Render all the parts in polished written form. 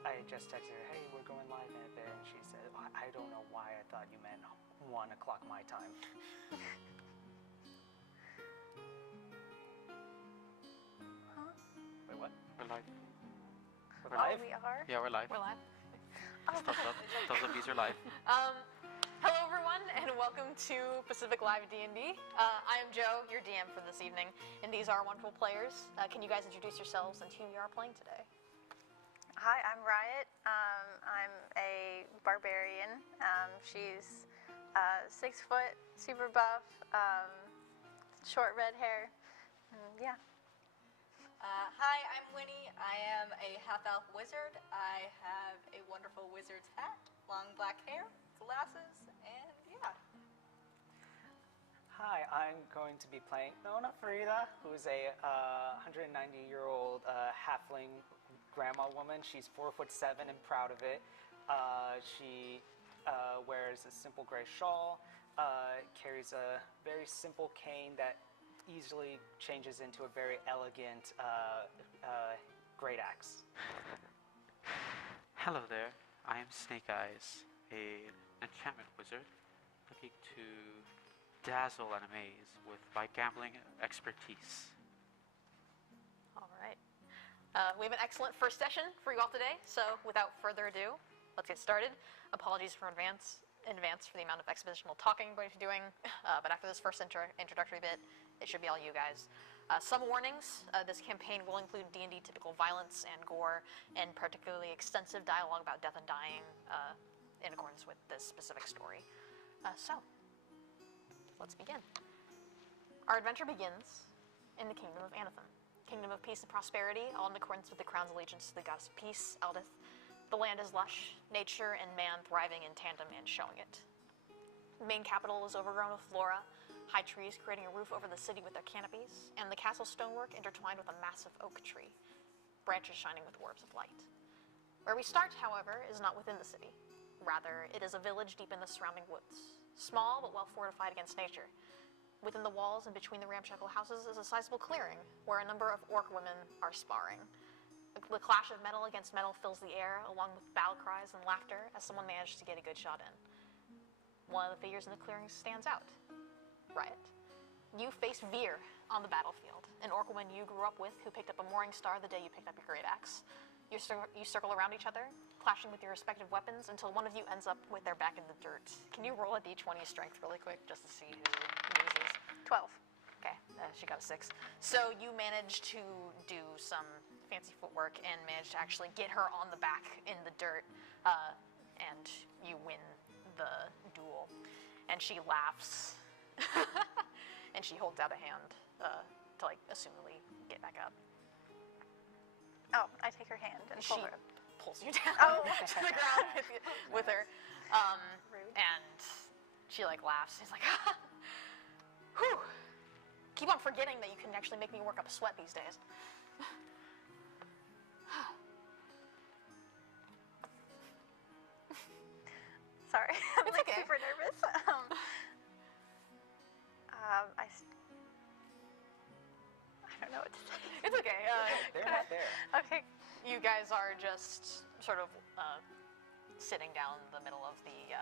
I just texted her, hey, we're going live in a bit, and she said, I don't know why I thought you meant 1 o'clock my time. Huh? Wait, what? We're live. We're live? Oh, we are? Yeah, we're live. We're live. Oh, Thumbs up. Thumbs up. These are live. Hello, everyone, and welcome to Pacific Live D&D. I am Joe, your DM for this evening, and these are our wonderful players. Can you guys introduce yourselves and who you are playing today? Hi, I'm Riot. I'm a barbarian. She's 6 foot, super buff, short red hair. Yeah. Hi, I'm Winnie. I am a half-elf wizard. I have a wonderful wizard's hat, long black hair, glasses, and yeah. Hi, I'm going to be playing Nona Farida, who's a 190-year-old halfling grandma woman. She's 4'7" and proud of it. She wears a simple gray shawl, carries a very simple cane that easily changes into a very elegant great axe. Hello there. I am Snake Eyes, an enchantment wizard looking to dazzle and amaze with my gambling expertise. All right. We have an excellent first session for you all today, so without further ado, let's get started. Apologies in advance for the amount of expositional talking I'm going to be doing, but after this first introductory bit, it should be all you guys. Some warnings. This campaign will include D&D typical violence and gore, and particularly extensive dialogue about death and dying in accordance with this specific story. So, let's begin. Our adventure begins in the Kingdom of Anathem. Kingdom of peace and prosperity, all in accordance with the crown's allegiance to the goddess of peace, Eldith. The land is lush, nature and man thriving in tandem and showing it. The main capital is overgrown with flora, high trees creating a roof over the city with their canopies, and the castle stonework intertwined with a massive oak tree, branches shining with orbs of light. Where we start, however, is not within the city. Rather, it is a village deep in the surrounding woods, small but well fortified against nature. Within the walls and between the ramshackle houses is a sizable clearing, where a number of orc women are sparring. The clash of metal against metal fills the air, along with battle cries and laughter as someone manages to get a good shot in. One of the figures in the clearing stands out. Riot. You face Veer on the battlefield, an orc woman you grew up with who picked up a Morning Star the day you picked up your great axe. You circle around each other, clashing with your respective weapons until one of you ends up with their back in the dirt. Can you roll a d20 strength really quick just to see who loses? 12. Okay, she got a 6. So you managed to do some fancy footwork and managed to actually get her on the back in the dirt, and you win the duel. And she laughs, and she holds out a hand to, like, assumedly get back up. Oh, I take her hand and pull She her. pulls you down Oh. to the ground with her, Rude. and she, like, laughs. She's like, whew. Keep on forgetting that you can actually make me work up a sweat these days. Sorry, I'm It's like okay. super nervous. I don't know what to say. It's okay. They're not there. Okay. You guys are just sort of sitting down the middle of the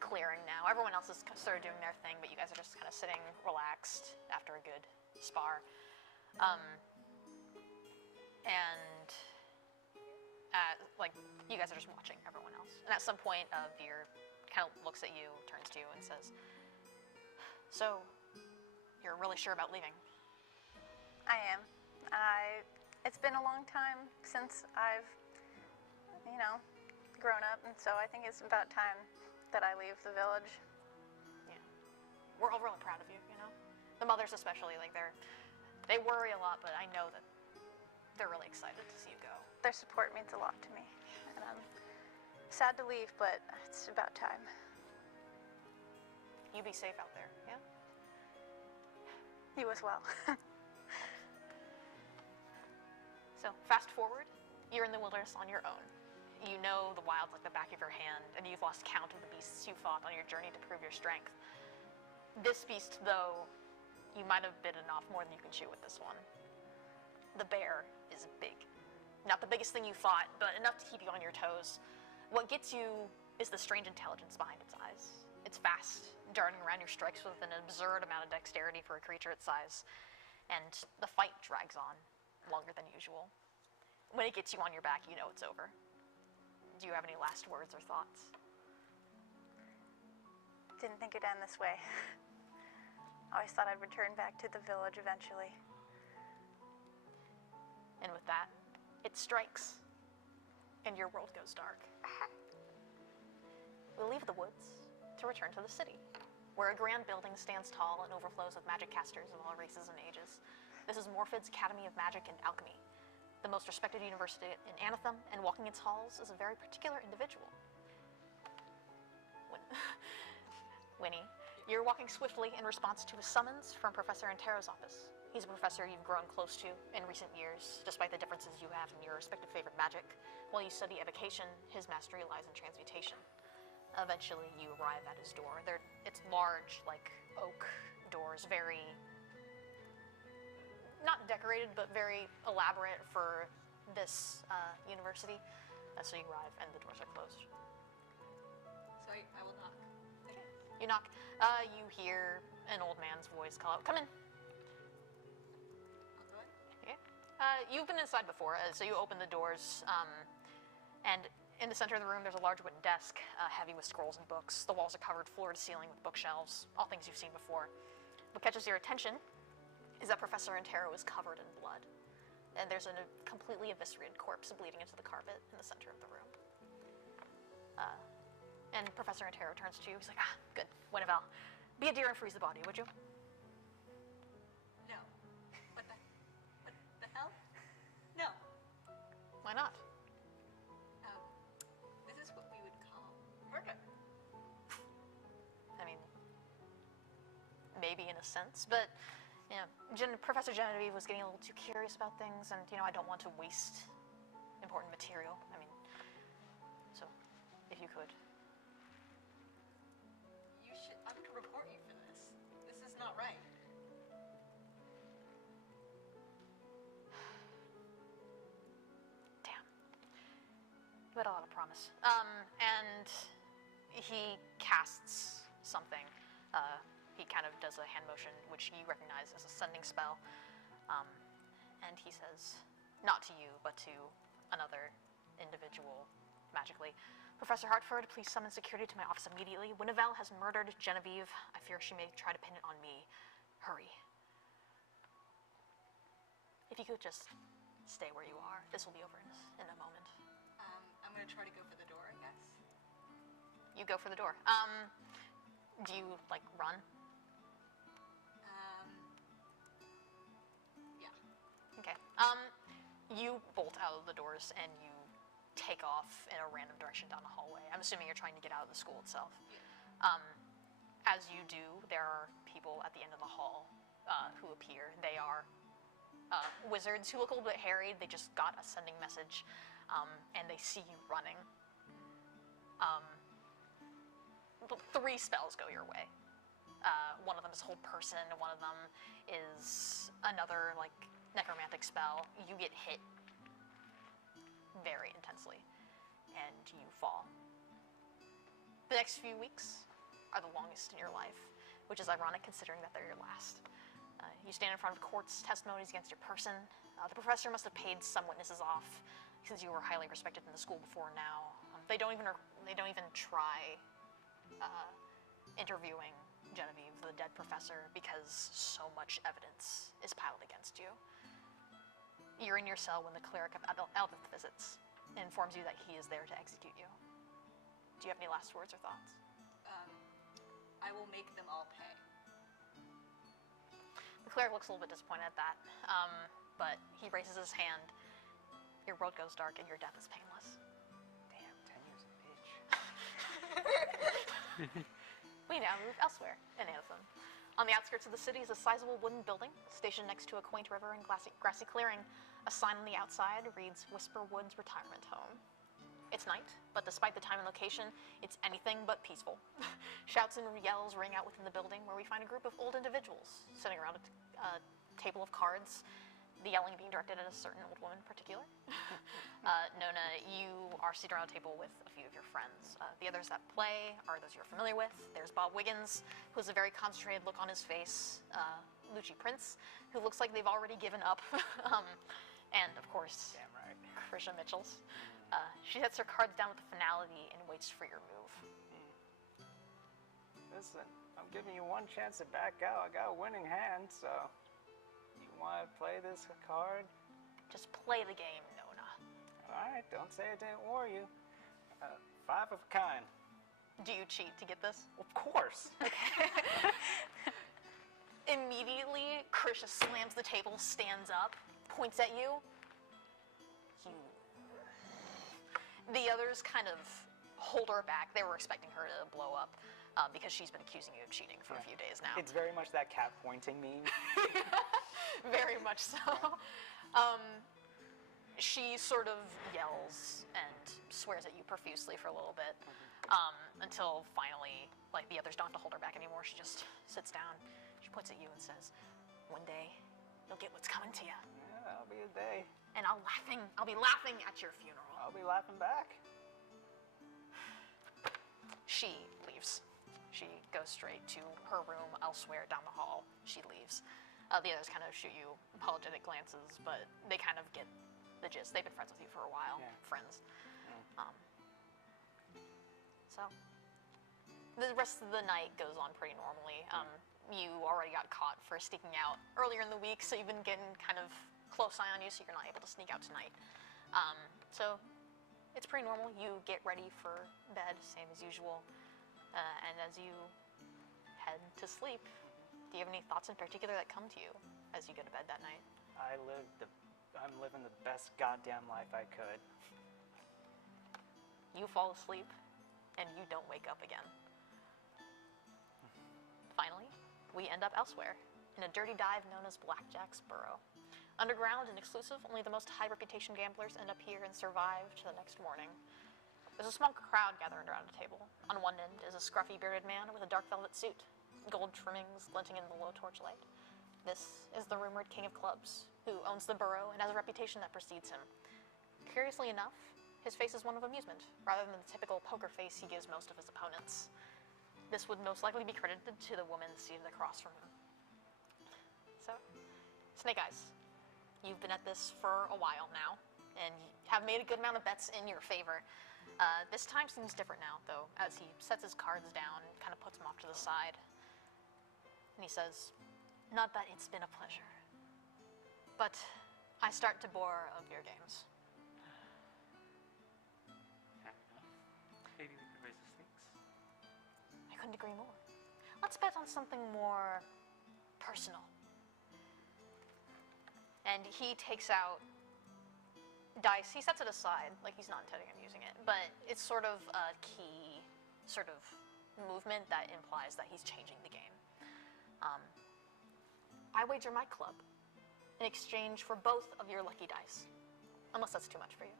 clearing now. Everyone else is sort of doing their thing, but you guys are just kind of sitting relaxed after a good spar. Like, you guys are just watching everyone else. And at some point, Veer kind of looks at you, turns to you, and says, so, you're really sure about leaving? I am. It's been a long time since I've, grown up, and so I think it's about time that I leave the village. Yeah. We're all really proud of you, you know? The mothers especially, like, they worry a lot, but I know that they're really excited to see you go. Their support means a lot to me, and I'm sad to leave, but it's about time. You be safe out there, yeah? You as well. So, fast forward, you're in the wilderness on your own. You know the wilds like the back of your hand, and you've lost count of the beasts you fought on your journey to prove your strength. This beast, though, you might have bitten off more than you can chew with this one. The bear is big, Not the biggest thing you fought, but enough to keep you on your toes. What gets you is the strange intelligence behind its eyes. It's fast, darting around your strikes with an absurd amount of dexterity for a creature its size. And the fight drags on longer than usual. When it gets you on your back, you know it's over. Do you have any last words or thoughts? Didn't think it'd end this way. Always thought I'd return back to the village eventually. And with that, it strikes, and your world goes dark. We leave the woods to return to the city, where a grand building stands tall and overflows with magic casters of all races and ages. This is Morfid's Academy of Magic and Alchemy, the most respected university in Anathem, and walking its halls is a very particular individual. Winnie, you're walking swiftly in response to a summons from Professor Antero's office. He's a professor you've grown close to in recent years, despite the differences you have in your respective favorite magic. While you study evocation, his mastery lies in transmutation. Eventually, you arrive at his door. It's large, like oak doors, very, not decorated, but very elaborate for this university. So you arrive, and the doors are closed. So I will knock. You knock. You hear an old man's voice call out, "Come in." I'll go in. Okay. You've been inside before, so you open the doors, and in the center of the room, there's a large wooden desk, heavy with scrolls and books. The walls are covered floor to ceiling with bookshelves, all things you've seen before. What catches your attention is that Professor Antero is covered in blood, and there's a completely eviscerated corpse bleeding into the carpet in the center of the room. And Professor Antero turns to you. He's like, good. Winnevel, be a dear and freeze the body, would you? No. What the hell? No. Why not? This is what we would call murder. I mean, maybe in a sense, but you know, Professor Genevieve was getting a little too curious about things, and you know, I don't want to waste important material. I mean, so if you could. I'm going to report you for this. This is not right. Damn. You had a lot of promise. And he casts something. He kind of does a hand motion, which you recognize as a sending spell. And he says, not to you, but to another individual magically. Professor Hartford, please summon security to my office immediately. Winnevel has murdered Genevieve. I fear she may try to pin it on me. Hurry. If you could just stay where you are. This will be over in a moment. I'm going to try to go for the door, I guess. You go for the door. Do you, like, run? Yeah. Okay. You bolt out of the doors and you take off in a random direction down the hallway. I'm assuming you're trying to get out of the school itself. As you do, there are people at the end of the hall who appear. They are wizards who look a little bit harried. They just got a sending message, and they see you running. 3 spells go your way. One of them is hold person, and one of them is another like necromantic spell. You get hit very intensely, and you fall. The next few weeks are the longest in your life, which is ironic considering that they're your last. You stand in front of court's testimonies against your person. The professor must have paid some witnesses off since you were highly respected in the school before now. They don't even try interviewing Genevieve, the dead professor, because so much evidence is piled against you. You're in your cell when the cleric of Elvith visits and informs you that he is there to execute you. Do you have any last words or thoughts? I will make them all pay. The cleric looks a little bit disappointed at that, but he raises his hand. Your world goes dark and your death is painless. Damn, 10 years a bitch. We now move elsewhere in Anthem. On the outskirts of the city is a sizable wooden building stationed next to a quaint river and grassy clearing. A sign on the outside reads Whisper Woods Retirement Home. It's night, but despite the time and location, it's anything but peaceful. Shouts and yells ring out within the building, where we find a group of old individuals sitting around a table of cards. the yelling being directed at a certain old woman in particular. Nona, you are seated around a table with a few of your friends. The others that play are those you're familiar with. There's Bob Wiggins, who has a very concentrated look on his face. Lucci Prince, who looks like they've already given up. And, of course, Damn right. Krisha Mitchells. She sets her cards down with finality and waits for your move. Listen, I'm giving you one chance to back out. I got a winning hand, so you want to play this card? Just play the game, Nona. All right, don't say I didn't warn you. 5 of a kind. Do you cheat to get this? Of course. Immediately, Krisha slams the table, stands up, points at you. The others kind of hold her back. They were expecting her to blow up because she's been accusing you of cheating for a few days now. It's very much that cat pointing meme. Very much so. She sort of yells and swears at you profusely for a little bit until finally, like, the others don't have to hold her back anymore. She just sits down. She points at you and says, "One day, you'll get what's coming to you. Yeah, that'll be a day. And I'll be laughing at your funeral." I'll be laughing back. She leaves. She goes straight to her room elsewhere down the hall. She leaves. The others kind of shoot you apologetic glances, but they kind of get the gist. They've been friends with you for a while. Yeah. Friends. So, the rest of the night goes on pretty normally. You already got caught for sneaking out earlier in the week, so you've been getting kind of close eye on you, so you're not able to sneak out tonight. So, it's pretty normal. You get ready for bed, same as usual. And as you head to sleep, do you have any thoughts in particular that come to you as you go to bed that night? I'm living the best goddamn life I could. You fall asleep, and you don't wake up again. Finally, we end up elsewhere, in a dirty dive known as Blackjack's Burrow. Underground and exclusive, only the most high-reputation gamblers end up here and survive to the next morning. There's a small crowd gathering around a table. On one end is a scruffy bearded man with a dark velvet suit, gold trimmings glinting in the low torchlight. This is the rumored king of clubs, who owns the burrow and has a reputation that precedes him. Curiously enough, his face is one of amusement, rather than the typical poker face he gives most of his opponents. This would most likely be credited to the woman seated across from him. So, Snake Eyes, you've been at this for a while now, and have made a good amount of bets in your favor. This time seems different now, though, as he sets his cards down and kind of puts them off to the side. And he says, "Not that it's been a pleasure, but I start to bore of your games." Fair enough. Maybe we can raise the stakes. I couldn't agree more. Let's bet on something more personal. And he takes out dice. He sets it aside, like he's not intending on using it, but it's sort of a key sort of movement that implies that he's changing the game. I wager my club in exchange for both of your lucky dice, unless that's too much for you.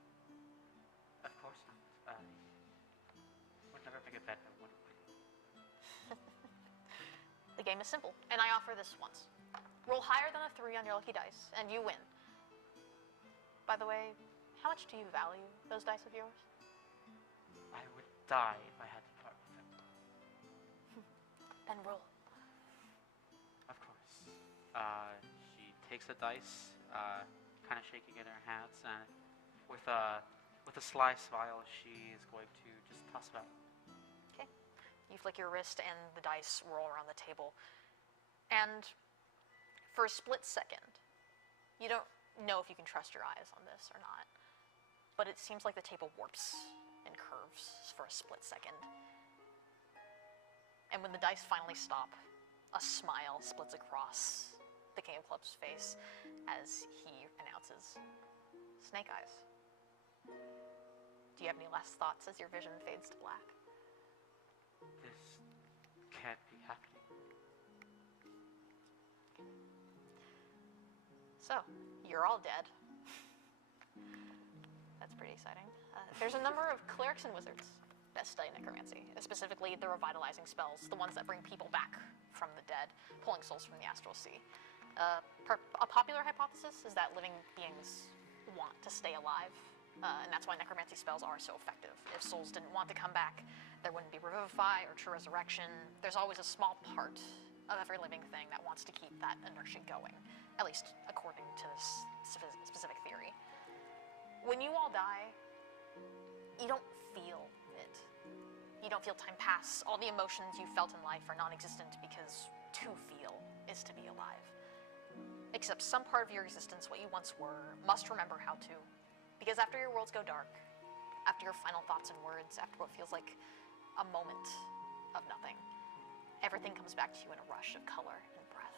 Of course not. Would never make a bet I wouldn't win. The game is simple, and I offer this once. Roll higher than a 3 on your lucky dice, and you win. By the way, how much do you value those dice of yours? I would die if I had to part with them. Then roll. Of course. She takes the dice, kind of shaking it in her hands, and with a sly smile, she is going to just toss it out. Okay. You flick your wrist, and the dice roll around the table. And for a split second, you don't know if you can trust your eyes on this or not, but it seems like the table warps and curves for a split second. And when the dice finally stop, a smile splits across the King of Clubs' face as he announces, "Snake Eyes." Do you have any last thoughts as your vision fades to black? This can't be happening. So, you're all dead. That's pretty exciting. There's a number of clerics and wizards that study necromancy, specifically the revitalizing spells, the ones that bring people back from the dead, pulling souls from the astral sea. A popular hypothesis is that living beings want to stay alive, and that's why necromancy spells are so effective. If souls didn't want to come back, there wouldn't be revivify or true resurrection. There's always a small part of every living thing that wants to keep that inertia going, at least according to this specific theory. When you all die, you don't feel it. You don't feel time pass. All the emotions you felt in life are non-existent because to feel is to be alive. Except some part of your existence, what you once were, must remember how to. Because after your worlds go dark, after your final thoughts and words, after what feels like a moment of nothing, everything comes back to you in a rush of color and breath.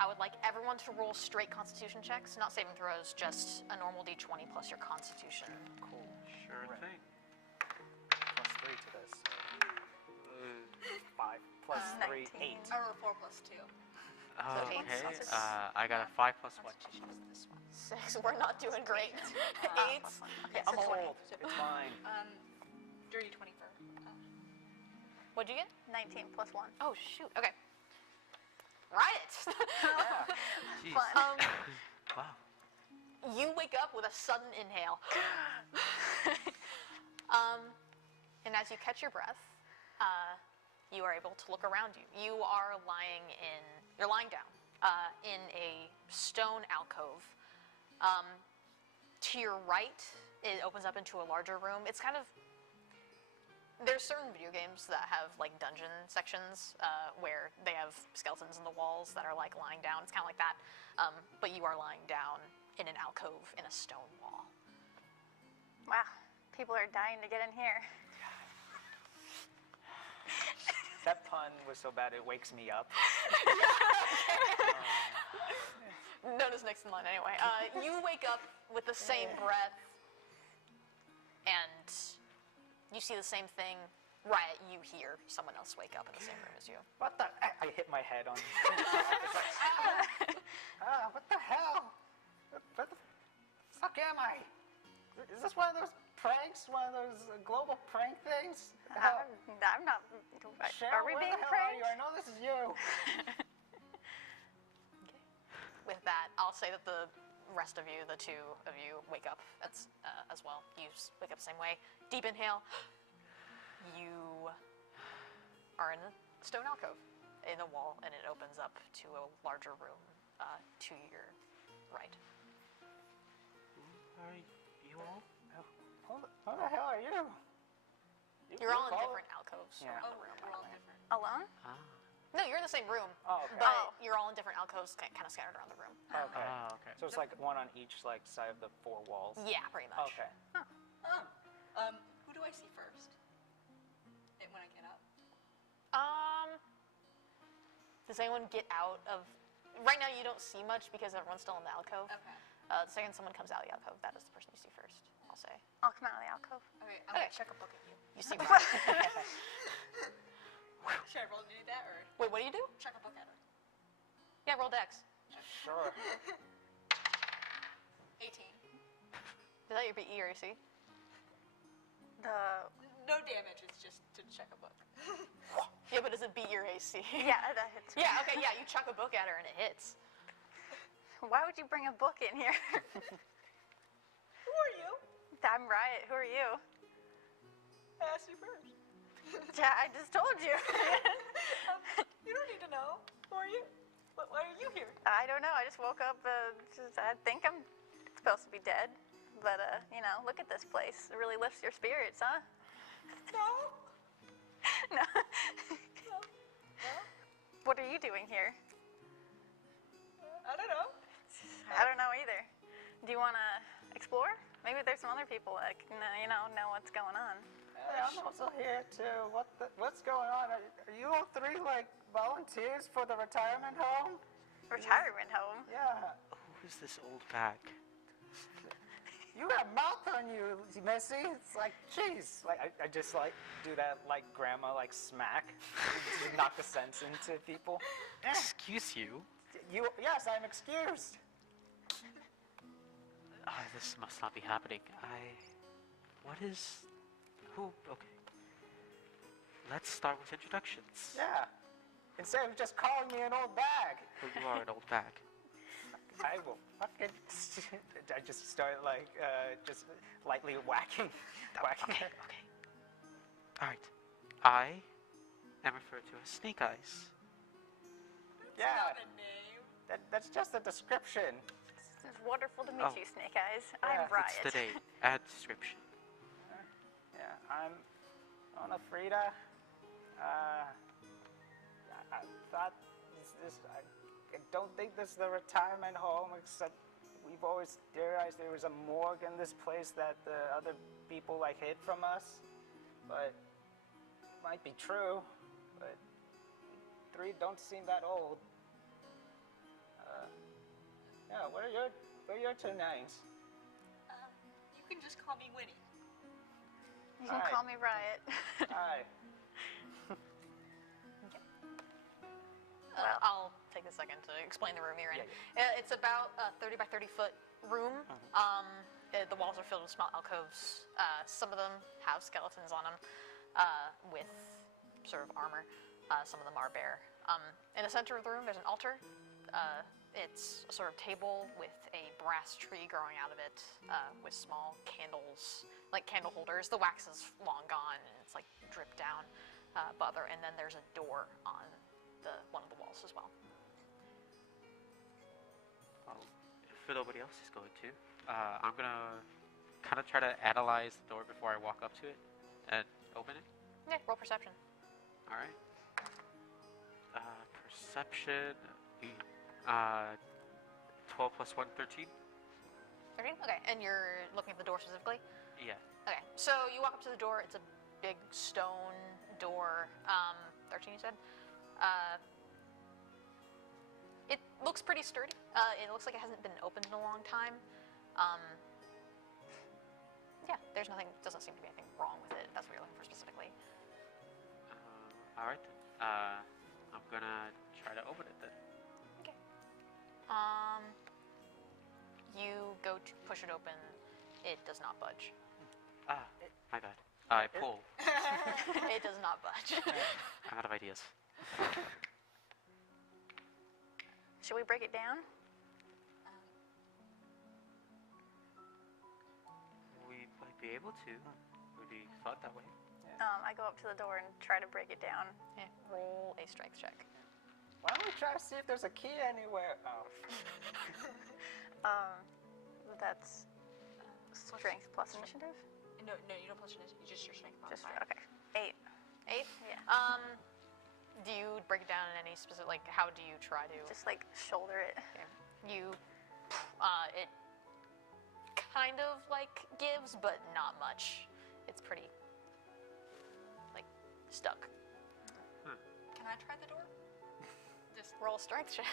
I would like everyone to roll straight constitution checks, not saving throws, just a normal d20 plus your constitution. Cool. Sure Right. thing. Plus 3 to this. So 5 plus 3, 19. 8. I rolled 4 plus 2. eight Okay. sausage. I got a 5 plus what? This one. 6. We're not doing great. 8. Okay, I'm so 20. old. It's fine. Dirty 20 for. What'd you get? 19 plus 1. Oh, shoot. Okay. Riot! Yeah. Jeez. Fun. Wow. You wake up with a sudden inhale. And as you catch your breath, you are able to look around you. You're lying down in a stone alcove. To your right, it opens up into a larger room. It's kind of, there's certain video games that have like dungeon sections where they have skeletons in the walls that are like lying down. It's kind of like that, but you are lying down in an alcove in a stone wall. Wow. People are dying to get in here. That pun was so bad it wakes me up. Notice next in line anyway. You wake up with the same breath, and you see the same thing. Riot, you hear someone else wake up in the same room as you. What the? I hit my head on. What the hell? What the fuck am I? Is this one of those pranks? One of those global prank things? I'm not. Cheryl, Are we where being the hell pranked? are you? I know this is you. With that, I'll say that the rest of you, the two of you, wake up as well. You wake up the same way. Deep inhale. You are in a stone alcove in the wall, and it opens up to a larger room to your right. Are you all? Who the hell are you? You're all in call- different alcoves Yeah. around Oh, the room. we're all different. Alone? No, you're in the same room, Oh, okay. but Oh. you're all in different alcoves, kind of scattered around the room. Okay. Okay. So it's like one on each like side of the 4 walls. Yeah, pretty much. Okay. Who do I see first? When I get up? Does anyone get out of? Right now, you don't see much because everyone's still in the alcove. Okay. The second someone comes out of the alcove, that is the person you see first. I'll say. I'll come out of the alcove. Okay, I'm Okay. gonna check a book at you. You see Riot. Should I roll to do that or Wait, what do you do? check a book at her? Yeah, roll dex. Sure. 18. Is that your BE or AC? No damage, it's just to check a book. Yeah, but does it beat your AC? Yeah, that hits. Yeah, okay, yeah, you chuck a book at her and it hits. Why would you bring a book in here? Who are you? I'm Riot. Who are you? I asked you first. Yeah, I just told you. You don't need to know. Who are you? Why are you here? I don't know. I just woke up. I think I'm supposed to be dead. But, look at this place. It really lifts your spirits, huh? No. No. No. What are you doing here? I don't know. I don't know either. Do you want to explore? Maybe there's some other people that can, know what's going on. Hey, I'm also here too. What's going on? Are you all 3 like volunteers for the retirement home? Retirement home. Yeah. Who's this old bag? You got mouth on you, Missy. It's like, jeez. Like I just like do that like grandma like smack, to knock the sense into people. Excuse you? Yes, I'm excused. This must not be happening. Who? Okay. Let's start with introductions. Yeah. Instead of just calling me an old bag. Well, you are an old bag. I will fucking. I just start like just lightly whacking. Okay. All right. I am referred to as Snake Eyes. Yeah, Not a name. that's just a description. It's wonderful to meet Oh. you, Snake Eyes. Yeah, I'm it's Riot. It's the name. Add description. Yeah, I'm Ona Frida. I thought I don't think this is the retirement home, except we've always theorized there was a morgue in this place that the other people like hid from us. But it might be true. But 3 don't seem that old. Yeah, what are your 2 names? You can just call me Winnie. You can Alright. call me Riot. Hi. I'll take a second to explain the room you're in. It's about a 30 by 30 foot room. The walls are filled with small alcoves. Some of them have skeletons on them with sort of armor. Some of them are bare. In the center of the room, there's an altar. It's a sort of table with a brass tree growing out of it with small candles, like candle holders. The wax is long gone and it's like dripped down. And then there's a door on one of the walls as well. Well, if nobody else is going to, I'm gonna kind of try to analyze the door before I walk up to it and open it. Yeah, roll perception. All right. Perception. 12 plus 1, 13. 13? Okay, and you're looking at the door specifically? Yeah. Okay, so you walk up to the door. It's a big stone door. 13, you said? It looks pretty sturdy. It looks like it hasn't been opened in a long time. Yeah, there's nothing, doesn't seem to be anything wrong with it. That's what you're looking for specifically. All right. I'm gonna try to open it then. Okay. You go to push it open. It does not budge. My bad. I pull. It does not budge. I'm out of ideas. Should we break it down? We might be able to. Would be thought that way. I go up to the door and try to break it down. Yeah, roll a strength check. Why don't we try to see if there's a key anywhere? Oh. That's strength plus initiative. No, you don't plus initiative. You just your strength Just modifier. okay. 8. 8? Yeah. Do you break it down in any specific, like, how do you try to? Just like shoulder it. Okay. It kind of, like, gives, but not much. It's pretty, like, stuck. Can I try the door? Just Roll a strength check.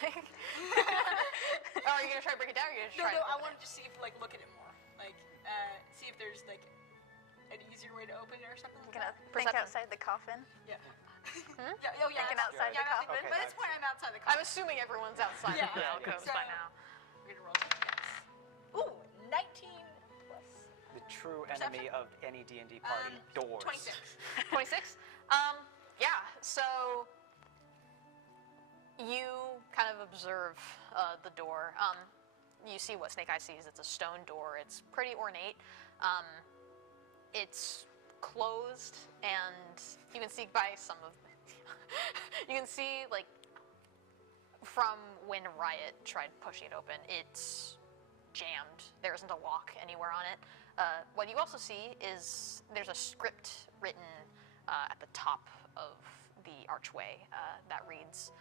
Oh, are you going to try to break it down, or are you going to no. try to I open wanted to see if look at it more, like see if there's like an easier way to open it or something. I'm Like gonna that. think Perception. outside the coffin. Yeah. Hmm? Yeah. Oh yeah. Thinking that's- outside the yeah, coffin. Okay, But it's when I'm outside the I'm coffin. assuming everyone's outside Yeah, the yeah, alcoves so- by now. We're gonna roll some yes. Ooh, 19 plus The true Perception? enemy of any D&D party, doors. 26. 26? Yeah, so you kind of observe the door. You see what Snake Eye sees. It's a stone door. It's pretty ornate. It's closed, and you can see by some of you can see, like, from when Riot tried pushing it open, it's jammed. There isn't a lock anywhere on it. What you also see is there's a script written at the top of the archway that reads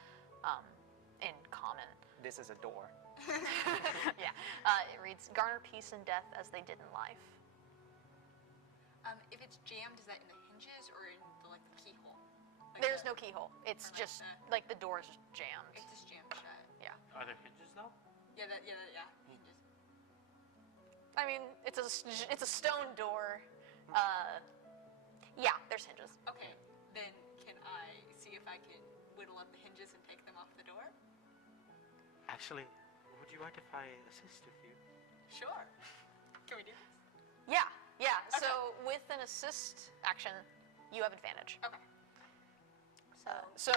in common. This is a door. Yeah, it reads, "Garner peace and death as they did in life." If it's jammed, is that in the hinges or in the keyhole? Like There's the- no keyhole. It's or like just the- like the door's jammed. It's just jammed shut. Are there hinges though? Yeah. Yeah. Hinges. I mean, it's a stone door. Yeah, there's hinges. Okay. Then can I see if I can whittle up the hinges and take them off the door? Actually, would you mind if I assist with you? Sure. Can we do this? Yeah. Okay. So with an assist action, you have advantage. Okay. So,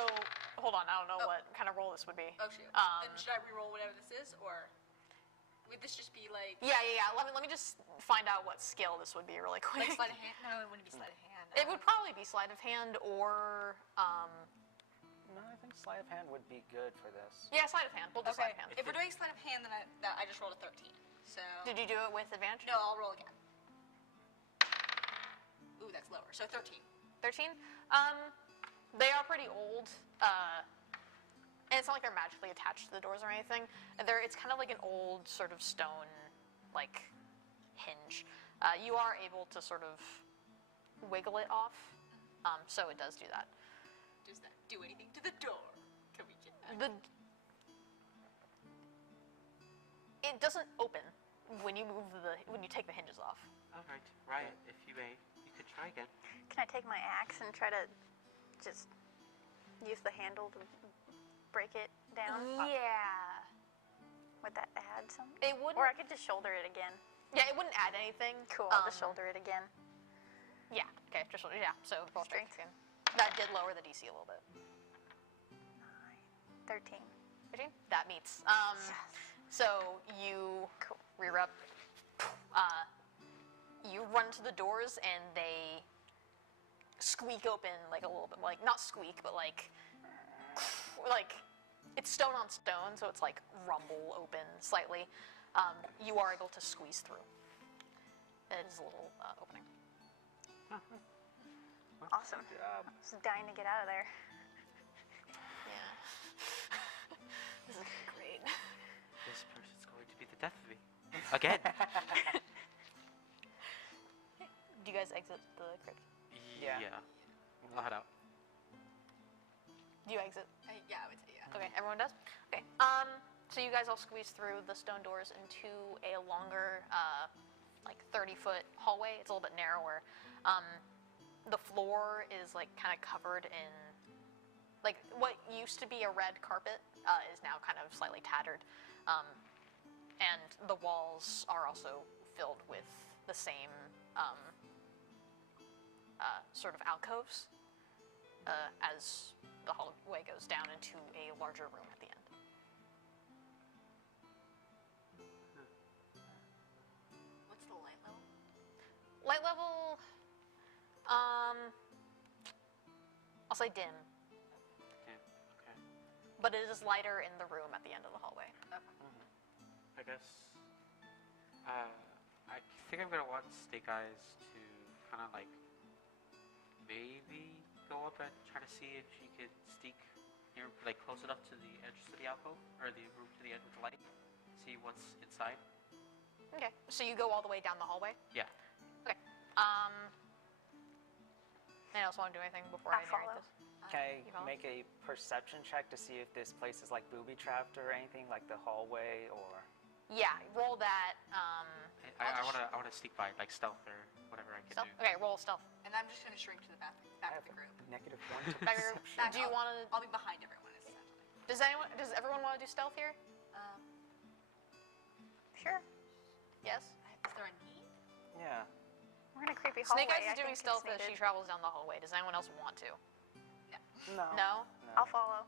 hold on. I don't know what kind of roll this would be. Oh shoot. Then should I re-roll whatever this is, or would this just be like Yeah. Let me just find out what skill this would be really quick. sleight of hand? No, it wouldn't be sleight of hand. It would probably be sleight of hand or No, I think sleight of hand would be good for this. yeah, sleight of hand. We'll do Okay. sleight of hand. If we're doing sleight of hand, then I just rolled a 13. So Did you do it with advantage? no, I'll roll again. Ooh, that's lower. So 13. 13. They are pretty old, and it's not like they're magically attached to the doors or anything. It's kind of like an old sort of stone, like hinge. You are able to sort of wiggle it off, so it does do that. Does that do anything to the door? Can we get It doesn't open when you take the hinges off. All right, Riot, if you may, you could try again. Can I take my axe and try to just use the handle to break it down? Yeah. Would that add something? It wouldn't. Or I could just shoulder it again. Yeah, it wouldn't add anything. Cool, I'll just shoulder it again. Yeah. Okay. Just yeah. So roll Strength. strength again. That did lower the DC a little bit. 13. 13? That meets. So you Cool. rear up. You run to the doors and they squeak open like a little bit, like not squeak, but like it's stone on stone, so it's like rumble open slightly. You are able to squeeze through. It is a little opening. Awesome. Good job. Just dying to get out of there. Yeah. This is great. This person's going to be the death of me. Again. Do you guys exit the crypt? Yeah. I'll head out. Do you exit? Yeah, I would say yeah. Okay, everyone does? Okay. So you guys all squeeze through the stone doors into a longer, like 30-foot hallway. It's a little bit narrower. The floor is like kind of covered in, like what used to be a red carpet is now kind of slightly tattered. And the walls are also filled with the same sort of alcoves as the hallway goes down into a larger room at the end. What's the light level? Light level, I'll say dim, Okay. but it is lighter in the room at the end of the hallway. I guess. I think I'm gonna want Snake Eyes to kind of like maybe go up and try to see if she could sneak near, like close enough to the edge of the alcove or the room to the edge with the light. See what's inside. Okay, so you go all the way down the hallway? Yeah. Okay. Anyone else want to do anything before I'll I narrate follow. this? Can I You follow? make a perception check to see if this place is like booby trapped or anything, like the hallway or? Yeah, roll that. I wanna sneak by, like stealth or whatever I can Stealth? do. Okay, roll stealth. And I'm just gonna shrink to the back I of have the group. -1 to Back here. perception. Do you want to? I'll be behind everyone essentially. Does everyone want to do stealth here? Sure. Yes. Is there a need? Yeah. We're in a creepy hallway. Snake Eyes I is doing think it's stealth as she needed. travels down the hallway. Does anyone else want to? No. No. I'll follow.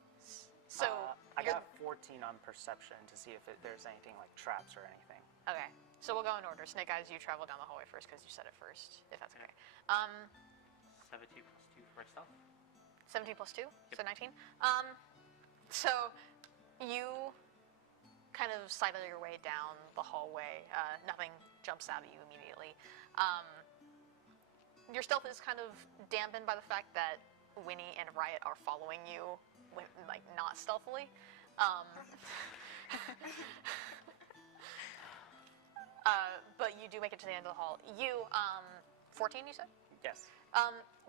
So I you're- got 14 on perception to see if there's anything like traps or anything. Okay. So we'll go in order. Snake Eyes, you travel down the hallway first because you said it first, if that's okay. 17 plus 2 for stealth. 17 plus 2, so Yep. 19. So you kind of sidle your way down the hallway. Nothing jumps out at you immediately. Your stealth is kind of dampened by the fact that Winnie and Riot are following you, like not stealthily. But you do make it to the end of the hall. You, 14, you said? Yes.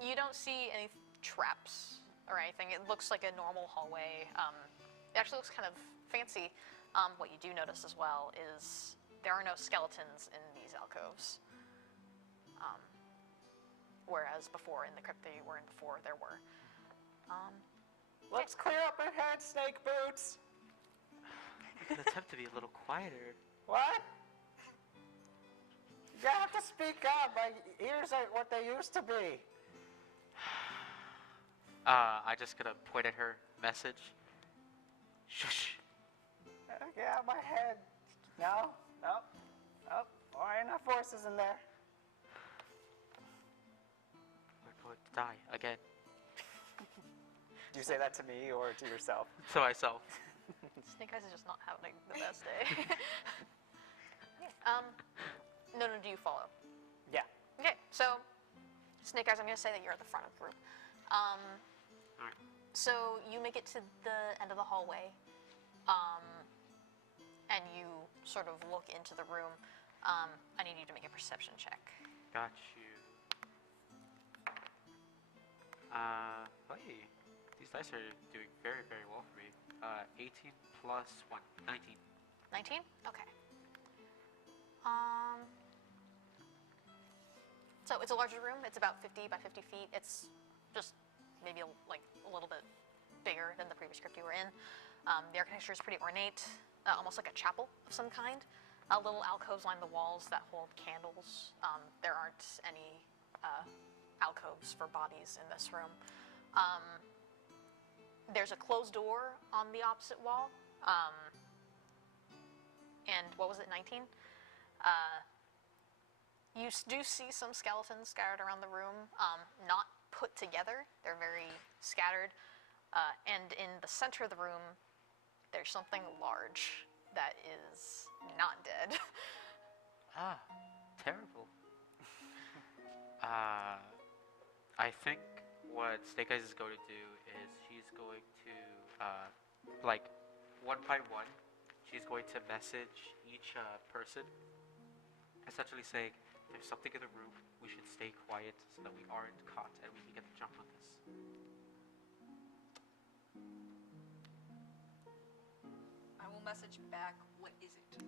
You don't see any traps or anything. It looks like a normal hallway. It actually looks kind of fancy. What you do notice as well is there are no skeletons in these alcoves. Whereas before, in the crypt that you were in before, there were. Let's clear up ahead, Snake Boots. We could attempt to be a little quieter. What? You have to speak up. My ears aren't what they used to be. I just gonna point at her message. Shush. Get out of my head. No. Nope. Nope. There ain't enough forces in there. We're going to die again. Do you say that to me or to yourself? To myself. Snake Eyes is just not having the best day. No, do you follow? Yeah. Okay, so Snake Eyes, I'm going to say that you're at the front of the group. Alright. So you make it to the end of the hallway, and you sort of look into the room. I need you to make a perception check. Got you. Hey, these dice are doing very, very well for me. 18 plus 1, 19. 19? Okay. So it's a larger room. It's about 50 by 50 feet. It's just maybe like a little bit bigger than the previous crypt you were in. The architecture is pretty ornate, almost like a chapel of some kind. Little alcoves line the walls that hold candles. There aren't any alcoves for bodies in this room. There's a closed door on the opposite wall. And what was it, 19? You do see some skeletons scattered around the room, not put together. They're very scattered. And in the center of the room, there's something large that is not dead. Ah, terrible. I think what Snake Eyes is going to do is she's going to, like, one by one, she's going to message each person, essentially saying, there's something in the room, we should stay quiet so that we aren't caught and we can get the jump on this. I will message back, what is it?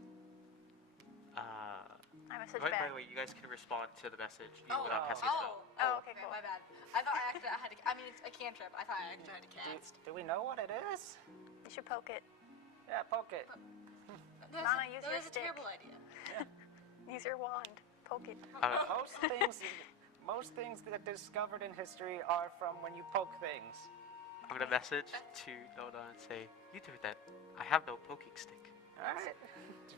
I message By back. the way, you guys can respond to the message Oh, without casting a spell. Oh, okay, cool. My bad. I thought I actually had to, I mean, it's a cantrip. I thought I actually had to cast. Do we know what it is? You should poke it. Yeah, poke it. Nana, use that your is a stick. terrible idea. Use your wand. Poke it. Most things that are discovered in history are from when you poke things. I'm going to message to Nona and say, you do that. I have no poking stick. All right.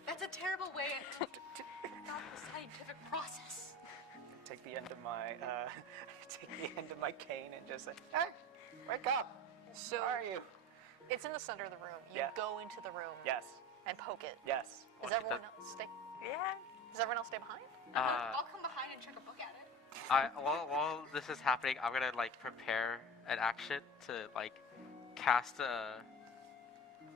That's a terrible way to not the scientific process. Take the end of my cane and just say, "Hey, wake up! So Where are you?" it's in the center of the room. You Yeah. go into the room Yes. and poke it. Yes. Does Okay, everyone that- else stay? Yeah. Does everyone else stay behind? I'll come behind and check a book at it. While this is happening, I'm gonna like prepare an action to like cast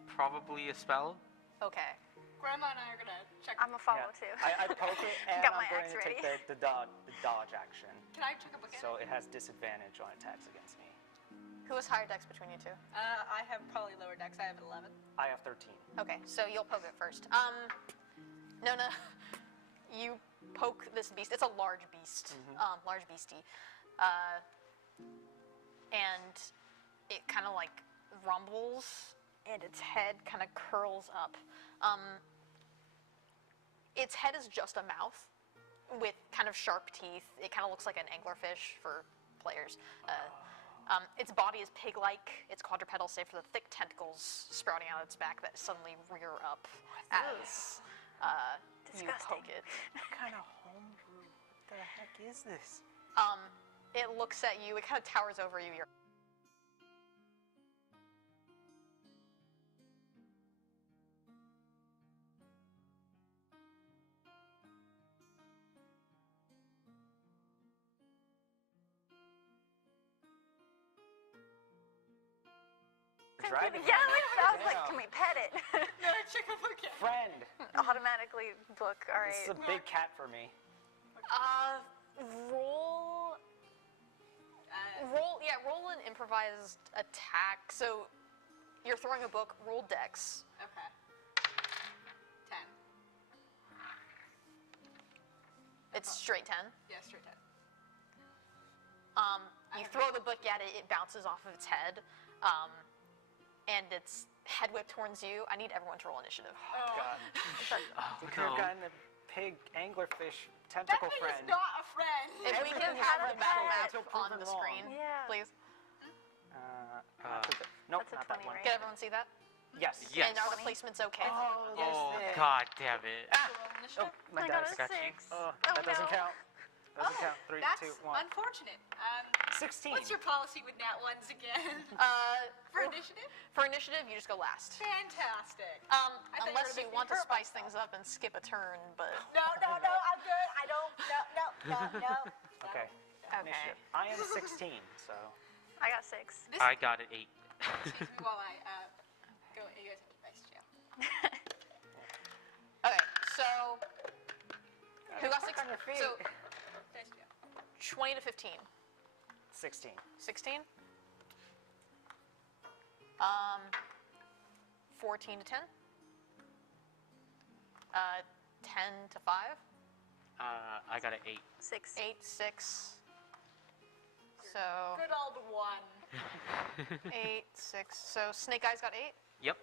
probably a spell. Okay. Grandma and I are gonna check. I'm a follow Yeah. too. I poke it and Got I'm my going axe to take ready. the dodge action. Can I check a book at So it? it has disadvantage on attacks against me. Who has higher dex between you two? I have probably lower decks. I have 11. I have 13. Okay, so you'll poke it first. Nona, you poke this beast. It's a large beast, large beastie, and it kind of like rumbles, and its head kind of curls up. Its head is just a mouth with kind of sharp teeth. It kind of looks like an anglerfish for players. Its body is pig-like. It's quadrupedal, save for the thick tentacles sprouting out of its back that suddenly rear up as you Disgusting. poke it. What kind of homebrew? What the heck is this? It looks at you. It kind of towers over you. You're Dragon. Yeah, I was like, Yeah. can we pet it? No, check a book at it. Friend. Automatically book. All This is right. a big cat for me. roll. Roll an improvised attack. So you're throwing a book. Roll dex. Okay. 10. It's straight 10. Yeah, straight 10. You throw the book at it. It bounces off of its head, and its head whip towards you. I need everyone to roll initiative. God. Oh, We could have no. gotten a pig anglerfish That tentacle thing friend. is not a friend. If we Everything can is have friend the battle until map on proven the wrong. screen, Yeah. please. Nope, That's a not that 20, one. right? Can everyone see that? Yes. Yes. And are the placements okay? Oh, there's Oh, the- god damn it. Oh, my I got dice. a got you. 6. Oh, Oh, that doesn't no. count. Doesn't count. 3, that's 2, 1. unfortunate. 16. What's your policy with nat ones again? For initiative? For initiative, you just go last. Fantastic. I thought you were Unless gonna you make me want to hurt spice myself. things up and skip a turn, but No, I'm good. I don't. No. Okay. okay. Initiative. I am 16, so. I got 6. This, I got an 8. excuse me while I go. You guys have to dice jail. Okay, so who got 6? on your feet. So Dice jail. 20 to 15. 16. 16. 14 to 10. 10 to 5. I got an 8. 6. 8, 6. So Good old 1. 8, 6. So Snake Eyes got 8. Yep.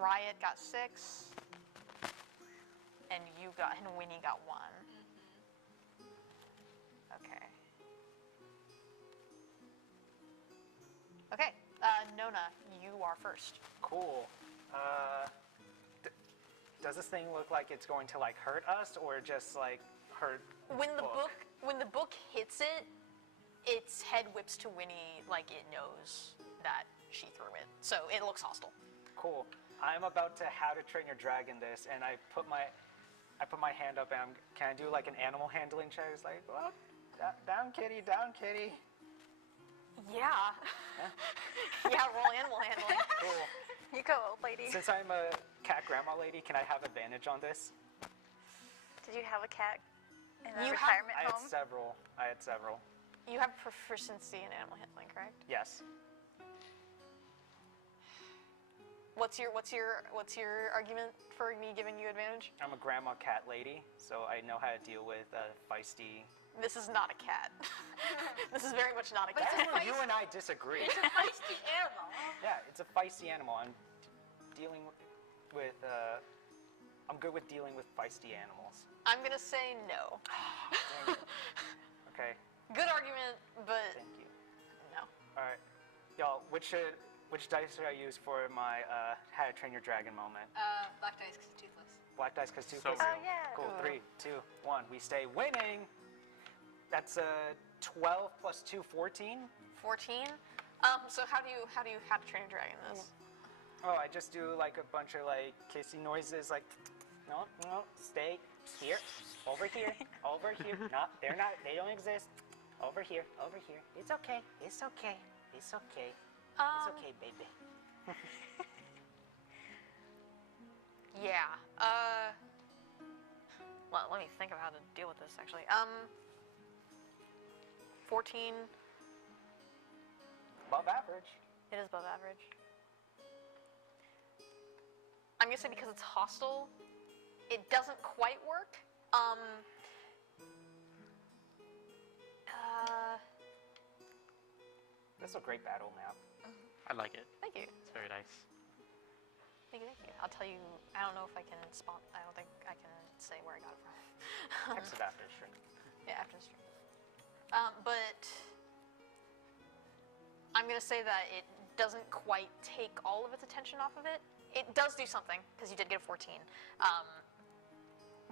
Riot got 6. And Winnie got 1. Okay. Okay. Nona, you are first. Cool. Does this thing look like it's going to like hurt us or just like hurt When the book hits it, its head whips to Winnie like it knows that she threw it. So it looks hostile. Cool. I'm about to How to Train Your Dragon this, and I put my hand up, and can I do like an animal handling check? It's like, well, down kitty, down kitty. Yeah. Yeah, roll animal handling. Cool. You go, old lady. Since I'm a cat grandma lady, can I have advantage on this? Did you have a cat in a You have- retirement I had home? several. You have proficiency in animal handling, correct? Yes. What's your argument for me giving you advantage? I'm a grandma cat lady, so I know how to deal with feisty. This is not a cat. This is very much not a That's cat. where you and I disagree. It's a feisty animal. Yeah, it's a feisty animal. I'm dealing with. I'm good with dealing with feisty animals. I'm gonna say no. Dang it. Okay, Good argument, but thank you. no. All right, y'all. Which dice should I use for my How to Train Your Dragon moment? Black dice because toothless. Black dice because two. So places. Oh, yeah. Cool. 3, 2, 1. We stay winning. That's 12 plus 2, 14. 14. So how do you train a dragon this? Oh, I just do like a bunch of like kissy noises, like no, stay here, over here, over here. No, they don't exist. Over here, over here. It's okay, it's okay, it's okay, it's okay, baby. Yeah. Well, let me think of how to deal with this actually. 14. Above average. It is above average. I'm gonna say because it's hostile, it doesn't quite work. This is a great battle map. I like it. Thank you. It's very nice. Thank you. I'll tell you. I don't know if I can spot. I don't think I can say where I got it from. Exit after stream. Yeah, after the stream. But I'm gonna say that it doesn't quite take all of its attention off of it. It does do something because you did get a 14.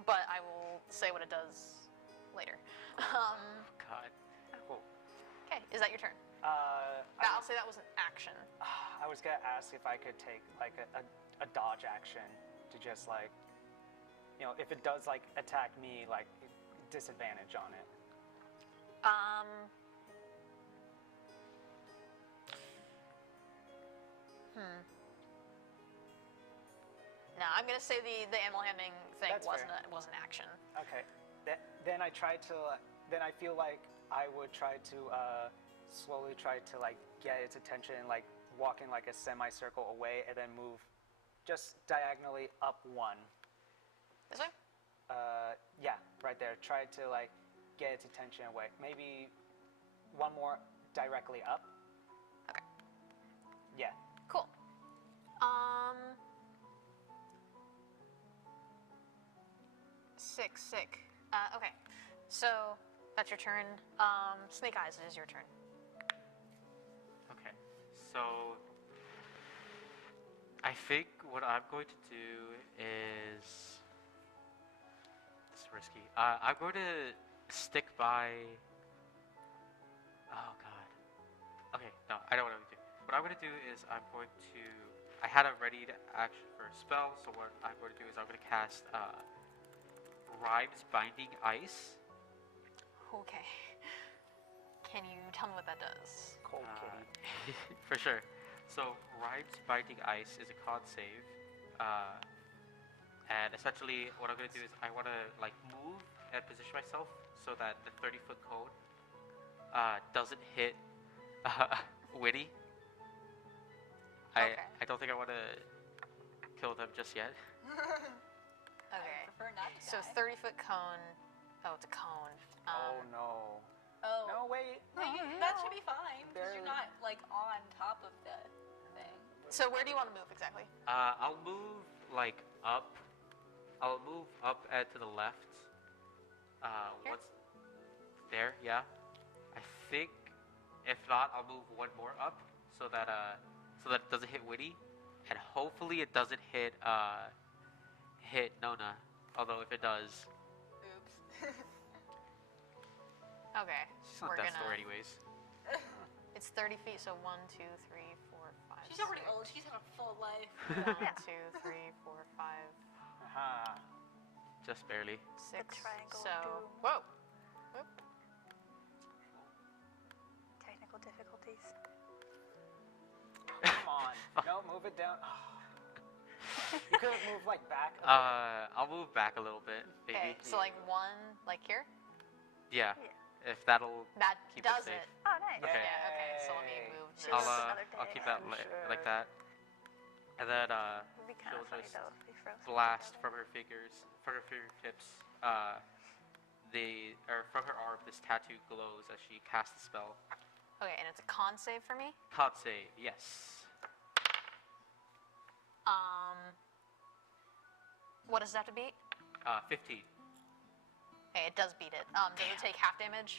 But I will say what it does later. God. Cool. Okay, is that your turn? I'll say that was an action. I was gonna ask if I could take like a dodge action to just like, you know, if it does like attack me, like disadvantage on it. No, I'm gonna say the animal handling thing That's wasn't fair. was an action. Okay. Then I try to. Then I feel like I would try to slowly try to like get its attention, like walk in like a semicircle away, and then move just diagonally up 1. This way? Yeah, right there. Try to like get its attention away. Maybe one more directly up. Okay. Yeah. Cool. Sick. Okay. So that's your turn. Snake Eyes, it is your turn. So I think what I'm going to do is this is risky. I'm going to stick by. Oh God. Okay, no, I know what I'm going to do. What I'm going to do is I'm going to. I had a ready action for a spell, so what I'm going to do is I'm going to cast Rhymes Binding Ice. Okay. Can you tell me what that does? Cold kitty. For sure. So Rhymes Binding Ice is a con save, and essentially what I'm gonna do is I want to like move and position myself so that the 30-foot cone doesn't hit Winnie. Okay. I don't think I want to kill them just yet. I Okay. prefer not to So die. 30-foot cone. Oh, it's a cone. Oh no. Oh. No, wait. No, that should be fine because you're Barely. not like on top of the thing. So where do you want to move exactly? I'll move like up. I'll move up and to the left. Here? Once there, yeah. I think if not, I'll move one more up so that it doesn't hit Winnie, and hopefully it doesn't hit Nona. Although if it does, Oops. Okay. she's not We're that gonna. store anyways. It's 30 feet, so 1, 2, 3, 4, 5. She's already old. She's had a full life. 1, Yeah. 2, 3, 4, 5, Aha. Just barely. 6. triangle of So, doom. whoa. Technical difficulties. Come on. No, move it down. You could have moved like back. I'll move back a little bit, Okay, maybe. so like 1, like here? Yeah. Yeah. If that'll That keep does it it. safe. Oh, nice. Okay. Yeah, okay, so let me Yay. move this. I'll, I'll another keep day. that Sure. like that, and then It'd be kind she'll of funny just though if we froze blast together. from her fingertips. From her arm, this tattoo glows as she casts the spell. Okay, and it's a con save for me. Con save, yes. What does it have to beat? 15. Okay, it does beat it. Does it take half damage?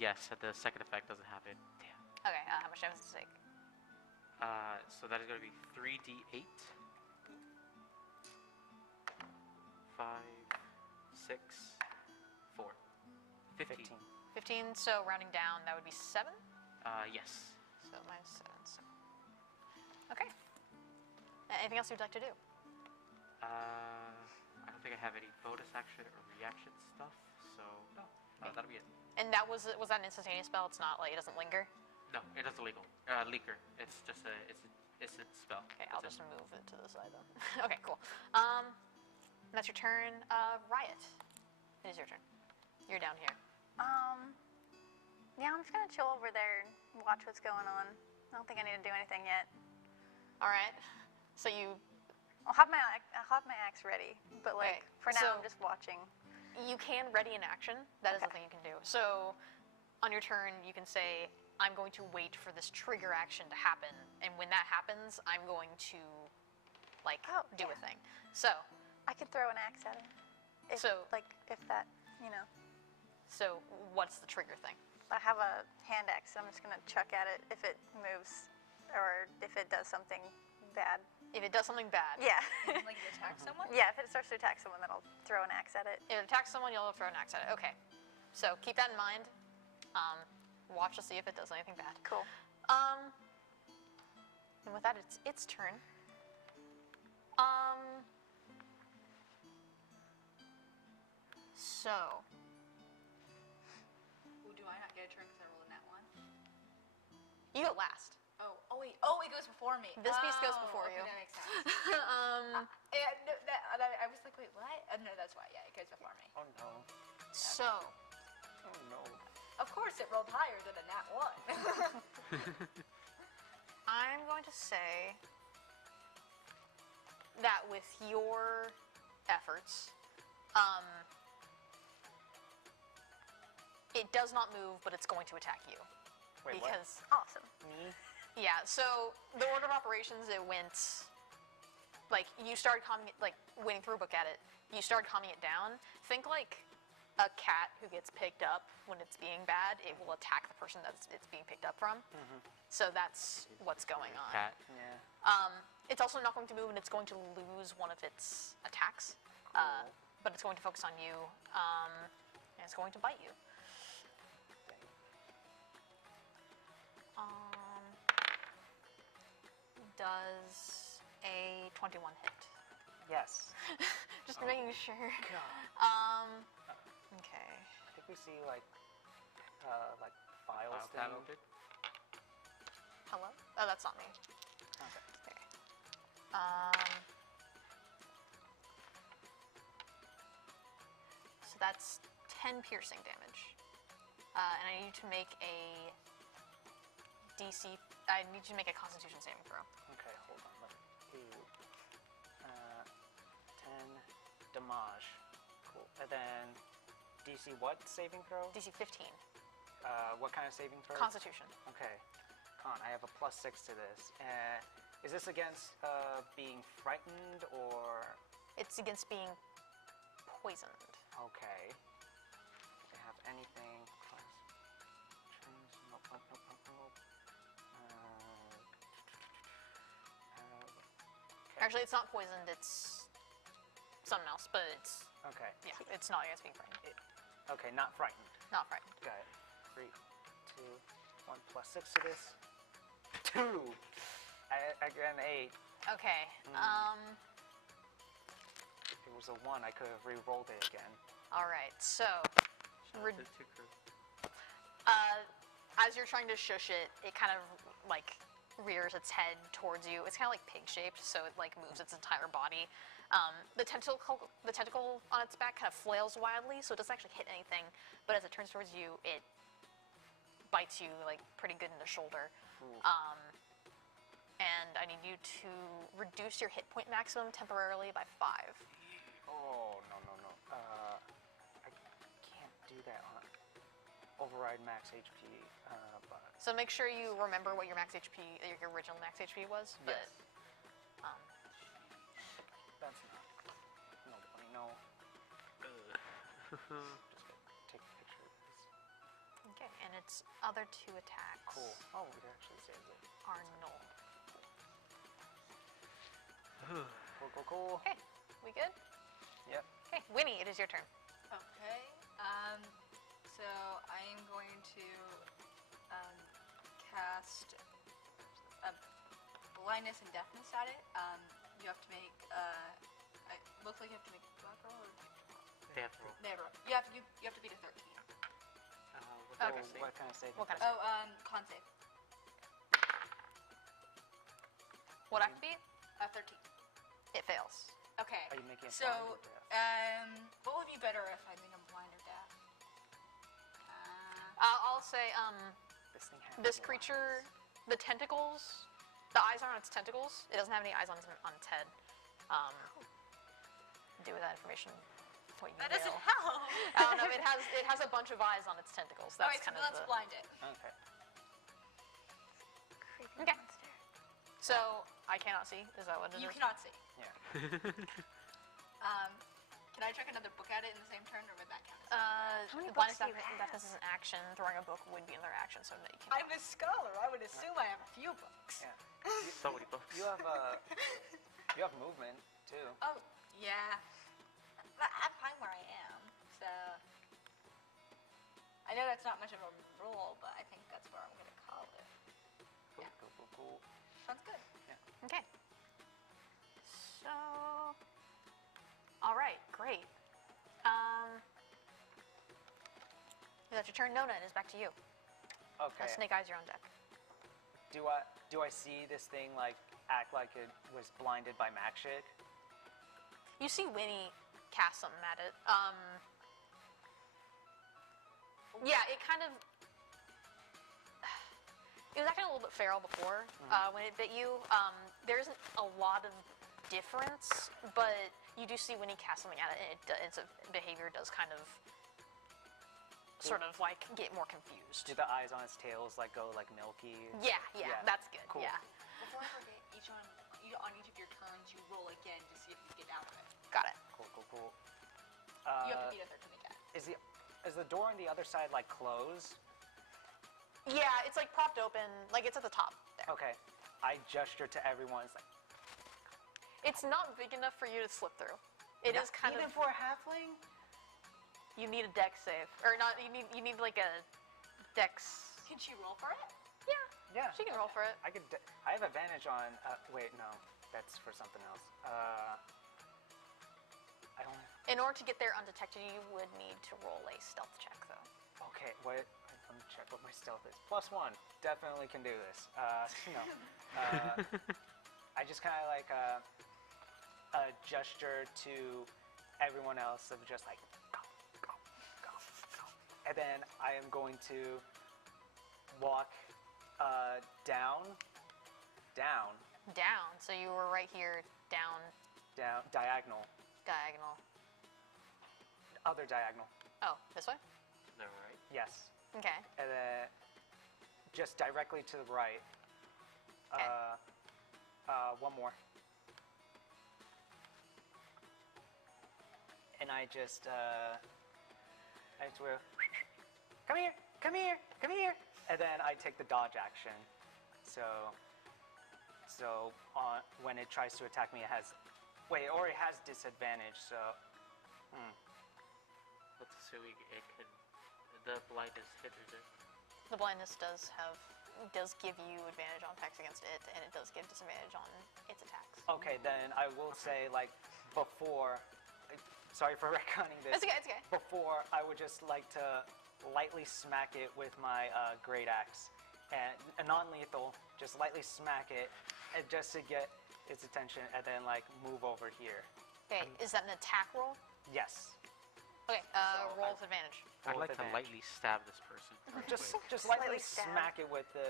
Yes, the second effect doesn't happen. Damn. Okay, how much damage does it take? So that is going to be 3d8. 5, 6, 4. 15. 15, so rounding down, that would be 7? Yes. So minus 7, so. Okay. Anything else you'd like to do? I don't think I have any bonus action or reaction stuff, so no, that'll be it. And that was that an instantaneous spell? It's not like it doesn't linger? No, it doesn't leaker. It's just it's a spell. Okay, I'll That's just it. move it to the side then. Okay, cool. That's your turn. Riot. It is your turn. You're down here. Yeah, I'm just gonna chill over there and watch what's going on. I don't think I need to do anything yet. All right. So you I'll have my axe ready, but like Okay, for now so- I'm just watching. can ready an action. That is the Okay. thing you can do. So on your turn, you can say, I'm going to wait for this trigger action to happen, and when that happens, I'm going to like Oh, do yeah. a thing. So I can throw an axe at him. If, So- if that, what's the trigger thing? I have a hand axe, so I'm just gonna chuck at it if it moves, or if it does something bad. If it does something bad, Yeah. Like you attack someone? Yeah, if it starts to attack someone, then I'll throw an axe at it. if it attacks someone, you'll throw an axe at it. Okay. So keep that in mind. Watch to see if it does anything bad. Cool. And with that, it's its turn. So Ooh, do I not get a turn because I rolled a nat 1? you go last. Oh wait. Oh, it goes before me. This piece goes Oh, before okay, you. That makes sense. Yeah, no, I was like, wait, what? No, that's why. Yeah, it goes before me. Oh no. So Oh no. Of course, it rolled higher than a nat 1. I'm going to say that with your efforts, it does not move, but it's going to attack you. Wait, because Awesome. what? Me? yeah, so the order of operations, it went like you started calming it, like winning through a book at it. You started calming it down. Think like a cat who gets picked up when it's being bad, it will attack the person that it's being picked up from. So that's what's going on. Cat. Yeah. It's also not going to move, and it's going to lose one of its attacks. But it's going to focus on you, and it's going to bite you. Does a 21 hit? Yes. Just making sure. God. Okay. I think we see like files File thing. tab open. Hello? Oh, that's not me. Okay. Okay. So that's 10 piercing damage. And I need you to make a DC. I need you to make a Constitution saving throw. Okay, hold on. Let me do 10 damage. Cool. And then DC what saving throw? DC 15. What kind of saving throw? Constitution. Okay. Con, I have a +6 to this. Is this against being frightened or? It's against being poisoned. Okay. Do I have anything? Nope, nope, nope, nope, nope. Okay. Actually, it's not poisoned. It's something else, but it's Okay. yeah, it's not against being frightened. Okay, not frightened. Not frightened. Got it. 3, 2, 1 +6 to this. 2. Again, 8. Okay. If it was a 1, I could have re-rolled it again. All right. So, Red- The two crew. as you're trying to shush it, it kind of like rears its head towards you. It's kind of like pig-shaped, so it like moves its entire body. The tentacle on its back kind of flails wildly, so it doesn't actually hit anything. But as it turns towards you, it bites you like pretty good in the shoulder. And I need you to reduce your hit point maximum temporarily by 5. Oh, no, no, no. I can't do that on override max HP, but... So make sure you remember what your max HP, your original max HP was. But, Yes. That's not... No point, no. Just gotta take a picture of this. Okay, and its other 2 attacks Cool. Oh, it actually saves it. are null. Cool, cool, cool. Okay, we good? Yep. Okay, Winnie, it is your turn. Okay. So I am going to cast blindness and deafness at it. You have to make. It looks like you have to make a black roll or They have to roll. never. You have to beat a 13. What Okay. did I say? What kind of saving? What kind of Oh, con save. What have to beat? 13. It fails. Okay. Are you making it So, blind or deaf? what would be better if I think I'm blind or deaf? I'll say, This thing has this no creature, eyes. the tentacles, the eyes are on its tentacles. It doesn't have any eyes on its head. Do with that information what you That will. doesn't help. I don't know. It has a bunch of eyes on its tentacles. That's Alright, so kind of let's the. blind it. Okay. Creepy Okay. monster. So I cannot see. Is that what it is? You cannot see. Yeah. Can I chuck another book at it in the same turn, or would that count? How many Blindness books do you deafness is an action. Throwing a book would be another action, so no, you can't. I'm a scholar. I would assume I have a few books. Yeah. So many books. You have movement too. Oh, yeah. But I'm fine where I am, so... I know that's not much of a rule, but I think that's where I'm going to call it. Cool, cool, cool, cool. Sounds good. Okay. So, all right, great. That's your turn, Nona. It is back to you. Okay. Snake Eyes, you're on deck. Do I see this thing like act like it was blinded by magic? You see Winnie cast something at it. Yeah, it kind of. It was acting a little bit feral before when it bit you. There isn't a lot of difference, but you do see when he casts something at it, and its behavior does kind of sort of like get more confused. Do the eyes on its tails like go like milky? Yeah, Yeah. that's good. Cool. Yeah, Before I forget, on each of your turns, you roll again to see if you get out of it. got it. Cool, cool, cool. You have to beat a 13 again. is the door on the other side like closed? Yeah, it's like propped open, like it's at the top there. Okay. I gesture to everyone. It's like, It's not big enough for you to slip through. It is kind even of. for a halfling. You need a dex save, or not? You need like a dex. Can she roll for it? Yeah. She can roll for it. I could. I have advantage on. Wait, no, that's for something else. I don't. In order to get there undetected, you would need to roll a stealth check, though. Okay, what? Let me check what my stealth is. +1. Definitely can do this. No. I just kind of like a gesture to everyone else of just like go, go, go, go, and then I am going to walk down. Down. So you were right here, down, Diagonal. diagonal. Other diagonal. Oh, this way? No, right? Yes. Okay. And then just directly to the right. Okay. One more. And I just will, come here, come here, come here. And then I take the dodge action. So when it tries to attack me, it has, it has disadvantage. So, Let's assuming it can. The blindness hinders it. The blindness does give you advantage on attacks against it, and it does give disadvantage on its attacks. okay, then I will say like before. Sorry for retconning this. It's okay. It's okay. Before, I would just like to lightly smack it with my great axe, and non-lethal. Just lightly smack it, and just to get its attention, and then like move over here. Okay. Is that an attack roll? Yes. Okay. So Roll with advantage. I'd Roll like with to advantage. lightly stab this person. real Just quick. just lightly Lightly stab. smack it with the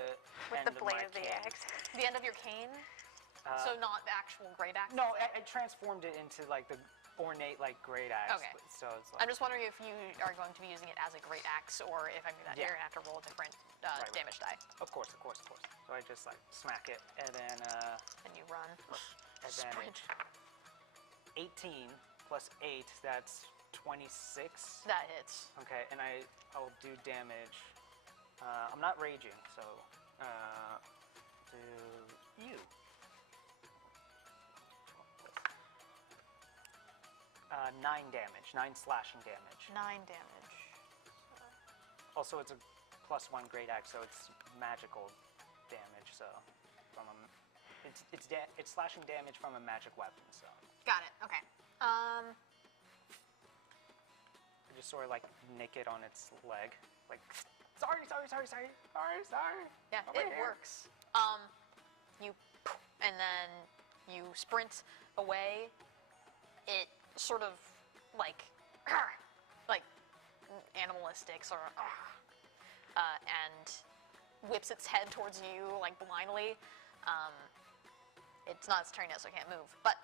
With end the blade my of the cane. axe. The end of your cane. So not the actual great axe. No, I transformed it into like the ornate like great axe. Okay. So it's like I'm just wondering if you are going to be using it as a great axe, or if I mean that Yeah. you're gonna have to roll a different right. damage die. of course. So I just like smack it, and then And you run. advantage. 18 plus 8. That's 26. That hits. Okay, and I'll do damage. I'm not raging, so to you. 9 damage, 9 slashing damage. 9 damage. Also, it's a +1 great axe, so it's magical damage. So from it's slashing damage from a magic weapon. So Got it. Okay. I just sort of like nick it on its leg, like sorry. Yeah, Over it here. works. You, and then you sprint away. It sort of like animalistic, sort of, and whips its head towards you like blindly. It's not its turn yet, so it can't move. But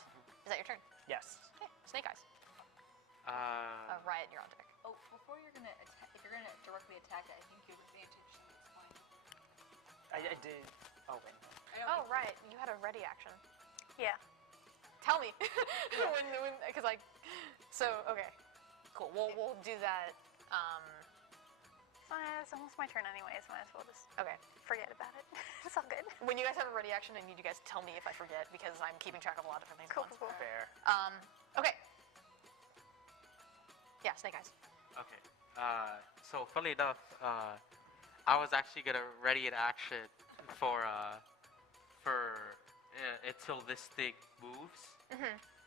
is that your turn? Yes. Okay, Snake Eyes. Riot, you're on deck. Oh, before you're gonna attack, if you're gonna directly attack it, I think you have advantage. So it's fine. I did. Oh wait. No. I don't Oh, think- right. You had a ready action. Yeah. Tell me. Because okay. Cool. We'll do that. It's almost my turn anyways. Might as well just Okay. forget about it. It's all good. When you guys have a ready action, I need you guys to tell me if I forget, because I'm keeping track of a lot of different things Cool, at cool, once. cool. Fair. Okay. Yeah, Snake Eyes. Okay. So funnily enough, I was actually gonna ready an action for until this thing moves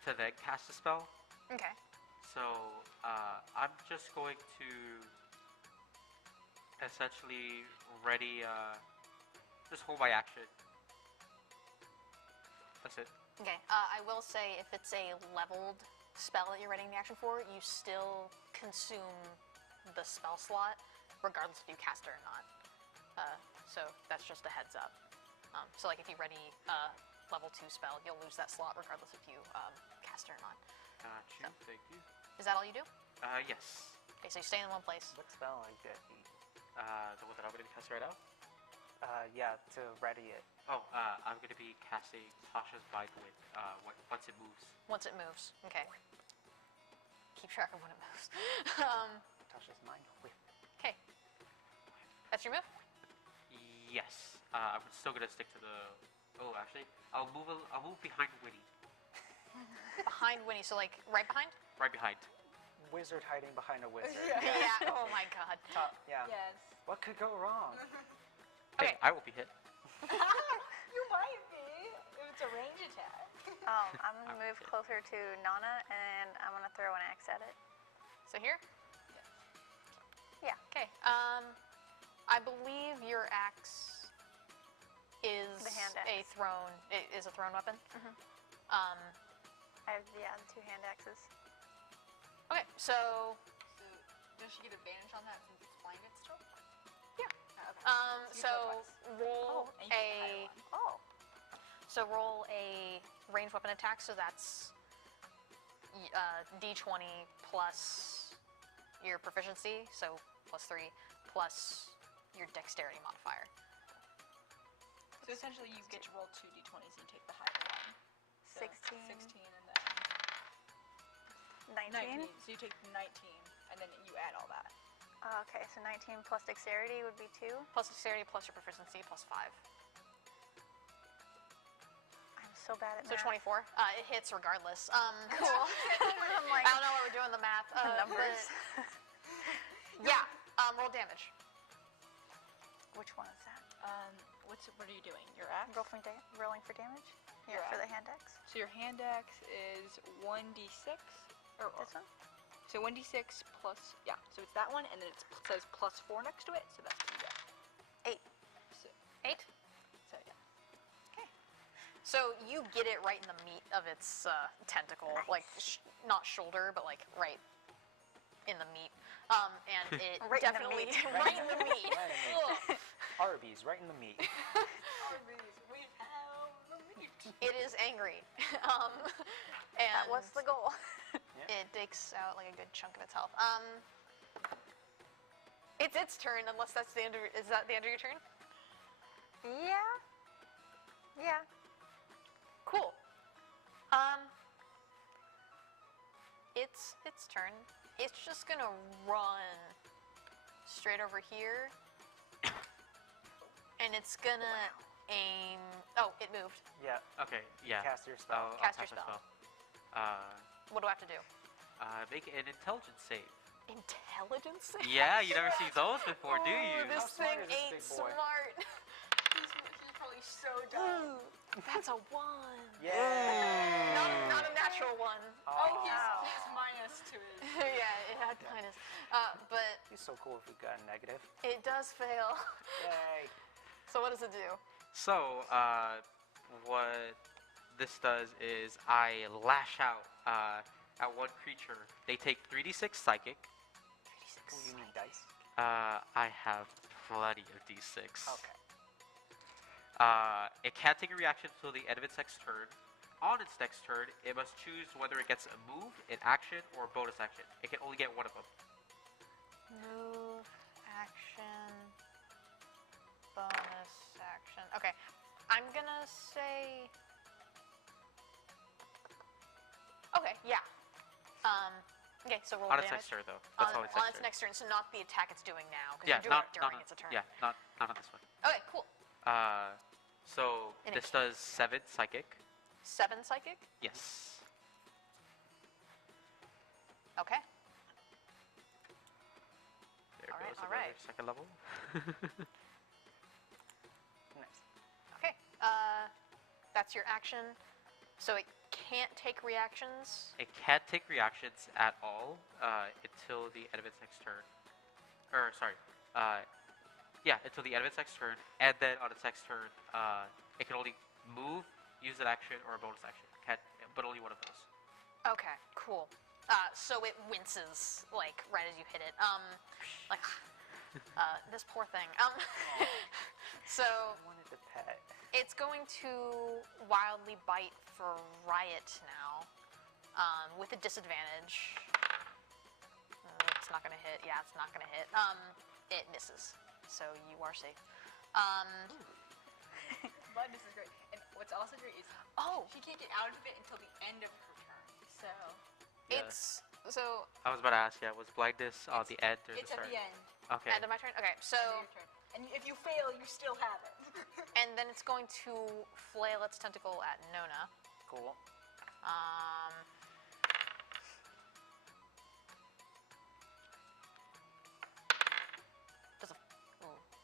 to then cast a spell. Okay. So I'm just going to essentially ready, just hold my action. That's it. Okay. I will say, if it's a leveled spell that you're readying the action for, you still consume the spell slot, regardless if you cast it or not. So that's just a heads up. So like if you ready a level 2 spell, you'll lose that slot regardless if you cast it or not. Got you. Thank you. Is that all you do? Yes. Okay, so you stay in one place. What spell I get? The one that I'm going to cast right now? Yeah, to ready it. Oh, I'm going to be casting Tasha's Mind Wind once it moves. Once it moves. Okay. Keep track of when it moves. Natasha's mind whip. Okay. That's your move? Yes. I'm still gonna stick to the. Oh, actually, I'll move behind Winnie. Behind Winnie, so like right behind? Right behind. Wizard hiding behind a wizard. Yeah. Oh my god. Top, yeah. Yes. What could go wrong? Okay. Hey, I will be hit. You might be. If it's a range attack. I'm gonna move closer to Nana and I'm gonna throw an axe at it. So here? Yeah. Okay. I believe your axe is The hand a axe. thrown. It is a thrown weapon. I have the 2 hand axes. Okay. So So, does she get advantage on that since it's blinded still? Yeah. Oh, okay. so roll And you get the higher a one. Oh. so roll a ranged weapon attack. So that's d20 plus your proficiency. So +3 plus your dexterity modifier. So essentially, you get to roll 2 d20s and you take the higher one. So 16. 16 and then 19? 19. So you take 19 and then you add all that. Okay, so 19 plus dexterity would be 2. Plus dexterity plus your proficiency +5. I'm so bad at So math. 24. It hits regardless. Cool. I'm like, I don't know why we're doing the math. numbers. Yeah. Roll damage. Which one is that? What are you doing? Your axe? Rolling for damage? Your For the axe. hand axe? So your hand axe is 1d6. This one? So 1d6 plus, yeah, so it's that one, and then it says +4 next to it, so that's what you get. 8. So, 8. so yeah. So you get it right in the meat of its tentacle, Nice. like not shoulder, but like right in the meat. And it Right in the definitely meat. right in the meat. Right in the meat. Arby's, right in the meat. We have the meat. It is angry, and That was the goal. it takes out like a good chunk of its health. It's its turn, unless that's the end of. Is that the end of your turn? Yeah. Yeah. Cool. It's its turn. It's just gonna run straight over here, and it's gonna aim. Oh, it moved. Yeah. Okay. Yeah. Cast your spell. I'll Cast your cast a spell. spell. What do I have to do? Make an intelligence save. Intelligence? Yeah, you never seen those before, do you? Ooh, this How smart thing is this ain't big boy? smart. He's probably so dumb. Ooh, that's a 1. Yay! Not a natural one. Oh, Wow. he's minus to his. Yeah, it had minus. But He's so cool if we got a negative. it does fail. Yay! So what does it do? So, what this does is I lash out at one creature. They take 3d6 psychic. Oh, you need dice? I have plenty of d6. Okay. It can't take a reaction until the end of its next turn. On its next turn, it must choose whether it gets a move, an action, or a bonus action. It can only get one of them. Move, action, bonus action. Okay, I'm gonna say. Okay, yeah. Okay, so roll On its damage. next turn, though. That's on, on its on next its turn. next turn, so not the attack it's doing now, because Yeah, you're doing not it during on, its turn. Yeah, not on this one. Okay, cool. So And this it- does 7 psychic. 7 psychic. Yes. Okay. There All right, goes all another right. second level. Nice. Okay. That's your action. So it can't take reactions. It can't take reactions at all until the end of its next turn. Or, sorry. Yeah, until the end of its next turn. And then on its next turn, it can only move, use an action, or a bonus action. Can't, but only one of those. Okay, cool. So it winces, like, right as you hit it. Like, this poor thing. So I wanted to pet. it's going to wildly bite for Riot now, with a disadvantage. It's not gonna hit. Yeah, it's not gonna hit. It misses. So you are safe. But this is great. And what's also great is Oh, she can't get out of it until the end of her turn. So Yeah. it's So, I was about to ask, yeah, was blindness on the end or the It's at start? the end. Okay. end of my turn? Okay, so, Your turn. And if you fail, you still have it. and then it's going to flail its tentacle at Nona. Cool.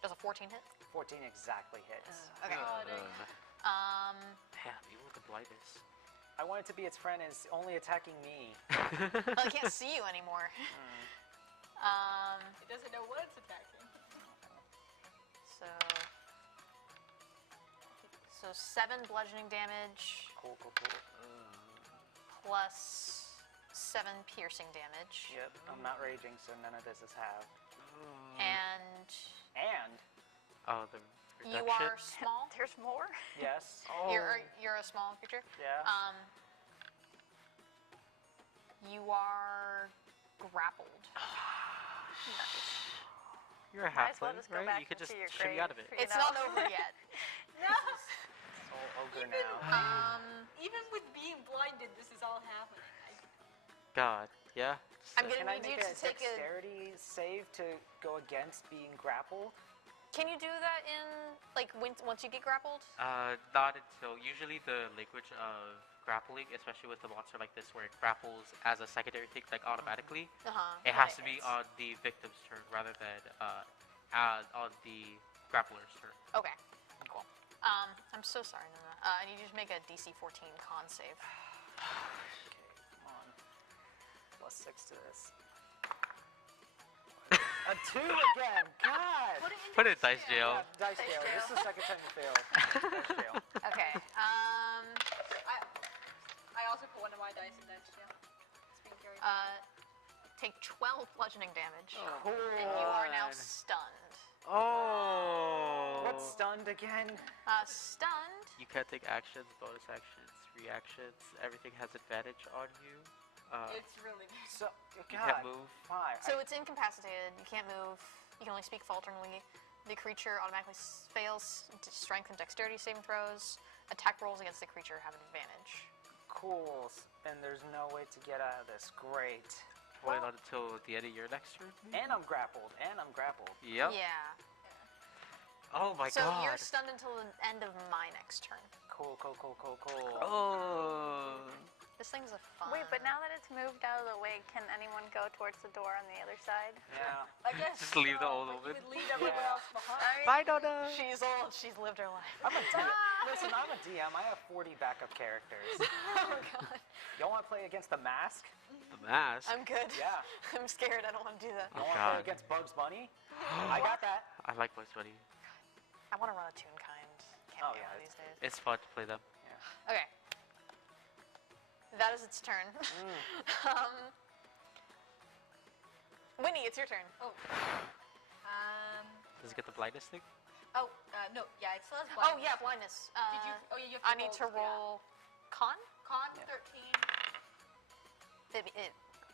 Does a 14 hit? 14 exactly hits. Okay. Damn, even with the blindness. I want it to be its friend is only attacking me. Well, I can't see you anymore. It doesn't know what it's attacking. So 7 bludgeoning damage Cool, cool, cool. plus 7 piercing damage. Yep, I'm not raging, so none of this is half. And And, Oh, the you reduction? are small. There's more? yes, You're a small creature. yeah. You are grappled. You're a Might as well halfling, just go right? back You could just into your shimmy grave, out of it. you It's know? not over yet. No! Soul ogre now. Even with being blinded, this is all happening. God, yeah. I'm gonna Can I need you make to a take a. dexterity save to go against being grappled? Can you do that in like once you get grappled? Not until usually the language of grappling, especially with a monster like this, where it grapples as a secondary thing, like automatically. It has to be on the victim's turn rather than on the grappler's turn. Okay. Cool. I'm so sorry, Nona. I need you to make a DC 14 con save. Okay, come on. Plus 6 to this. A 2 again! God! Put it in dice jail. Yeah, dice jail. This is the second time you failed. Dice jail. Okay. I also put one of my dice in dice jail. It's being carried. Take 12 bludgeoning damage, Cool. and you are now stunned. Oh. What's stunned again? Stunned. You can't take actions, bonus actions, reactions. Everything has advantage on you. It's really big. So, You God, can't move. why? So it's incapacitated. You can't move. You can only speak falteringly. The creature automatically fails strength and dexterity saving throws. Attack rolls against the creature have an advantage. Cool. And there's no way to get out of this. Great. Wait on until the end of your next turn. And I'm grappled. Yep. Yeah. Oh my So god. you're stunned until the end of my next turn. Cool. Oh. This thing's a fun. Wait, but now that it's moved out of the way, can anyone go towards the door on the other side? Yeah. I guess Just leave the so, old but woman. You would leave everyone Yeah. else behind. I mean, Bye, Donna. She's old. She's lived her life. I'm a DM. Listen, I'm a DM. I have 40 backup characters. Oh god. Y'all want to play against the Mask? The mask. I'm good. Yeah. I'm scared. I don't want to do that. Y'all Oh, want to play God. against Bugs Bunny? I got that. I like Bugs Bunny. I want to run a Toon Kind Oh, campaign yeah, one of these days. It's fun to play them. Okay. That is its turn. Winnie, it's your turn. Oh. Does it get the blindness thing? No, yeah, it still has Oh blindness. yeah, blindness. Did you? Oh, yeah, you have to I need to yeah. roll con. Con Yeah. 13. It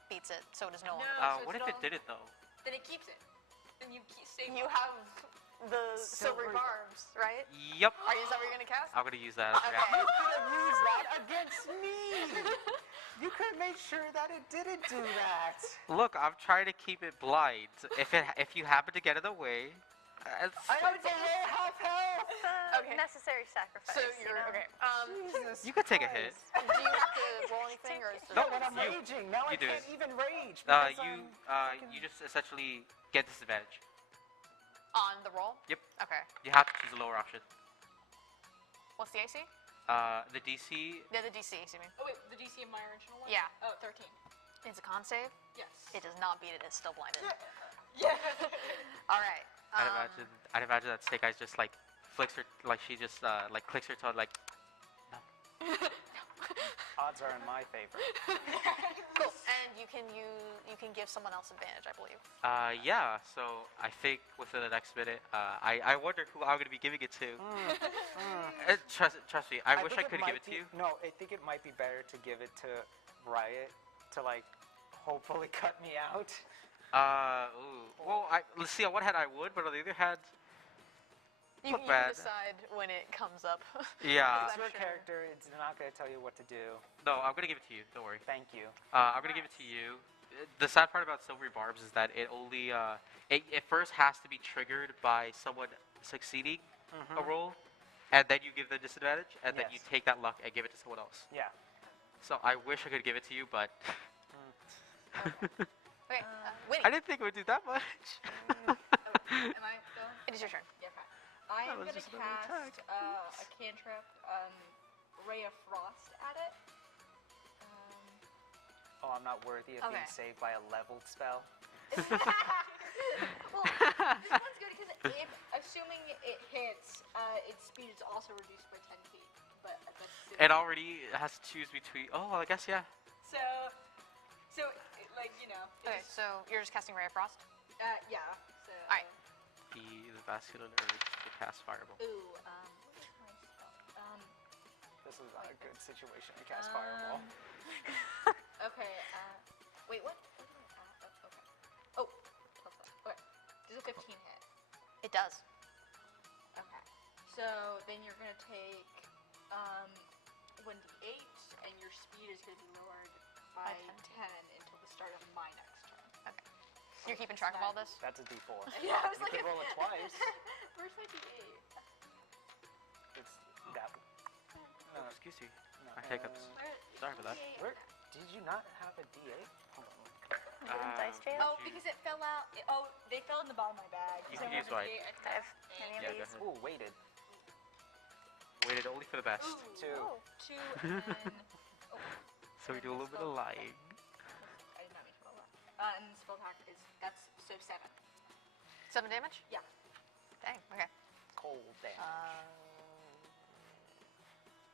beats it, so it is no No. longer. so What it's if it wrong. didn't though? Then it keeps it. Then you stay. You have the silvery Silvery- barbs, right? Yep. Is that what you're gonna cast? I'm gonna use that as Okay. reaction. You could have used that against me. You could have made sure that it didn't do that. Look, I'm trying to keep it blind. If you happen to get in the way, it's, I have below half health. It's a Okay. necessary sacrifice. So you you're know? okay. Jesus you could take a hit. Christ. Do you have to roll anything, or is it? No, but I'm raging. Now I you do can't it. even rage. Because You just essentially get disadvantage. On the roll? Yep. Okay. You have to choose a lower option. What's the AC? The DC. Yeah, the DC. Excuse me. Oh wait, the DC of my original one. Yeah. Oh, 13. It's a con save. Yes. It does not beat it. It's still blinded. Yeah. All right. I'd imagine that Snake Eyes just like flicks her, like she just like clicks her tongue, like. odds are in my favor. Cool. And you can give someone else advantage, I believe. Yeah. So I think within the next minute, I wonder who I'm gonna be giving it to. Trust me. I wish I think could might give it to be- you. No, I think it might be better to give it to Riot to like hopefully cut me out. Well, let's see. On one hand, I would, but on the other hand, You Look can bad. decide when it comes up. yeah. It's I'm your sure. character. It's not going to tell you what to do. No, I'm gonna give it to you. Don't worry. Thank you. I'm gonna give it to you. the sad part about silvery barbs is that it only it first has to be triggered by someone succeeding a roll, and then you give the disadvantage, and then you Yes. take that luck and give it to someone else. Yeah. So I wish I could give it to you, but Okay, Winnie, I didn't think it would do that much. Am I go? it is your turn. Yeah, okay. I That am was gonna just another cast a cantrip, Ray of Frost at it. Oh, I'm not worthy of being Okay. saved by a leveled spell. Well, this one's good because if, assuming it hits, its speed is also reduced by 10 feet. But that's It already has to choose between. Oh, I guess yeah. so like it Okay, just- so you're just casting Ray of Frost? yeah. So. Alright. The vascular urge to cast fireball. Ooh. What's my spell? This is not a good situation to cast Fireball. Okay. Wait. What? What did I add? Oh, okay. Oh. Okay. Does a 15 hit? It does. Okay. So then you're gonna take 1d8, and your speed is gonna be lowered by 10 until the start of my next turn. Okay. You're keeping track of all this? That's a D4. Yeah, I was You like, could roll it twice. Where's my d8? It's that. Oh, No, excuse you. no, My hiccups. Sorry for that. Where did you not have a D8? Hold on. Dice jail? Oh, because it fell out. They fell in the bottom of my bag. You So can I use have a right. D8 I have any of Yeah, these. go ahead. Ooh, weighted. Waited only for the best. Ooh, Two. oh, 2 and then. Oh, So we do a little bit of lying. I did not mean to roll that. And the spell attack is so 7. 7 damage? Yeah. Dang, okay. Cold damage.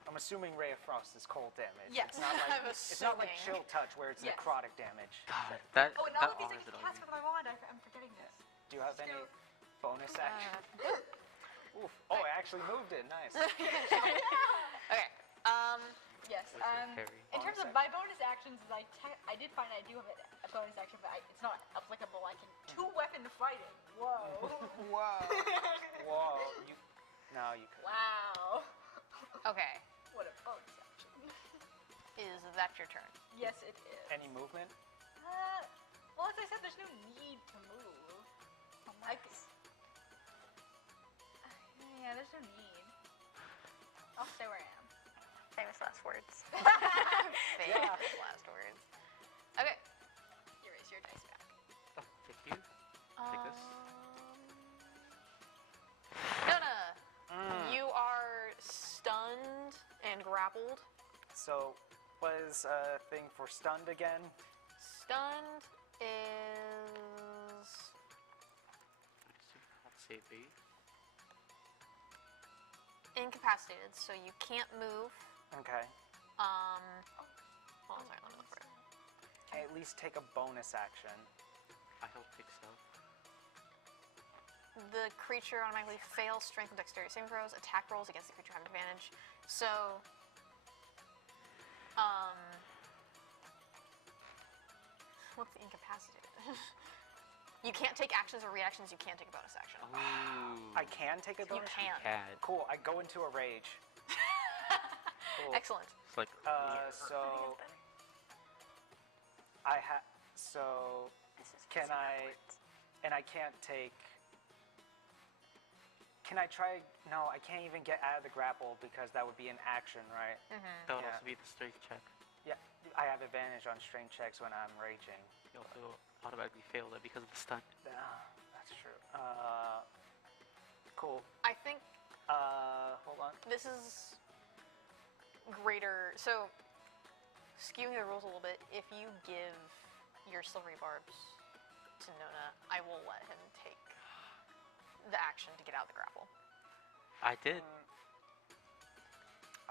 I'm assuming Ray of Frost is cold damage. Yes. It's not like, I'm it's not like assuming. Chill Touch where it's Yes. necrotic damage. God, that Oh, and that all of these I honors can it cast on with my wand. I'm forgetting this. Do you have any bonus action? Uh, Oof. Oh, I actually moved it. Nice. okay. Yes. you. Harry. In terms of my bonus actions, I did find I do have a bonus action, but it's not applicable. I can 2-weapon fighting. Whoa. Whoa. Whoa. No, you could. Wow. Okay. What a bonus action. Is that your turn? Yes, it is. Any movement? Well, as I said, there's no need to move. Yeah, there's no need. I'll stay where I am. Famous last words. Famous last words. Okay. You raise your dice back. Oh, thank you. Take this. Nona, you are stunned and grappled. So, what is a thing for stunned again? Stunned is Let's save B. incapacitated, so you can't move. Okay. Hold on a second, let me look for it. Can I at least take a bonus action? I don't think so. The creature automatically fails strength and dexterity saving throws. Attack rolls against the creature have advantage. So, what's the incapacitated? You can't take actions or reactions. You can't take a bonus action. Ooh. I can take a You bonus. can. Cad. Cool. I go into a rage. Cool. Excellent. It's like So I have. So can I? And I can't take. Can I try? No, I can't even get out of the grapple because that would be an action, right? that would Yeah. also be the strength check. Yeah, I have advantage on strength checks when I'm raging. You also automatically fail it because of the stun. That's true. Cool. I think Hold on. this is greater. So, skewing the rules a little bit, if you give your silvery barbs to Nona, I will let him take the action to get out of the grapple. I did.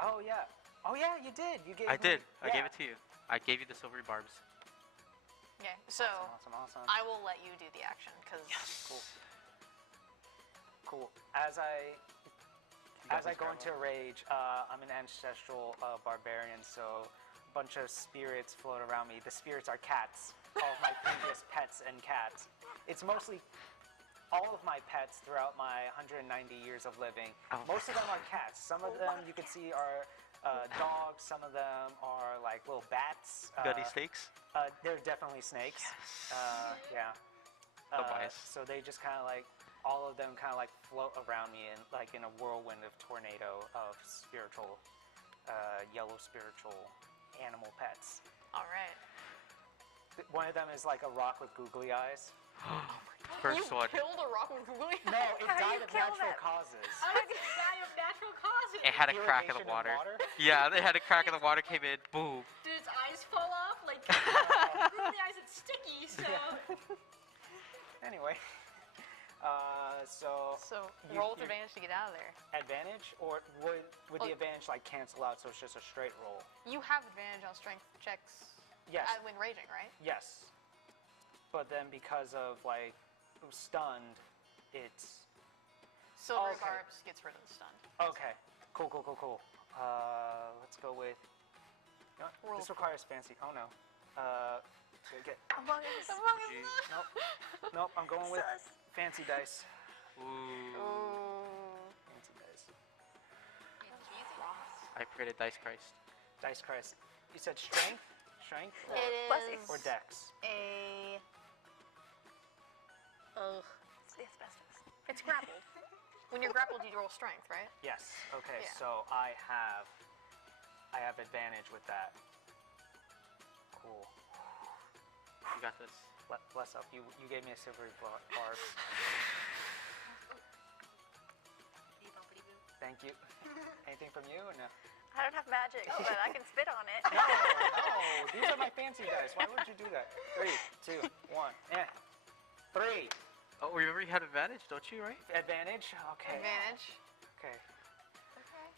Oh yeah. Oh yeah, you did. You gave. I did. I gave yeah. it to you. I gave you the silvery barbs. Okay, so Awesome. I will let you do the action because Cool. As I got this, go Grandma. into a rage, I'm an ancestral barbarian, so a bunch of spirits float around me. The spirits are cats. All of my previous pets and cats. It's mostly all of my pets throughout my 190 years of living. Oh. Most of them are cats. Some of them you can see are dogs. Some of them are like little bats. Got any snakes? They're definitely snakes. Yeah. So wise. So they just kind of like, all of them kind of like float around me in like in a whirlwind of tornado of spiritual, yellow spiritual animal pets. All right. One of them is like a rock with googly eyes. First you one. killed a rock with googly eyes? No, it How do died you of kill natural that? causes. I was gonna die of natural causes. It had a crack in the Irrigation water. water? Yeah, they had a crack in the water, came in, boom. Did its eyes fall off? Like, googly eyes, it's sticky, so. Anyway, so Roll with advantage to get out of there. advantage, or would the Oh. advantage like cancel out, so it's just a straight roll? You have advantage on strength checks Yes. when raging, right? Yes. But then because of like stunned, it's Silver Okay. Barbs gets rid of the stun. okay. Cool. Let's go with. You know what? Roll This for- requires fancy. Oh no. Get. Among Us. Nope. I'm going with Sus. fancy dice. Ooh. Ooh. Fancy dice. I prayed a dice Christ. Dice Christ. You said strength, It Bless you. is or dex. a. Ugh. It's the asbestos. It's grappled. When you're grappled, you roll strength, right? Yes. Okay. Yeah. So I have advantage with that. Cool. You got this. Bless up. You gave me a silvery barb. Thank you. Anything from you or no? I don't have magic, but I can spit on it. No. These are my fancy dice. Why would you do that? 3, 2, 1. Yeah. 3. Oh, remember you had advantage, don't you, right? Advantage. Okay. Advantage. Okay.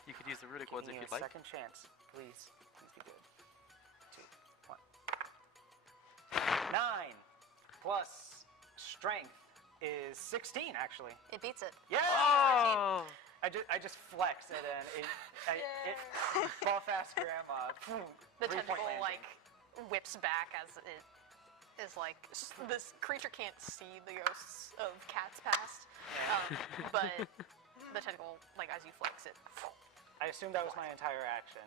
You could use the runic ones Give if me you'd a like. second chance, please. Please be good. 2, 1. 9 plus strength is 16, actually. It beats it. Yeah. Oh! I just flex and then it fall fast grandma. The 3-point tentacle landing. like whips back as it is like this creature can't see the ghosts of cats past, but the tentacle like as you flex it. I assume that was my entire action.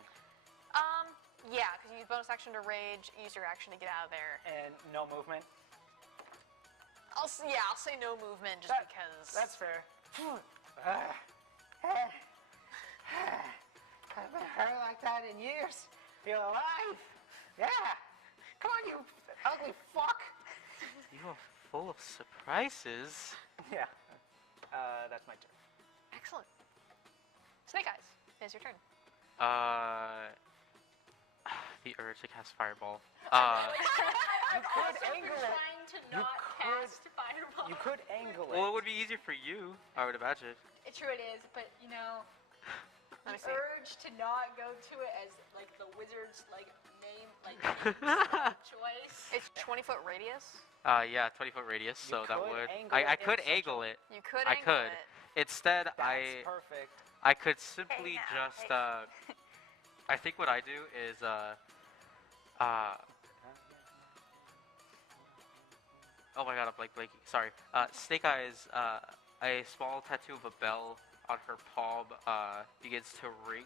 Yeah, because you use bonus action to rage, use your action to get out of there. And no movement. I'll say no movement just That- because. That's fair. I haven't heard like that in years. Feel alive. Yeah. Come on, you ugly fuck. You are full of surprises. Yeah. That's my turn. Excellent. Snake Eyes, it's your turn. The urge to cast Fireball. You could angle it. Trying to You not could- cast fireball. You could angle it. Well, it would be easier for you, I would imagine. It's true, it is, but you know, Let me the see. urge to not go to it as like the wizard's like name, like choice. It's 20-foot radius. Yeah, 20-foot radius, You so that could would. angle I it could in such a- angle it. You could I angle could. it. Instead, That's perfect. I could simply now, just. hey. I think what I do is oh my god, I'm blanking. Sorry. Snake Eyes, a small tattoo of a bell on her palm begins to ring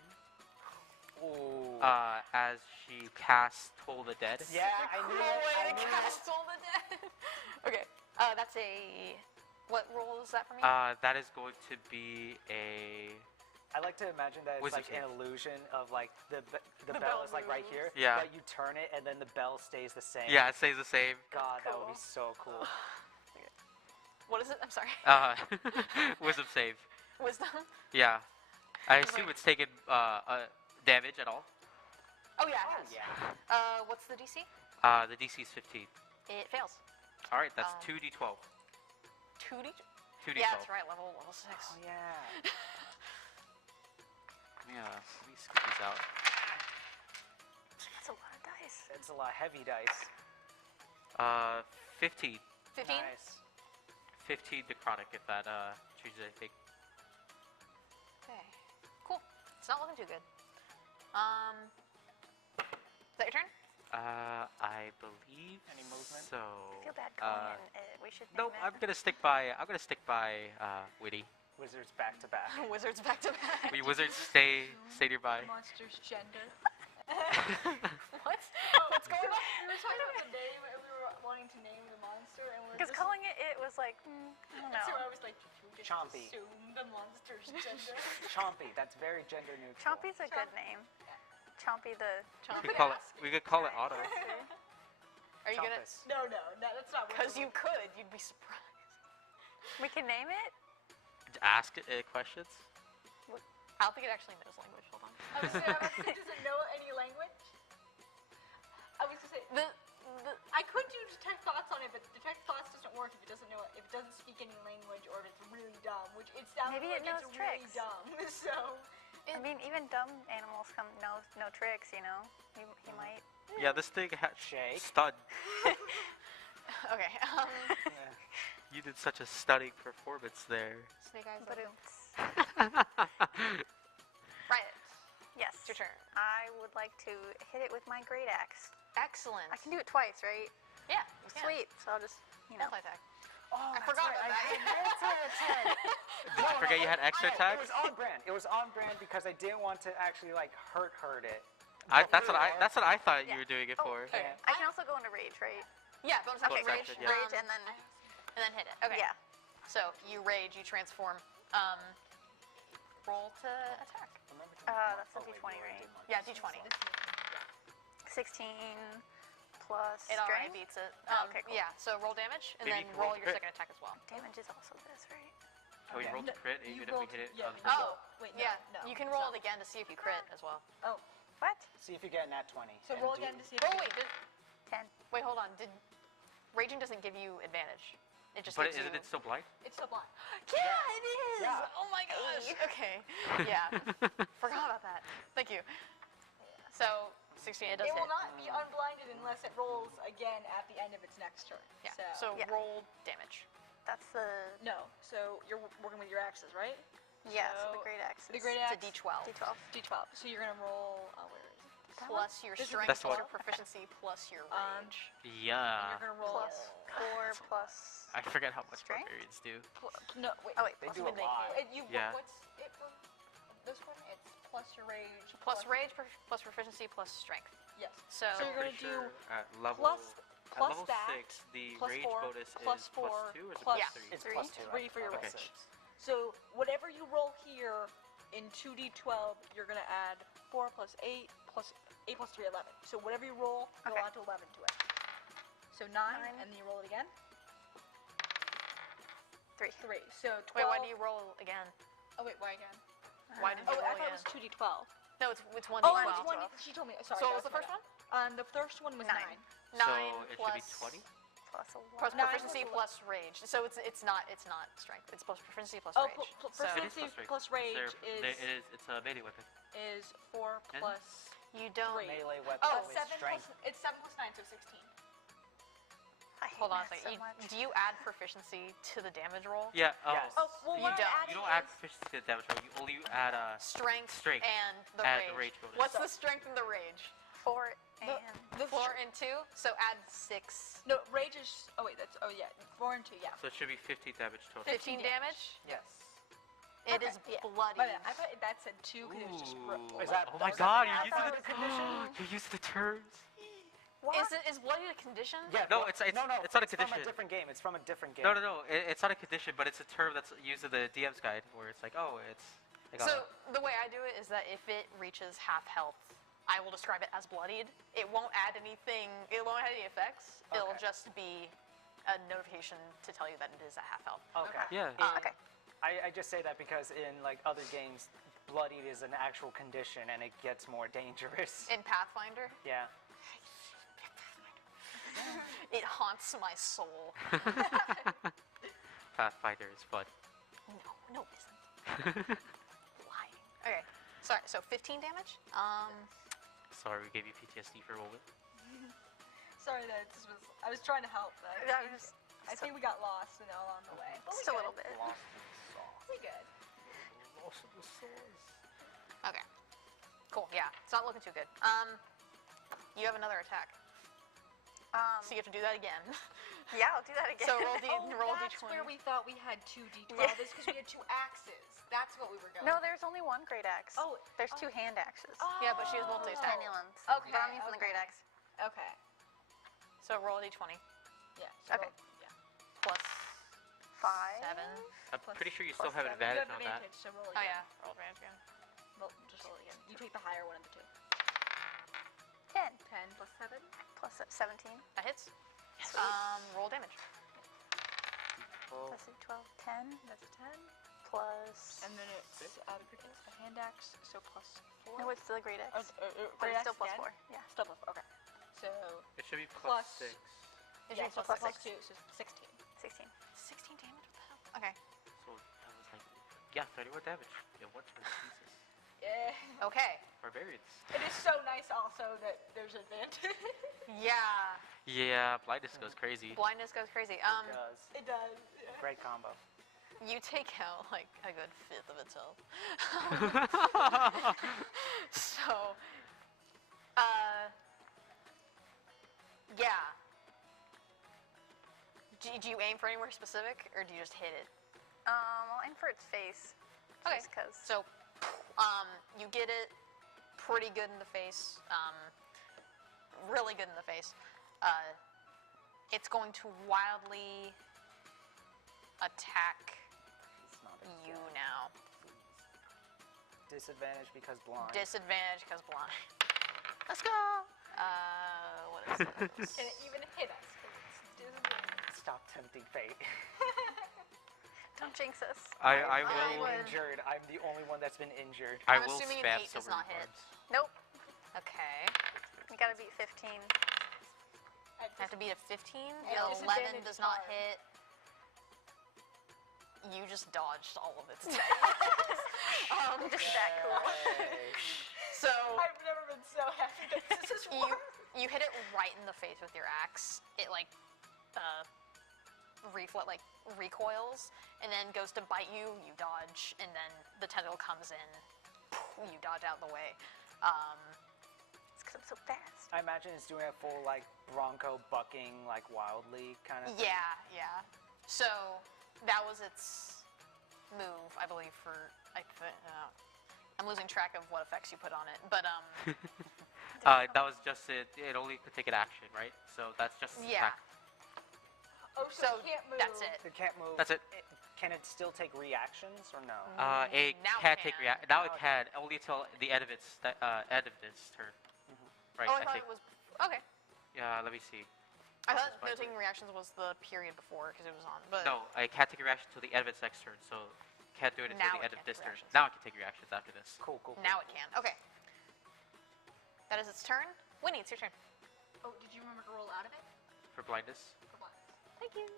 Ooh. as she casts Toll the Dead. Yeah, I knew Cool it. way I to knew it. cast all the dead. Okay, that's a. What roll is that for me? That is going to be a. I like to imagine that it's Wizard like an save. illusion of like the The bell bell is like right moves. here. Yeah. But you turn it and then the bell stays the same. Yeah, it stays the same. God, that would be Cool. so cool. What is it? I'm sorry. Wisdom save. Wisdom. Yeah. I Wait. assume it's taken damage at all. Oh yeah, it Oh has. yeah. What's the DC? The DC is 15. It fails. All right, that's Um, 2d12. 2D. 2d12. Yeah, that's right. Level 6. Oh yeah. Let me scoop these out. That's a lot of dice. It's a lot heavy dice. 15. 15. Nice. 15 necrotic if that changes anything. Okay. Cool. It's not looking too good. Is that your turn? I believe Any movement? so. I feel bad calling in. We should. Nope, name I'm it. gonna stick by. Witty. Wizards back to back. Wizards back to back. We wizards stay nearby. Monster's gender. What? What's going on? We were talking about the name, and we were wanting to name the monster, and we were Because just... calling it was like, I don't So know. I was like, you just Chompy. assume the monster's gender. Chompy, that's very gender neutral. Chompy's a good name. Chompy the. Chompy. We could call it Otto. Are you gonna? Chompus. No, that's not what Because the you could. You'd be surprised. We can name it? Ask questions. I don't think it actually knows language. Hold on. I was saying, does it know any language? I was gonna say, I could do detect thoughts on it, but detect thoughts doesn't work if it doesn't know if it doesn't speak any language or if it's really dumb, which it sounds Maybe like it knows it's really tricks. dumb. So I mean, even dumb animals know no tricks, you know? He might. Yeah, this thing had Shake. stun. Okay. Yeah. You did such a stunning performance there. Snake eyes. But Logo. it's. Right. Yes. It's your turn. I would like to hit it with my great axe. Excellent. I can do it twice, right? Yeah. You can. Sweet. So I'll just, you know. Multi-attack. Oh, I that's forgot right. about that. Did you forget you had extra It attacks? was on brand. It was on brand because I didn't want to actually like hurt it. That's what I thought you Yeah. were doing it Oh, for. Okay. I can also go into rage, right? Yeah. Bonus action. Bonus Rage. action, yeah. Rage and then. and then hit it. Okay. Yeah. So you rage. You transform. Roll to attack. That's a D20, right? Yeah. D20. 16 plus It already strength. beats it. Okay, cool. Yeah. So roll damage and Maybe then you can roll roll your crit. second attack as well. Damage is also this, right? So we Okay. rolled a crit, you even if we rolled- hit it. yeah, on the you first Oh. roll. wait, no, Yeah. no, You can it's roll not. it again to see if you crit as well. Oh, What? See if you get a nat 20. so and roll do- again to see if Oh you wait. Did, 10. wait. Hold on. Did raging doesn't give you advantage? It just But gives isn't you. it still blind? It's so blind. Yeah, it is. Yeah. Oh my gosh. Okay. Yeah. Forgot about that. Thank you. So 16. It does It will hit. not be unblinded unless it rolls again at the end of its next turn. Yeah. So, So Yeah. roll damage. That's the. no. So you're working with your axes, right? Yes, the So, great axe. the great It's a axe. D12 D12. D12. So you're gonna roll. Where is it? That one? plus your This is strength That's plus what- your proficiency plus your Um, rage. And Yeah. you're gonna roll. Plus 4 plus. I forget how much Strength? barbarians do. No, wait. Oh, wait. They plus do a one. lot. Yeah. What's it? This one? It's plus your rage. Plus rage plus proficiency plus strength. Yes. So, So you're Pretty gonna do sure at level plus at level that, 6, the plus rage 4, bonus plus is 4, plus 2 or is it plus plus Yeah. 3? It's Three. plus 2. Three for your Okay. rage. So whatever you roll here in 2d12, you're gonna add 4 plus 8 plus 8 plus 3, 11. So whatever you roll, you'll Okay. add to 11 to it. So 9, Nine. and then you roll it again. 3. 3. So 12. wait, why do you roll again? Oh wait, why again? Why did you Oh, roll I thought again? it was 2d12. No, it's 1d12. Oh, it's 1. She told me. Sorry. So what was that's the first my one? bad. The first one was 9. 9. 9 So it plus should be 20? Plus a 1. plus Nine proficiency plus plus rage. So it's not strength. It's plus proficiency plus Oh, rage. So proficiency It is plus rage it's a melee weapon. is 4 And- plus. you don't. Three. Melee weapon Oh, with 7 strength. plus. It's 7 plus 9, so 16. I hate Hold on a math second. so much. Do you add proficiency to the damage roll? Yeah. Yes. Oh, well, You what don't. I'm adding You don't add is- proficiency to the damage roll. You only add Strength, Strength. and the Add rage. the rage bonus. What's So- the strength and the rage? 4 The- and. the 4 and 2. So add 6. No, rage is. Oh wait, that's. Oh yeah, 4 and 2. Yeah. So it should be 15 damage total. 15 damage. Yes. It Okay, is yeah. bloody. My bad. I thought that said 2 because it was just. Ooh. Is that- Oh my is that god, the you're math using out the of the condition? You're using the terms. What? Is bloody a condition? Yeah. No, well, it's no, not a It's from condition. a different game. It's from a different game. No. It's not a condition, but it's a term that's used in the DM's guide where it's like, oh, it's. Like, So the way I do it is that if it reaches half health, I will describe it as bloodied. It won't add anything. It won't have any effects. It'll Okay. just be a notification to tell you that it is at half health. Okay. Yeah. Okay. I just say that because in like other games, bloodied is an actual condition and it gets more dangerous. In Pathfinder, Yeah. it haunts my soul. Pathfinder is fun. No, it isn't. Lying. Okay. Sorry. So 15 damage. Sorry, we gave you PTSD for a moment. Sorry that this was. I was trying to help. But That was I think we got lost and all on the way. But we just a good. little bit. We good. Okay. Cool. Yeah. It's not looking too good. You have another attack. So you have to do that again. Yeah, I'll do that again. So roll That's d20. where we thought we had 2 d12. Yeah. It's because we had 2 axes. That's what we were going. No, there's only one great axe. Oh, There's 2 hand axes. Yeah, but she has multi-attack. Tiny ones. Okay, But I'm using the great okay. axe. Okay. So roll a d20 Yeah. Okay. Yeah. plus 5. 7. I'm Plus- pretty sure you still plus have an seven. You advantage have on that. advantage, so roll Oh again. yeah, roll advantage again. Well, just roll again. You take the higher one of the 2. 10. 10 plus 7. Plus 17. That hits. Sweet. Roll damage. Plus 12. 10. That's a 10. Plus. And then it's a hand axe, so plus 4. No, it's still a great Oh, axe. but But it's still plus 4. Yeah. Still plus 4. Okay. So It should be Plus- plus 6. Is yeah, yours so plus plus 6? 2, so 16. 16. 16 damage? What the hell? Okay. So I was like, yeah, 31 damage. Yeah, what? Jesus. Yeah. Okay. Barbarians. It is so nice also that there's advantage. Yeah. Yeah, blindness goes crazy. Blindness goes crazy. Does. It does. Yeah. Great combo. You take out like a good fifth of its health. So, yeah. Do you aim for anywhere specific, or do you just hit it? I'll aim for its face. Okay. Just 'cause. So, you get it pretty good in the face. Really good in the face. It's going to wildly attack It's not you now. Disadvantage because blind. Disadvantage because blind. Let's go. What is this? And it even hit us. 'cause it's disadvantage. Stop tempting fate. Don't jinx us. I I will. would- Injured. I'm the only one that's been injured. I I'm will assuming an spam 8 does silver not hit. barbs. Nope. Okay. You gotta beat 15. I have to beat a 15. Yeah, An 11 disadvantage does is not hard. hit. You just dodged all of its attacks. Just that cool. Yay. So I've never been so happy that this is you work. you hit it right in the face with your axe. It like recoils and then goes to bite you. You dodge, and then the tentacle comes in. You dodge out of the way. It's 'cause I'm so fast. I imagine it's doing a full like bronco bucking like wildly kind of. Yeah, yeah. So that was its move, I believe. I'm losing track of what effects you put on it, but That was just it. It only could take an action, right? So that's just its yeah. attack. Oh, so, So it can't move. that's it. It can't move. That's it. Can it still take reactions or no? It Now it can't take can. react. Now it can only until the end of its turn. Right. Oh, I I thought think. it was okay. Yeah. Let me see. I thought Fine. no taking reactions was the period before because it was on. But No, I can't take a reaction until the end of its next turn. So can't do it until Now the it end of can't this take turn. reactions. Now I can take reactions after this. Cool, cool. now it can. Okay. That is its turn. Winnie, it's your turn. Oh, did you remember to roll out of it? For blindness. For what? Thank you.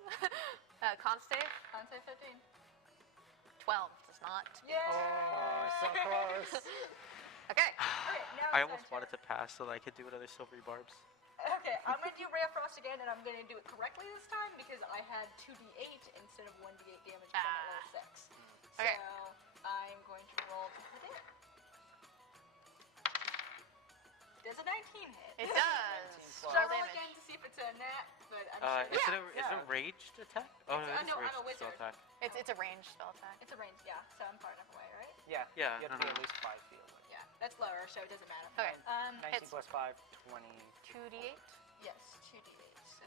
Con save. On say 15. 12 does not. Yeah. Oh, so close. Okay. Okay, now I it's almost my wanted turn. to pass so that I could do another silvery barbs. Okay, I'm gonna do Ray of Frost again, and I'm gonna do it correctly this time because I had 2d8 instead of 1d8 damage because I'm at level 6. Okay. So I'm going to roll to hit it. Does a 19 hit? It does. Should I Roll roll damage. again to see if it's a nat? But I'm Is sure it a ranged attack? Oh no, It's- it is no, I'm a ranged wizard. spell attack. It's a ranged spell attack. it's a range, yeah. So I'm far enough away, right? Yeah. Yeah, You have to be uh-huh. at least 5 feet away. Yeah, that's lower, so it doesn't matter. Okay. 19 Hits. plus 5, 20. 2d8. Yes, 2d8. So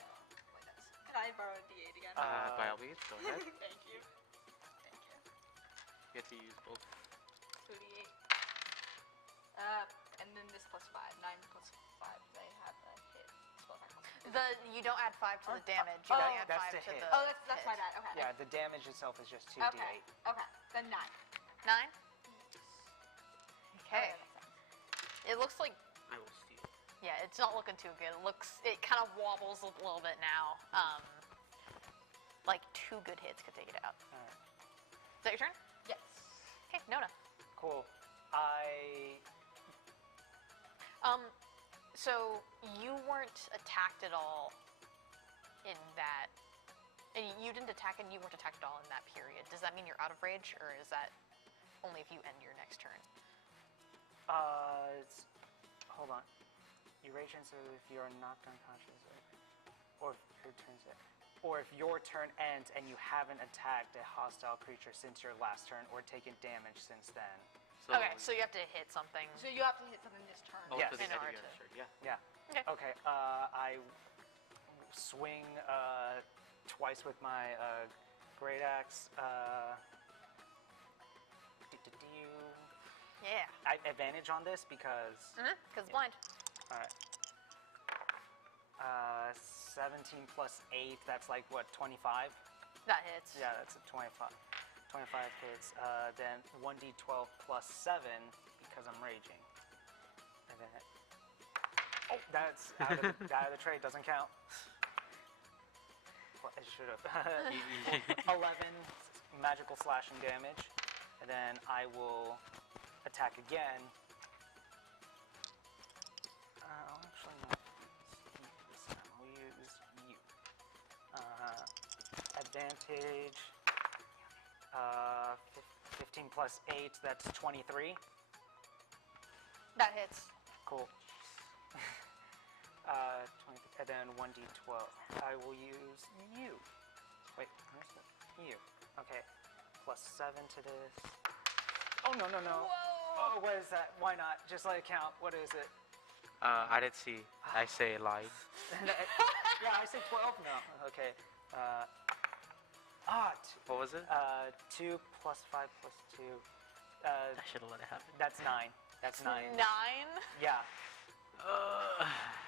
wait, that's. Could I borrow a d8 again? By all means, go ahead. Thank you. Thank you. You have to use both. 2d8. And then this plus 5. 9 plus 5. They have a hit. Spell attack. You don't add 5 to the damage. You Oh, only add that's 5 to to hit. the. Oh, that's my hit. bad. Okay. Yeah, the damage itself is just 2d8. Okay. Okay. Then 9. 9. Okay. that makes sense. It looks like I will steal. yeah, it's not looking too good. It kind of wobbles a little bit now. Like 2 good hits could take it out. Alright. Is that your turn? Yes. Okay, Nona. Cool. So you weren't attacked at all in that. And you didn't attack and you weren't attacked at all in that period. Does that mean you're out of rage, or is that only if you end your next turn? Hold on. You rage, so if you are knocked unconscious. or if your turn ends and you haven't attacked a hostile creature since your last turn or taken damage since then. So, Okay, so you have to hit something. So you have to hit something this turn. Oh, Yes. to the In end of order your to- turn, yeah. Yeah. Okay. Okay. I swing twice with my great axe. Yeah. I have advantage on this because. Because it's blind. All right. 17 plus 8. That's like what? 25. That hits. Yeah, that's a 25. 25 hits. Then 1d12 plus 7 because I'm raging. And then. Oh, that's out of the tray. Doesn't count. Well, it should have. 11 magical slashing damage. And then I will attack again. I'll actually not use you this time. I'll use you. Advantage. 15 plus 8, that's 23. That hits. Cool. 20, and then 1d12. I will use you. Wait, where's the you? Okay. Plus 7 to this. Oh, no. Oh, what is that? Why not? Just let it count. What is it? I didn't see. I say lie. Yeah, I said 12? No. Okay. What was it? 2 plus 5 plus 2. I should have let it happen. That's 9. That's 9. 9. Yeah.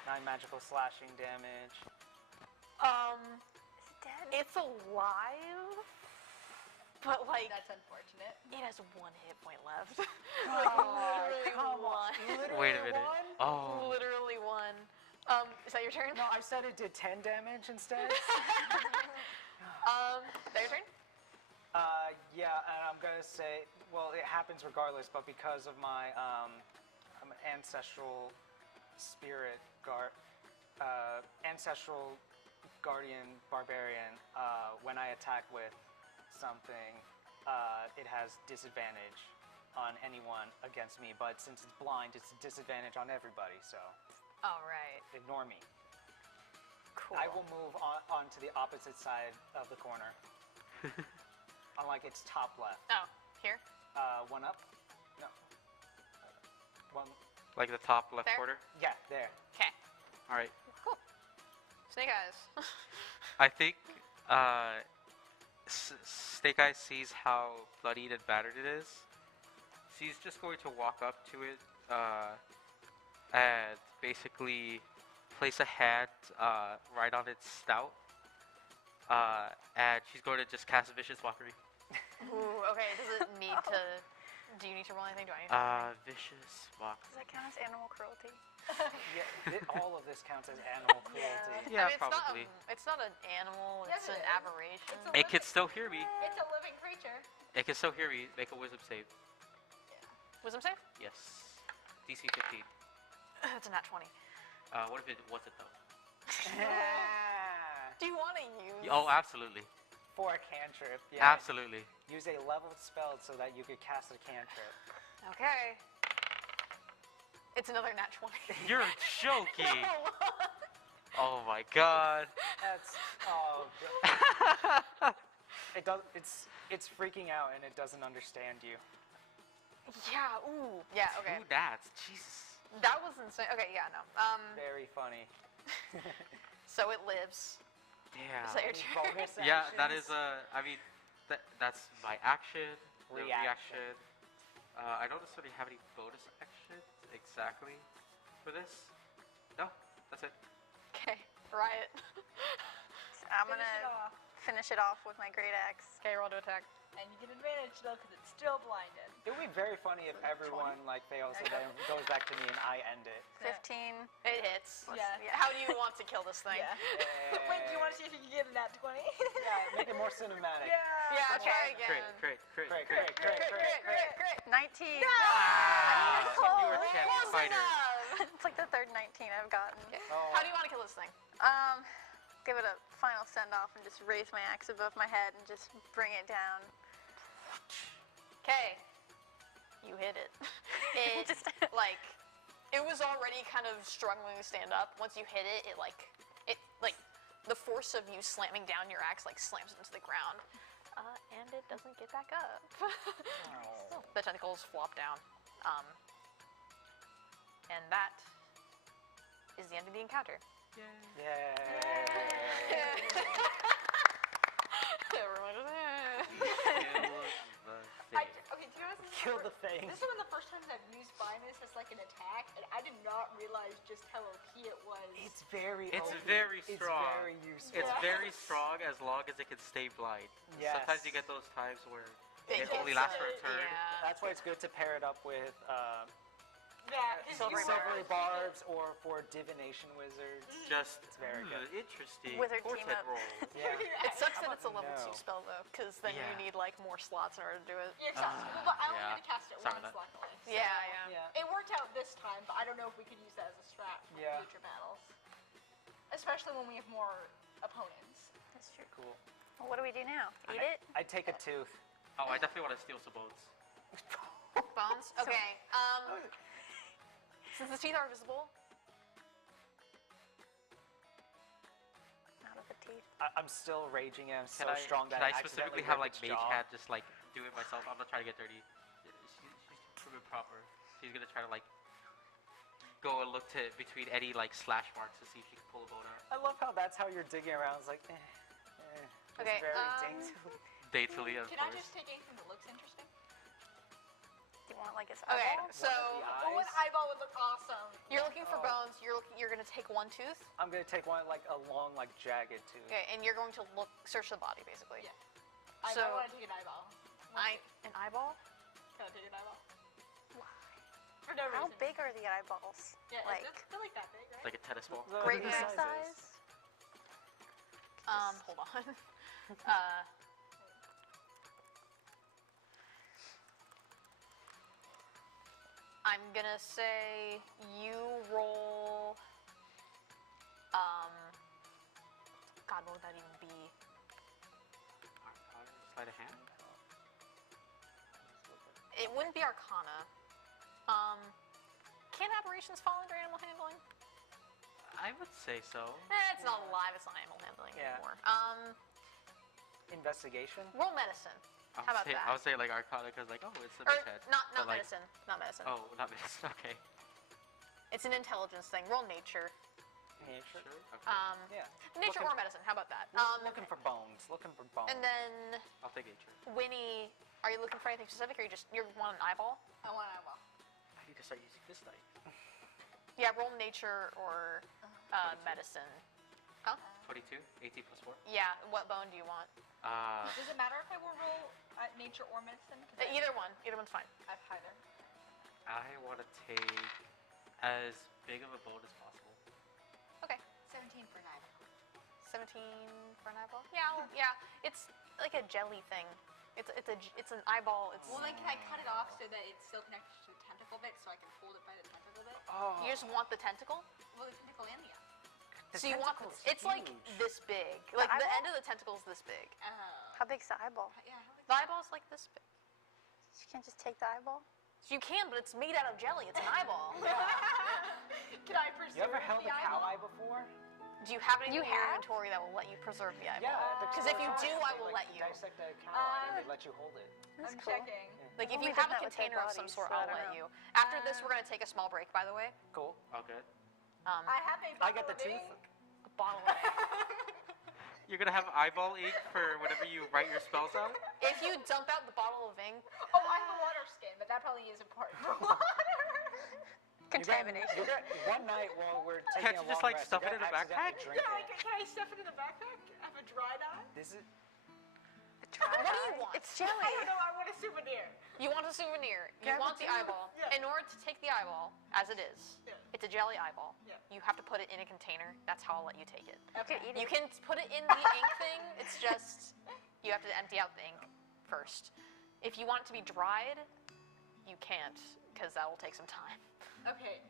9 magical slashing damage. Is it dead? It's alive, but like That's unfortunate. it has 1 hit point left. Literally come one. Literally Wait a minute. one? Oh. Literally 1. Is that your turn? No, I said it did 10 damage instead. Is that your turn? Yeah, and I'm gonna say, well, it happens regardless, but because of my I'm an ancestral spirit ancestral guardian barbarian, when I attack with something, it has disadvantage on anyone against me, but since it's blind, it's a disadvantage on everybody, so All right. ignore me. Cool. I will move onto the opposite side of the corner. On like its top left. Oh, here. One up? No. One. Like the top left There? quarter? Yeah, there. Okay. All right. Cool. Snake Eyes. I think Snake Eyes sees how bloodied and battered it is. She's just going to walk up to it and basically place a hand right on its snout. And she's going to just cast Vicious Mockery. Ooh, okay. Does it need to? Do you need to roll anything? Do I need to? Vicious Mockery. Does that count as animal cruelty? Yeah, all of this counts as animal cruelty. Yeah, I mean, probably. It's not an animal. Yes, It's it an is. aberration. It's a It can still hear me. It's a living creature. It can still hear me. Make a wisdom save. Wisdom save? Yes. DC 15. It's a nat 20. What if it wasn't though? Do you want to use? Oh, absolutely. For a cantrip, yeah. Absolutely. Use a leveled spell so that you could cast a cantrip. Okay. It's another nat 20. You're joking. Oh my god. That's it does. It's freaking out and it doesn't understand you. Yeah. Ooh. Yeah. Okay. Two nats. Jesus. That was insane. Okay. Yeah. No. Very funny. So it lives. Damn. Is that your Any turn? bonus Yeah, that is actions? I mean, that's my action. The Reaction. reaction. I don't necessarily have any bonus actions exactly for this. No, that's it. Okay. Riot. I'm Finish it gonna off. finish it off with my great axe. Okay. Roll to attack. And you get advantage though because it's still blinded. It would be very funny if everyone like fails and then goes back to me and I end it. 15. It hits. Yeah. How do you want to kill this thing? Yeah. Wait, do you want to see if you can get a nat 20? Yeah, make it more cinematic. Yeah. Try again. Great. Great. 19. Ah, you were a champion Close fighter. enough. It's like the third 19 I've gotten. Okay. Oh. How do you want to kill this thing? Give it a final send off and just raise my axe above my head and just bring it down. Okay. You hit it. It Just- like it was already kind of struggling to stand up. Once you hit it, it the force of you slamming down your axe like slams it into the ground, and it doesn't get back up. The tentacles flop down, and that is the end of the encounter. Yay. Everyone Okay, to be honest, Kill the thing. this is one of the first times I've used blindness as like an attack, and I did not realize just how OP it was. It's very It's OP. very strong. It's very useful. It's very Yes. strong as long as it can stay blind. Yes. Sometimes you get those times where It it only gets, lasts for a turn. Yeah. That's why it's good to pair it up with Yeah, his Silvery silvery barbs. barbs or for divination wizards. Just It's very good. Interesting. Wizard portent team up. rolls. Yeah. It sucks that How it's a about level no? 2 spell though, because then Yeah. you need like more slots in order to do it. Yeah, exactly. Well, but I only yeah. had to cast it Sorry once, about that. luckily. So Yeah. It worked out this time, but I don't know if we could use that as a strat for Yeah. future battles. Especially when we have more opponents. That's true. Cool. Well, what do we do now? Eat it? I take a tooth. Oh, I definitely want to steal some bones. Bones? Okay. Since the teeth are visible, Out of the teeth. I'm still raging and I'm so Can I, strong that can I accidentally specifically have rip like its Mage jaw. Hand just like do it myself? I'm not trying to get dirty. She's proving proper. She's gonna try to like go and look to between any like slash marks to see if she can pull a bone out. I love how that's how you're digging around. It's like, It's Okay, very daintily. Daintily, of Can I course. just take anything that looks interesting? Do you want like his okay. eyeball? So Oh, an eyeball would look awesome. you're looking for Oh. bones. You're gonna take one tooth. I'm gonna take one like a long, like jagged tooth. Okay, and you're going to search the body basically. Yeah. I So- don't want to take an eyeball. An eyeball? Can I take an eyeball? For no How reason. big are the eyeballs? Yeah, like, they're like that big, right? Like a tennis ball. Great The big sizes. Hold on. I'm gonna say you roll. God, what would that even be? Sleight of hand. It wouldn't be Arcana. Can aberrations fall under animal handling? I would say so. It's not alive. It's not animal handling Yeah. anymore. Investigation. Roll medicine. How about that? I would say like Arcana because like it's a Or Mage Hand. not But, like, medicine. Not medicine. Oh, not medicine. Okay. It's an intelligence thing. Roll nature. Nature. Sure. Okay. Yeah. Nature Looking- or medicine. How about that? Looking for bones. Looking for bones. And then I'll take nature. Winnie, are you looking for anything specific, or you want an eyeball? I want an eyeball. I need to start using this knife. Yeah, roll nature or medicine. Huh? 22, 18 plus 4. Yeah. What bone do you want? Does it matter if I will roll nature or medicine? 'Cause Either one. Either one's fine. I have either. I want to take as big of a bone as possible. Okay. 17 for an eyeball. 17 for an eyeball. Yeah. It's like a jelly thing. It's an eyeball. It's Well, then can I cut it off so that it's still connected to the tentacle bit, so I can hold it by the tentacle bit? Oh. you just want the tentacle. Well, the tentacle and the eye. The So you want tentacle's it's like huge. this big. Like the eyeball? end of the tentacle's this big. How big's the eyeball? Yeah. How big? The eyeball's like this big. You can't just take the eyeball? So you can, but it's made out of jelly. It's an eyeball. Can I preserve You ever held the a cow eyeball? eye before? Do you have anything You in your have? inventory that will let you preserve the eyeball? Yeah. Because if you do, I will let you. Dissect a cow eye and they let you hold it. That's I'm cool. checking. Like if Only you did have a that with dead container of some bodies, sort, so I I'll don't let know. you. After this, we're gonna take a small break, by the way. Cool. All good. I have a I got the bottle of tooth. ink. A bottle of You're gonna have eyeball ink for whenever you write your spells out. If you dump out the bottle of ink, Oh, I have a water skin, but that probably is important for water. Contamination. One night while we're taking Can't you a just, long like, rest, stuff you're it in gonna a backpack? accidentally drink it. Can I stuff it in the backpack? I have a dried eye? This is what do you want? It's jelly. I don't know. I want a souvenir. You want a souvenir. You Grab want the the eyeball. Yeah. In order to take the eyeball, as it is, Yeah. it's a jelly eyeball. Yeah. You have to put it in a container. That's how I'll let you take it. Okay. eat You can put it in the ink thing. It's just you have to empty out the ink first. If you want it to be dried, you can't because that will take some time. Okay.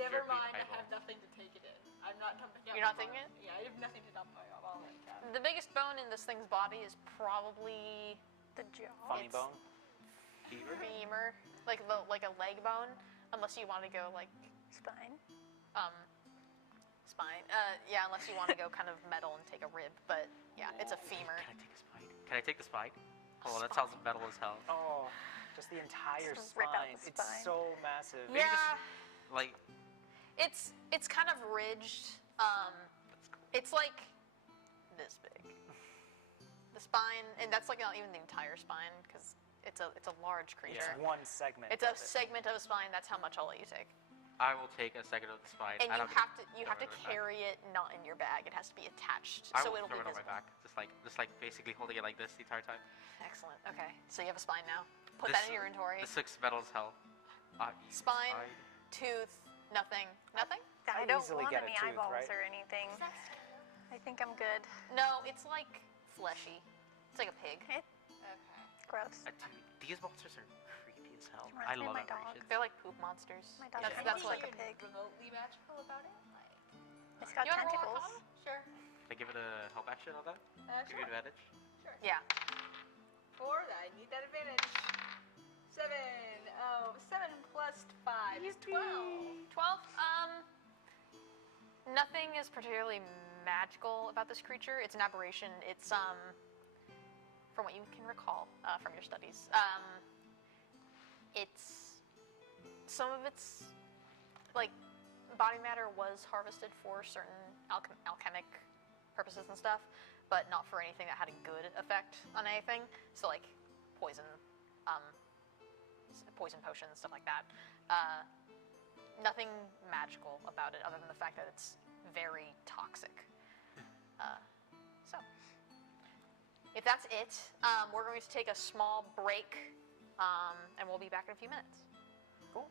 Never Jerky mind. I eyeball. have nothing to take it in. I'm not dumping out. You're not my taking bottle. Yeah, I have nothing to dump my bottle in. The biggest bone in this thing's body is probably The jaw. funny It's- bone. Fever. femur, like a leg bone, unless you want to go like Spine. spine. Yeah, unless you want to go kind of metal and take a rib, but yeah, it's a femur. Can I take a spine? Can I take the spine? Oh, that sounds metal as hell. Oh, just the entire Just rip out spine. the It's spine. so massive. Maybe Yeah, just, like, it's kind of ridged. It's like this big. The spine, and that's like not even the entire spine because it's a large It's creature. one segment. It's a of it. segment of a spine. That's how much I'll let you take. I will take a second of the spine. And I you don't have to throw have it to on my back. carry it not in your bag. It has to be attached, I so will it'll throw be it on my visible. back, just like basically holding it like this the entire time. Excellent. Okay, so you have a spine now. Put This- that in your inventory. This looks metal as hell. Spine, tooth, nothing. Nothing? I I'd don't easily want get a any tooth, eyeballs right? or anything. I think I'm good. No, it's like fleshy. It's like a pig. Okay. Gross. Dude, these monsters are creepy as hell. Reminds I me of love my dog. apparitions. They're like poop monsters. My dog Yeah. That's Anything like like a pig. remotely magical about it? Like, It's got You wanna roll tentacles. Arcana? sure. Can I give it a help action on that? Give you Sure. advantage? Sure. Yeah. 4, I need that advantage. 7. Oh, 7 plus 5 is 12. 12. Nothing is particularly magical about this creature. It's an aberration. It's from what you can recall from your studies. It's some of its like body matter was harvested for certain alchemic purposes and stuff, but not for anything that had a good effect on anything. So like poison, poison potions, stuff like that. Nothing magical about it other than the fact that it's very toxic. So, if that's it, we're going to take a small break, and we'll be back in a few minutes. Cool.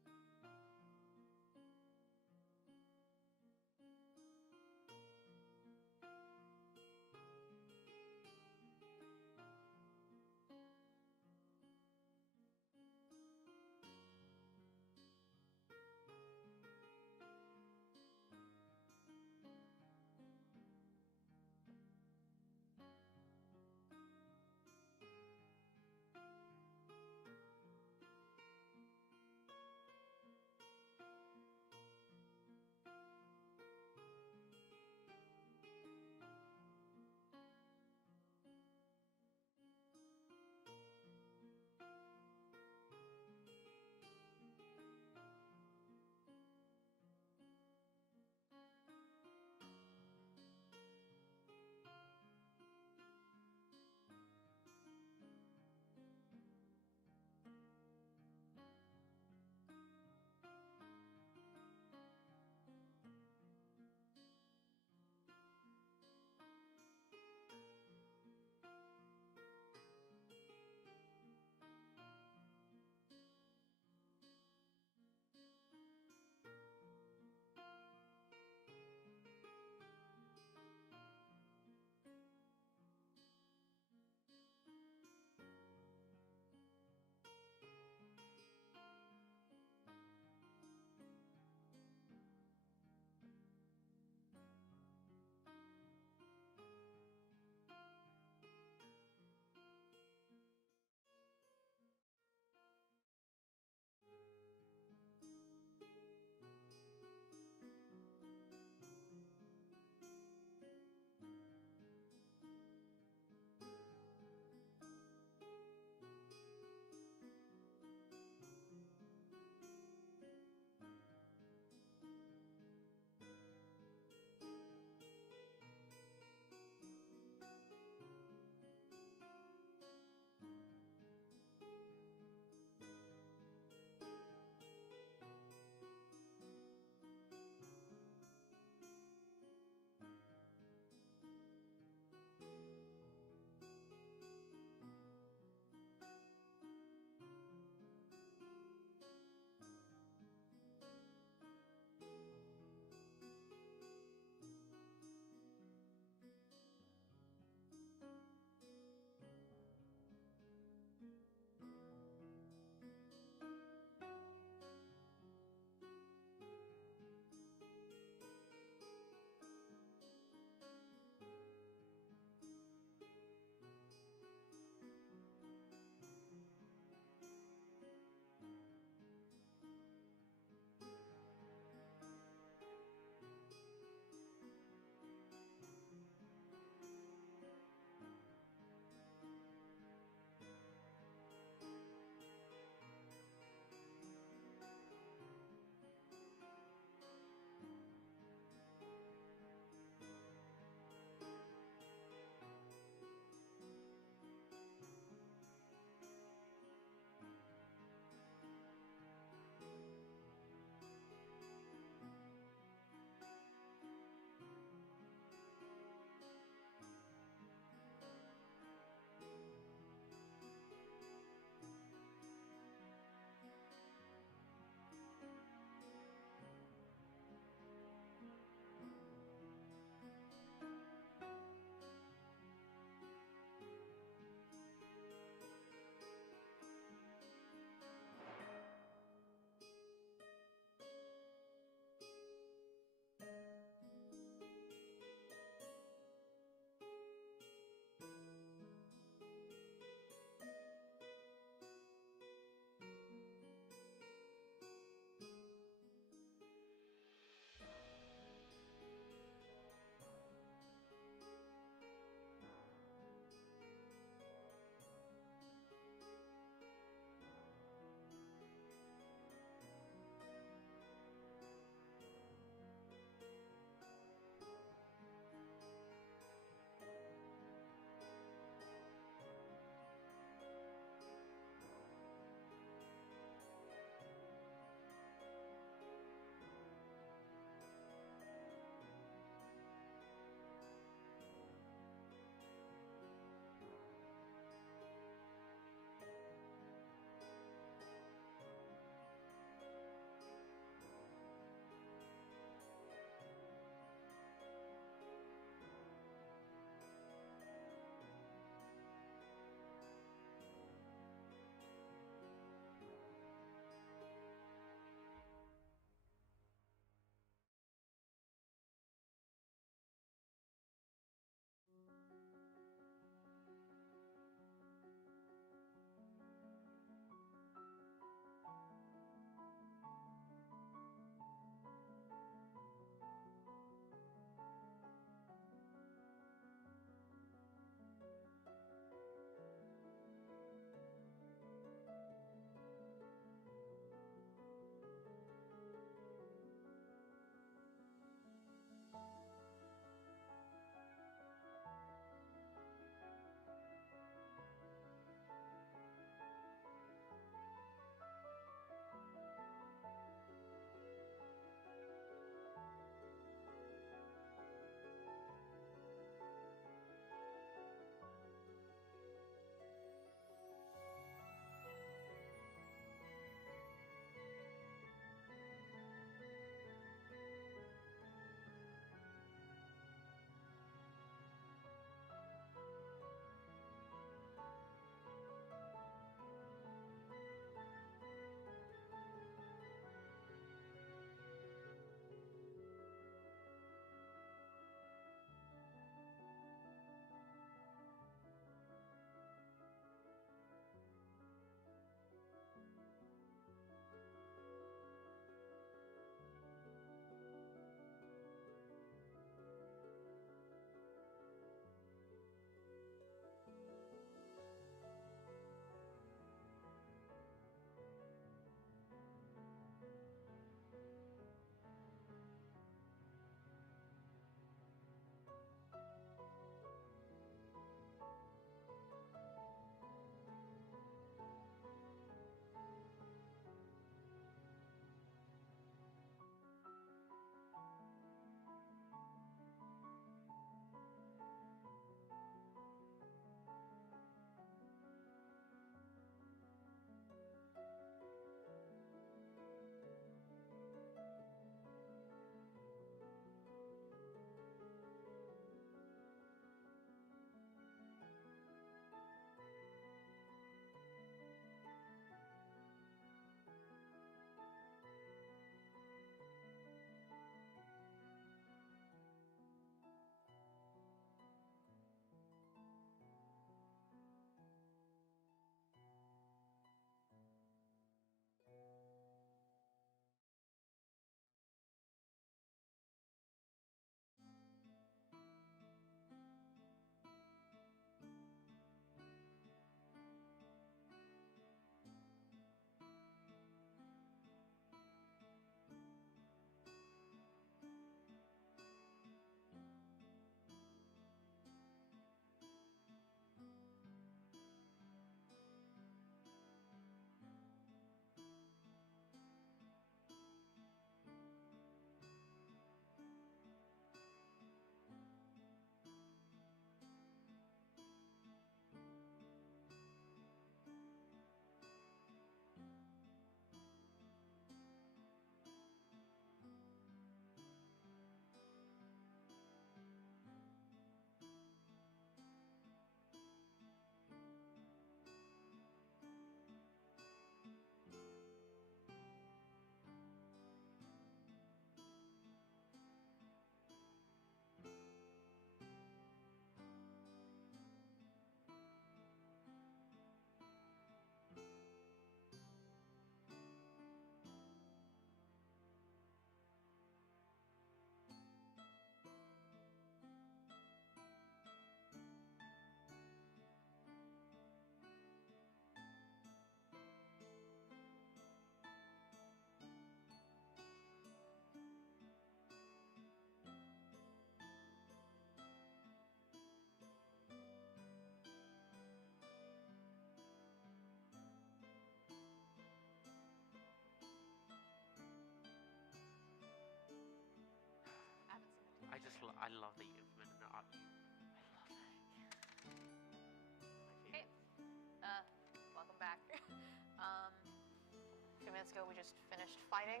minutes ago, we just finished fighting,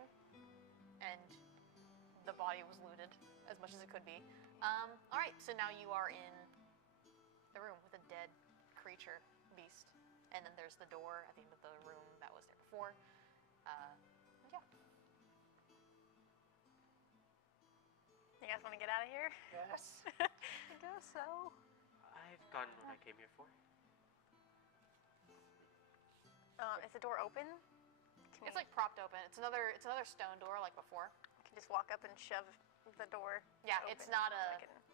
and the body was looted as much as it could be. All right, so now you are in the room with a dead creature, beast, and then there's the door at the end of the room that was there before. Yeah. You guys want to get out of here? Yes. I guess so. I've gotten what I came here for. Is the door open? Can It's like propped open. It's another stone door like before. you can just walk up and shove the door. Yeah, open. it's not I can-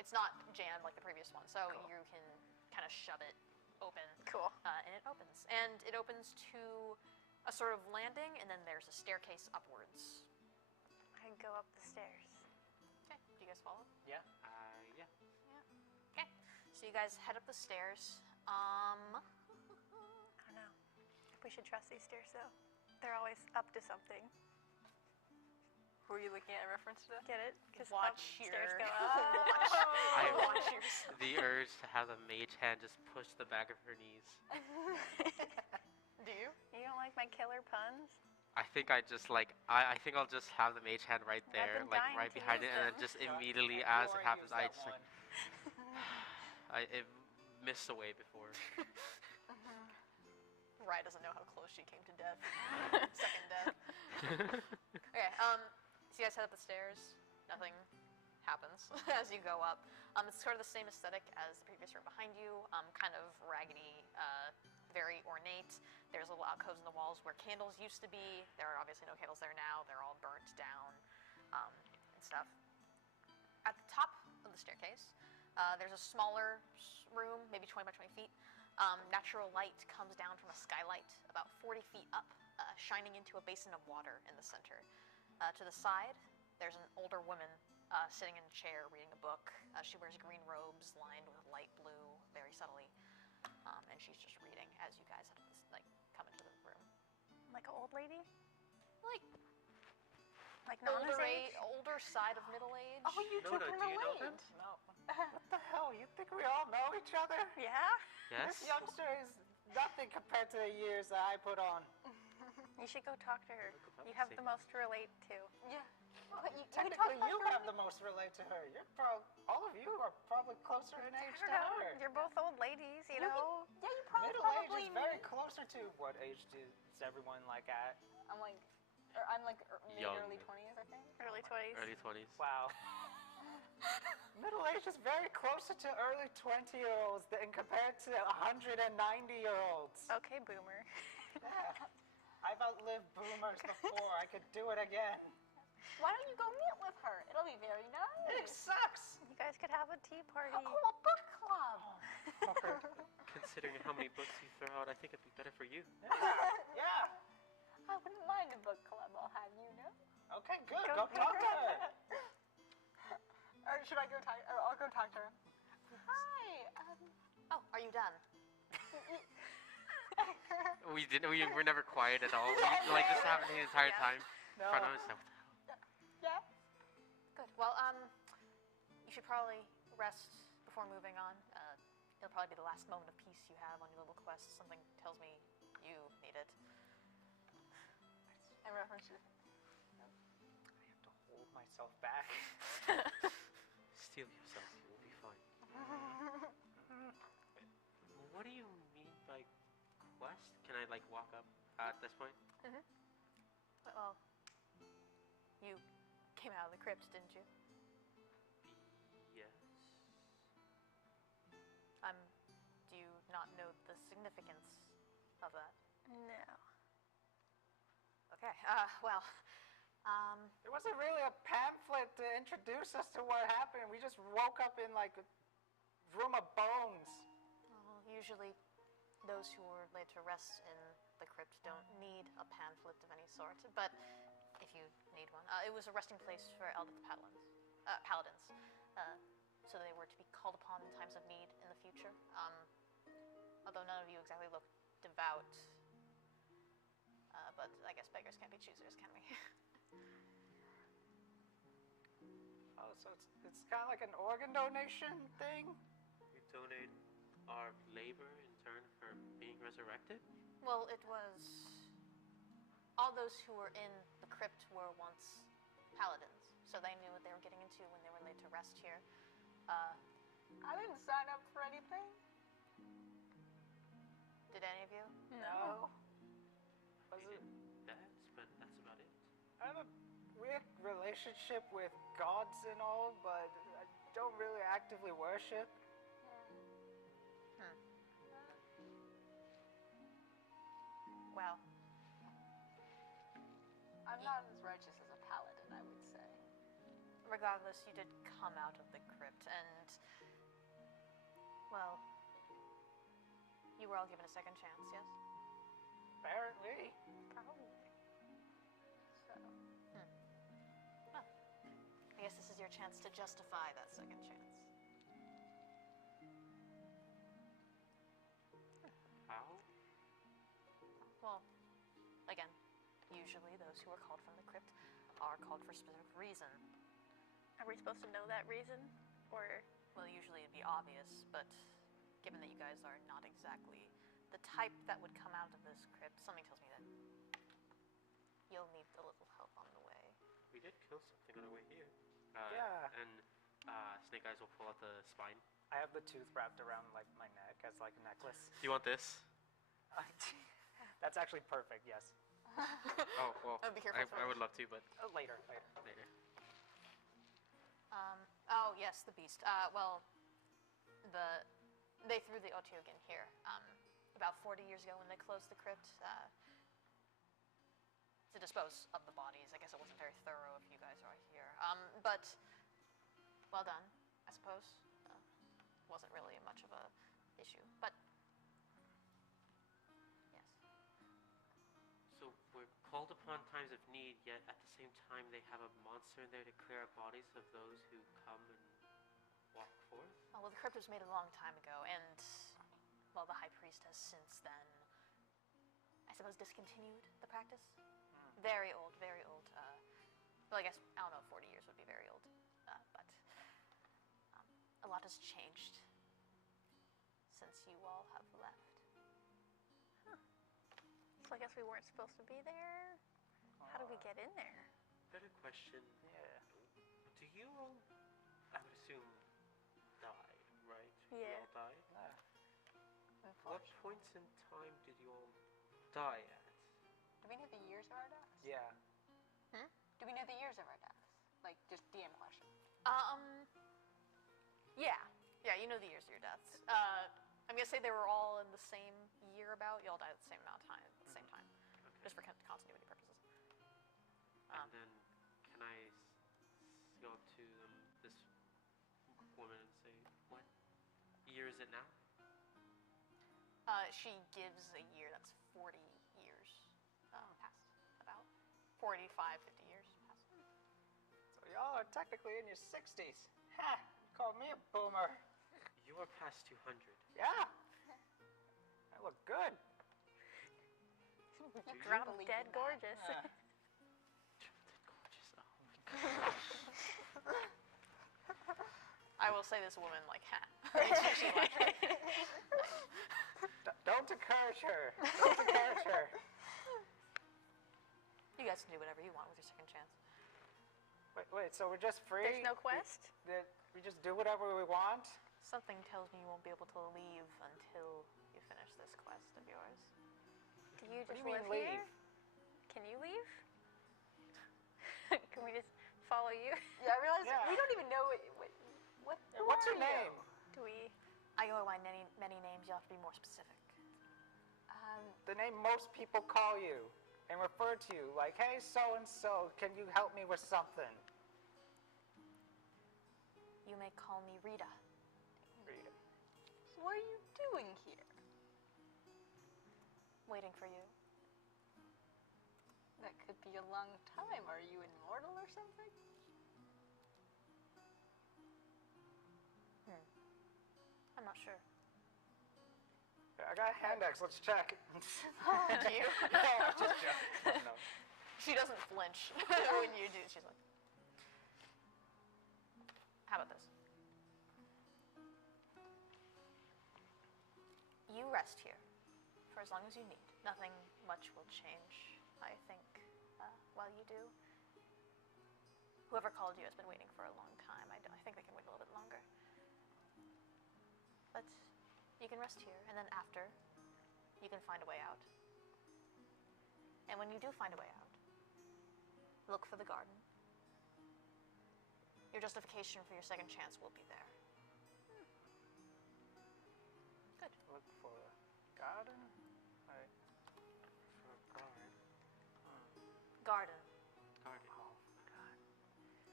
it's not jammed like the previous one, so Cool. you can kind of shove it open, Cool. and it opens. And it opens to a sort of landing, and then there's a staircase upwards. I go up the stairs. Okay, do you guys follow? Yeah. Yeah. Okay, so you guys head up the stairs. I don't know if we should trust these stairs though. They're always up to something. Who are you looking at in reference to? Get it? Because Watch stairs your- go up. I Watch yours. the urge to have the mage hand just push the back of her knees. Do you? You don't like my killer puns? I think I just like I think I'll just have the mage hand right I've there, been like dying right to behind use it, and then them. just Yeah, immediately you as it already happens, used I that just like one. it missed away before. Rye doesn't know how close she came to death. Second death. Okay, so you guys head up the stairs. Nothing happens as you go up. It's sort of the same aesthetic as the previous room behind you, kind of raggedy, very ornate. There's little alcoves in the walls where candles used to be. There are obviously no candles there now. They're all burnt down and stuff. At the top of the staircase, there's a smaller room, maybe 20 by 20 feet. Natural light comes down from a skylight about 40 feet up, shining into a basin of water in the center. To the side, there's an older woman sitting in a chair reading a book. She wears green robes lined with light blue, very subtly, and she's just reading as you guys come into the room. Like an old lady? Like Like Nana's age? older side of middle age. Oh, you took Nona, him do you know away. him? No. What the hell? You think we all know each other? Yeah? Yes. This youngster is nothing compared to the years that I put on. You should go talk to her. Go You have see. the most to relate to. Yeah. But you Technically, you have the most relate to her. All of you are probably closer in age I to don't know. her. You're both old ladies, you know? Yeah, you probably Middle age probably is very closer to what age is everyone like at? I'm like mid Young. early 20s, I think. Early 20s. Early 20s. Wow. Middle age is very closer to early 20-year-olds than compared to 190-year-olds. Okay, boomer. Yeah. I've outlived boomers before. I could do it again. Why don't you go meet with her? It'll be very It nice. sucks. You guys could have a tea party. A cool book club. Fucker. Considering how many books you throw out, I think it'd be better for you. Yeah. I wouldn't mind a book club, I'll have you know. Okay, good. Go talk to her. Or should I go talk? Or I'll go talk to her. Hi. Oh, are you done? We didn't. We were never quiet at all. We like just happened the entire Yeah. time. No. Front of us. Like, what the hell? Yeah. Good. Well, you should probably rest before moving on. It'll probably be the last moment of peace you have on your little quest. Something tells me you need it. In reference to. I have to hold myself back. Steel yourself. You will be fine. What do you mean by quest? Can I like walk up at this point? Well, you came out of the crypt, didn't you? Yes. Do you not know the significance of that? No. Okay. Well, There wasn't really a pamphlet to introduce us to what happened. We just woke up in like a room of bones. usually those who were laid to rest in the crypt don't need a pamphlet of any sort. But if you need one, it was a resting place for Eldith paladins. So they were to be called upon in times of need in the future. Although none of you exactly look devout. But I guess beggars can't be choosers, can we? Oh, so it's kind of like an organ donation thing? We donate our labor in turn for being resurrected? Well, it was... those who were in the crypt were once paladins, so they knew what they were getting into when they were laid to rest here. I didn't sign up for anything. Did any of you? No. Was We it? did that, but that's about it. I have a weird relationship with gods and all, but I don't really actively worship. Well, I'm not as righteous as a paladin, I would say. regardless, you did come out of the crypt, and, well, you were all given a second chance, yes? Apparently. Probably. So. Well, I guess this is your chance to justify that second chance. How? Well, again, usually those who are called from the crypt are called for a specific reason. Are we supposed to know that reason? Or Well, usually it'd be obvious, but given that you guys are not exactly the type that would come out of this crypt, something tells me that you'll need a little help on the way. We did kill something on our way here. Yeah. And Snake Eyes will pull out the spine. I have the tooth wrapped around like my neck as like a necklace. Do you want this? That's actually perfect. Yes. Oh, well, Oh, be careful I would love to, but Later. later. Oh, yes, the beast. Well, they threw the Otyugin here about 40 years ago when they closed the crypt to dispose of the bodies. I guess it wasn't very thorough if you guys are here. But, well done, I suppose. Wasn't really much of a issue, but, yes. So we're called upon times of need, yet at the same time they have a monster in there to clear out bodies of those who come and walk forth? Well, the crypt was made a long time ago, and, well, the High Priest has since then, I suppose, discontinued the practice. Very old, very old. Well, I guess, I don't know, 40 years would be very old. But a lot has changed since you all have left. so I guess we weren't supposed to be there. How do we get in there? Better question. Yeah. Do you all, I would assume, die, right? You Yeah. all died? Yeah. What points in time did you all die at? Do we know the years of our deaths? Yeah. Do we know the years of our deaths? Like, just DM question. Yeah. Yeah, you know the years of your deaths. I'm going to say they were all in the same year about. You all died at the same amount of time, at the same time. Okay. Just for continuity purposes. And then, can I go up to this woman and say, what year is it now? She gives a year that's 40 years past. About 45, 50 years past. So y'all are technically in your 60s. Ha! Call me a boomer. You are past 200. Yeah. I look good. Do you? Drop believe dead in that. gorgeous. Gorgeous. Oh my god. I will say this woman, like, ha. She like, Don't encourage her. Don't encourage her. you guys can do whatever you want with your second chance. Wait. So we're just free? There's no quest? We just do whatever we want? Something tells me you won't be able to leave until you finish this quest of yours. Do you What do just you mean live here? leave? Can you leave? Can we just follow you? Yeah, I realize Yeah. we don't even know what who What's are your name? you? Do we? I go by many, many names. You'll have to be more specific. The name most people call you and refer to you, like, hey, so-and-so, can you help me with something? You may call me Rita. Rita. So what are you doing here? Waiting for you. That could be a long time. Are you immortal or something? I'm not sure. I got a hand axe, let's check. Do you? No, I'm just joking. No. She doesn't flinch when you do. She's like, how about this? You rest here for as long as you need. Nothing much will change. I think do. Whoever called you has been waiting for a long time. I think they can wait a little bit longer. But you can rest here, and then after, you can find a way out. And when you do find a way out, look for the garden. Your justification for your second chance will be there. Good. Look for a garden? Right. For a garden. Garden. Garden. Oh, God.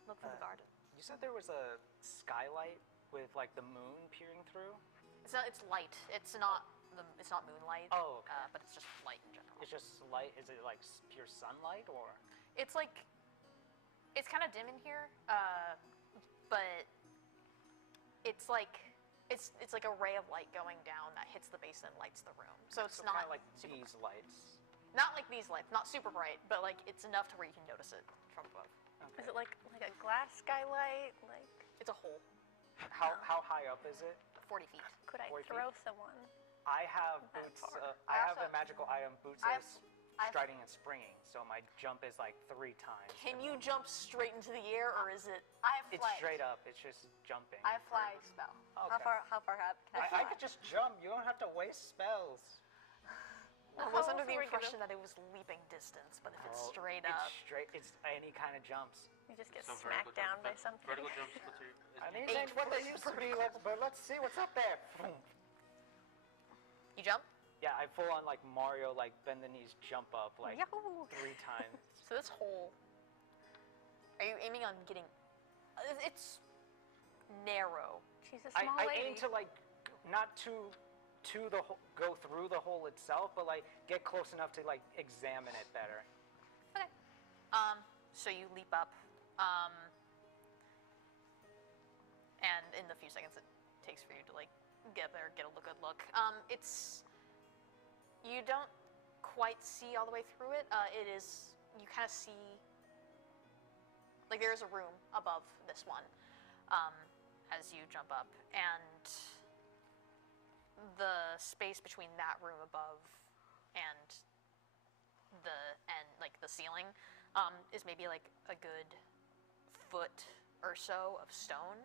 Look for the garden. You said there was a skylight with like the moon peering through? It's not. It's light. It's not. It's not moonlight. Oh, okay. But it's just light in general. It's just light. Is it like pure sunlight or? It's like. It's kind of dim in here, but it's like. It's like a ray of light going down that hits the base and lights the room. So it's not kind of like super these lights. Not like these lights, not super bright, but like it's enough to where you can notice it from above. Okay. Is it like a glass skylight? Like, It's a hole, How high up is it? 40 feet. could I 40 feet. throw someone? I have That boots. far. I have also- a magical item, boots I have- is I have- striding and springing, so my jump is like 3 times. Can you jump straight into the air, or is it? I have It's flight. straight up. It's just jumping. I have fly spell. Okay. How far up can I I fly? could just jump. You don't have to waste spells. I Well, was how under else the are we gonna- impression that it was leaping distance, but if it's Oh, straight it's up, straight. It's any kind of jumps. You just get So smacked down by something. Vertical jumps. What's your? I mean, Eight ain't what they used to be, but let's see what's up there. you jump. Yeah, I full on like Mario, like bend the knees, jump up like Yahoo! 3 times. So this hole. Are you aiming on getting? It's narrow. She's a small I lady. aim to like not to the go through the hole itself, but like get close enough to like examine it better. Okay. So you leap up, and in the few seconds it takes for you to like get there, get a good look. It's you don't quite see all the way through it. It is you kind of see like there is a room above this one as you jump up, and the space between that room above and the ceiling is maybe like a good foot or so of stone.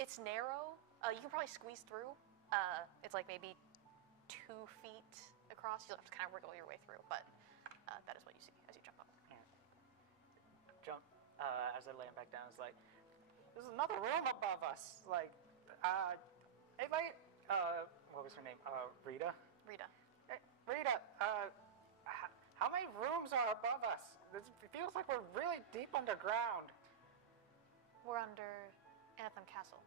It's narrow. You can probably squeeze through. It's like maybe 2 feet across. You'll have to kind of wriggle your way through, but that is what you see as you jump up. Jump as I lay him back down. It's like there's another room above us. Like, hey, like, what was her name? Rita. Rita. Hey, Rita. How many rooms are above us? It feels like we're really deep underground. We're under Anatham Castle.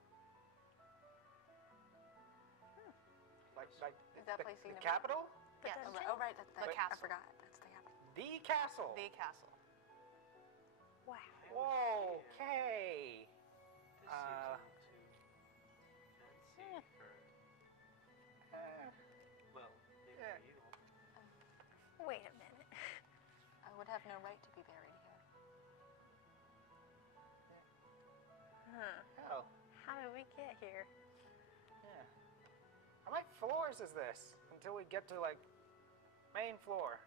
Like Is that the, place you the never- capital? Yes. Oh, right, that's The I castle. forgot. That's the capital. The castle. The castle. Wow. Whoa. Okay. This seems a little too fancy for. Well, maybe Yeah. for you. Wait a minute. I would have no right to be buried here. Oh. How did we get here? Yeah. How many floors is this until we get to like main floor?